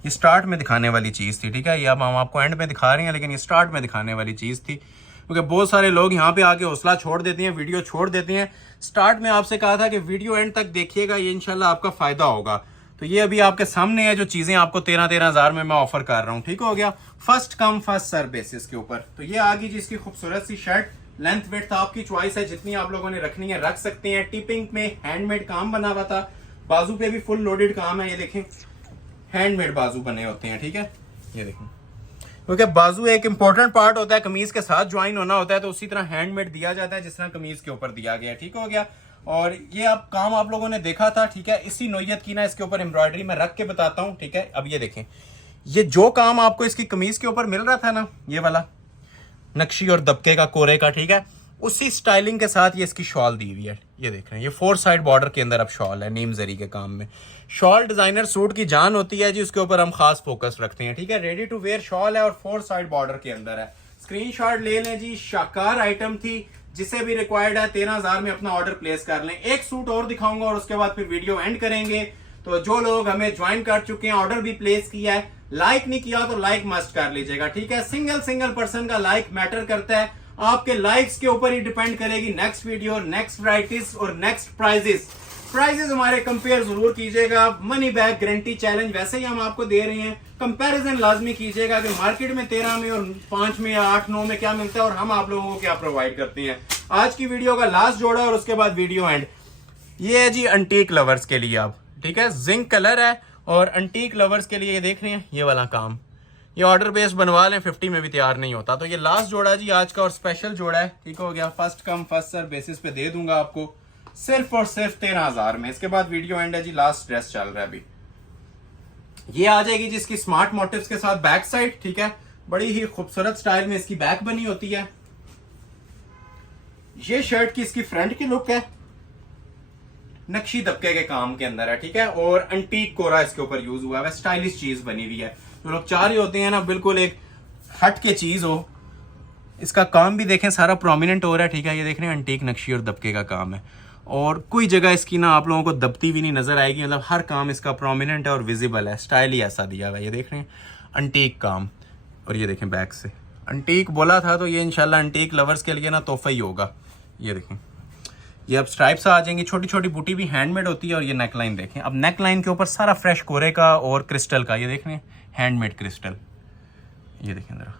ये स्टार्ट में दिखाने वाली चीज थी, ठीक है, ये अब हम आपको एंड में दिखा रहे हैं, लेकिन ये स्टार्ट में दिखाने वाली चीज थी, क्योंकि बहुत सारे लोग यहाँ पे आके हौसला छोड़ देते हैं, वीडियो छोड़ देते हैं। स्टार्ट में आपसे कहा था कि वीडियो एंड तक देखिएगा, ये इंशाल्लाह आपका फायदा होगा। तो ये अभी आपके सामने है जो चीजें आपको 13,000 में मैं ऑफर कर रहा हूँ, ठीक हो गया, first come first serve basis के ऊपर। तो ये आ गई जी इसकी खूबसूरत सी शर्ट। लेंथ वेथ आपकी चॉइस है, जितनी आप लोगों ने रखनी है रख सकते हैं। टिपिंग में हैंडमेड काम बना हुआ था, बाजू पे भी फुल लोडेड काम है, ये देखें, हैंडमेड बाजू बने होते हैं, ठीक है, ये देखें, क्योंकि बाजू एक इंपॉर्टेंट पार्ट होता है, कमीज के साथ ज्वाइन होना होता है, तो उसी तरह हैंडमेड दिया जाता है जिस तरह कमीज के ऊपर दिया गया, ठीक हो गया। और ये अब काम आप लोगों ने देखा था, ठीक है, इसी नोयत की ना इसके ऊपर एम्ब्रॉयडरी में रख के बताता हूँ, ठीक है। अब ये देखें, ये जो काम आपको इसकी कमीज के ऊपर मिल रहा था ना, ये वाला नक्शी और दबके का, कोरे का, ठीक है, उसी स्टाइलिंग के साथ ये इसकी शॉल दी हुई है, ये देख रहे हैं, ये 4 साइड बॉर्डर के अंदर अब शॉल है, नीम जरी के काम में। शॉल डिजाइनर सूट की जान होती है जी, उसके ऊपर हम खास फोकस रखते हैं, ठीक है। रेडी टू वेयर शॉल है और 4 साइड बॉर्डर के अंदर है। स्क्रीनशॉट ले लें जी, शाकार आइटम थी, जिसे भी रिक्वायर्ड है 13,000 में अपना ऑर्डर प्लेस कर लें। एक सूट और दिखाऊंगा और उसके बाद फिर वीडियो एंड करेंगे। तो जो लोग हमें ज्वाइन कर चुके हैं, ऑर्डर भी प्लेस किया है, लाइक नहीं किया तो लाइक मस्ट कर लीजिएगा, ठीक है। सिंगल पर्सन का लाइक मैटर करता है, आपके लाइक्स के ऊपर ही डिपेंड करेगी नेक्स्ट वीडियो, नेक्स्ट वैरायटीज और नेक्स्ट प्राइजेस हमारे कंपेयर जरूर कीजिएगा। मनी बैक गारंटी चैलेंज वैसे ही हम आपको दे रहे हैं, कंपैरिजन लाजमी कीजिएगा कि मार्केट में 13 में और 5 में या 8-9 में क्या मिलता है और हम आप लोगों को क्या प्रोवाइड करते हैं। आज की वीडियो का लास्ट जोड़ा और उसके बाद वीडियो एंड। ये है जी अंटीक लवर्स के लिए, आप ठीक है, जिंक कलर है और अंटीक लवर्स के लिए ये देख रहे हैं, ये वाला काम, ये ऑर्डर बेस्ड बनवा लें, 50 में भी तैयार नहीं होता। तो ये लास्ट जोड़ा जी आज का और स्पेशल जोड़ा है, ठीक हो गया, first come first serve basis पे दे दूंगा आपको सिर्फ और सिर्फ 13,000 में। इसके बाद वीडियो एंड है जी, लास्ट ड्रेस चल रहा है अभी। ये आ जाएगी जिसकी स्मार्ट मोटिव्स के साथ बैक साइड, ठीक है, बड़ी ही खूबसूरत स्टाइल में इसकी बैक बनी होती है। ये शर्ट की इसकी फ्रंट की लुक है, नक्शी दबके के काम के अंदर है, ठीक है, और अंटीक कोरा इसके ऊपर यूज हुआ है, स्टाइलिश चीज बनी हुई है। जो लोग चाह रहे होते हैं ना बिल्कुल एक हट के चीज हो, इसका काम भी देखें सारा प्रोमिनेंट हो रहा है, ठीक है, ये देख रहे हैं अंटीक नक्शी और दबके का काम है, और कोई जगह इसकी ना आप लोगों को दबती भी नहीं नजर आएगी, मतलब हर काम इसका प्रोमिनेंट है और विजिबल है, स्टाइल ही ऐसा दिया हुआ है। ये देख रहे हैं अंटीक काम, और ये देखें बैक से अंटीक बोला था, तो ये इंशाल्लाह अंटीक लवर्स के लिए ना तोहफा ही होगा। ये देखें, ये अब स्ट्राइप्स आ जाएंगी, छोटी छोटी बूटी भी हैंडमेड होती है। और ये नेकलाइन देखें, अब नेकलाइन के ऊपर सारा फ्रेश कोरे का और क्रिस्टल का, ये देख रहे हैं हैंडमेड क्रिस्टल, ये देखें जरा।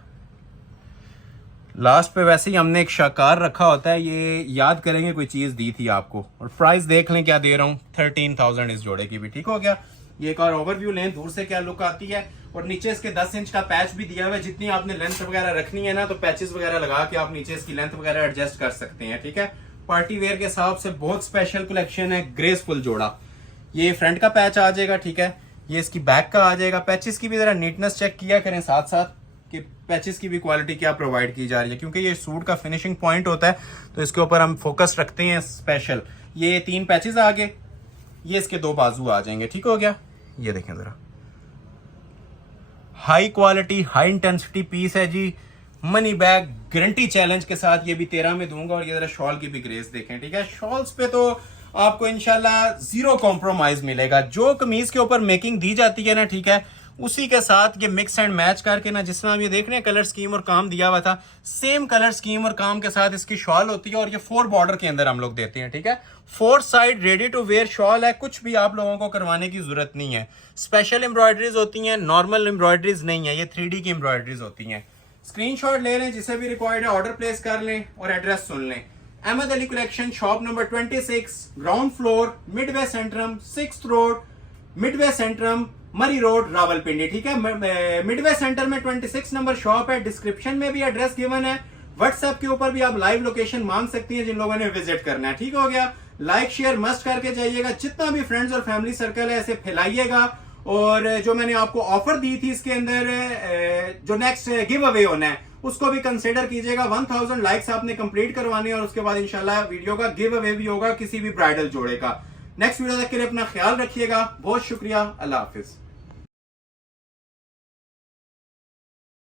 लास्ट पे वैसे ही हमने एक शाकार रखा होता है, ये याद करेंगे कोई चीज दी थी आपको। और प्राइस देख लें क्या दे रहा हूँ, 13,000 इस जोड़े की भी, ठीक हो गया। ये एक और ओवरव्यू लें दूर से क्या लुक आती है। और नीचे इसके 10 इंच का पैच भी दिया हुआ है, जितनी आपने लेंथ वगैरह रखनी है ना, तो पैचेस वगैरह लगा के आप नीचे इसकी लेंथ वगैरह एडजस्ट कर सकते हैं, ठीक है। पार्टी वेयर के हिसाब से बहुत स्पेशल कलेक्शन है, ग्रेसफुल जोड़ा। ये फ्रंट का पैच आ जाएगा, ठीक है, ये इसकी बैक का आ जाएगा। पैचेस की भी जरा नीटनेस चेक किया करें साथ साथ कि पैचेस की भी क्वालिटी क्या प्रोवाइड की जा रही है, क्योंकि ये सूट का फिनिशिंग पॉइंट होता है, तो इसके ऊपर हम फोकस रखते हैं स्पेशल। ये 3 पैचेस आ गए, ये इसके 2 बाजू आ जाएंगे, ठीक हो गया। ये देखें जरा, high quality high intensity piece है जी, मनी बैग गारंटी चैलेंज के साथ ये भी 13 में दूंगा। और ये जरा शॉल की भी ग्रेस देखें, ठीक है, शॉल्स पे तो आपको इंशाल्लाह 0 कॉम्प्रोमाइज मिलेगा। जो कमीज के ऊपर मेकिंग दी जाती है ना, ठीक है, उसी के साथ ये मिक्स एंड मैच करके ना, जिस तरह हम ये देख रहे हैं कलर स्कीम और काम दिया हुआ था, सेम कलर स्कीम और काम के साथ इसकी शॉल होती है। और ये 4 बॉर्डर के अंदर हम लोग देते हैं, ठीक है, 4 side ready to wear shawl है, कुछ भी आप लोगों को करवाने की जरूरत नहीं है। स्पेशल एम्ब्रॉयडरीज होती हैं, नॉर्मल एम्ब्रॉयडरीज नहीं है, ये 3D की एम्ब्रॉयडरीज होती हैं। स्क्रीनशॉट ले लें, जिसे भी रिक्वायर्ड है ऑर्डर प्लेस कर लें और एड्रेस सुन लें। Ahmed Ali collection, shop number 26, ground floor, Midway Centrum, 6th road, Midway Centrum, Murree road, Rawalpindi, ठीक है। मिडवे सेंटर में 26 नंबर शॉप है। डिस्क्रिप्शन में भी एड्रेस गिवन है। व्हाट्सएप के ऊपर भी आप लाइव लोकेशन मांग सकती हैं जिन लोगों ने विजिट करना है, ठीक हो गया। लाइक शेयर मस्ट करके जाइएगा, जितना भी फ्रेंड्स और फैमिली सर्कल है ऐसे फैलाइएगा। और जो मैंने आपको ऑफर दी थी इसके अंदर, जो नेक्स्ट गिव अवे होना है उसको भी कंसिडर कीजिएगा। 1000 लाइक्स आपने कंप्लीट करवाने हैं और उसके बाद इंशाल्लाह वीडियो का गिव अवे भी होगा किसी भी ब्राइडल जोड़े का। नेक्स्ट वीडियो तक के लिए अपना ख्याल रखिएगा। बहुत शुक्रिया, अल्लाह हाफिज।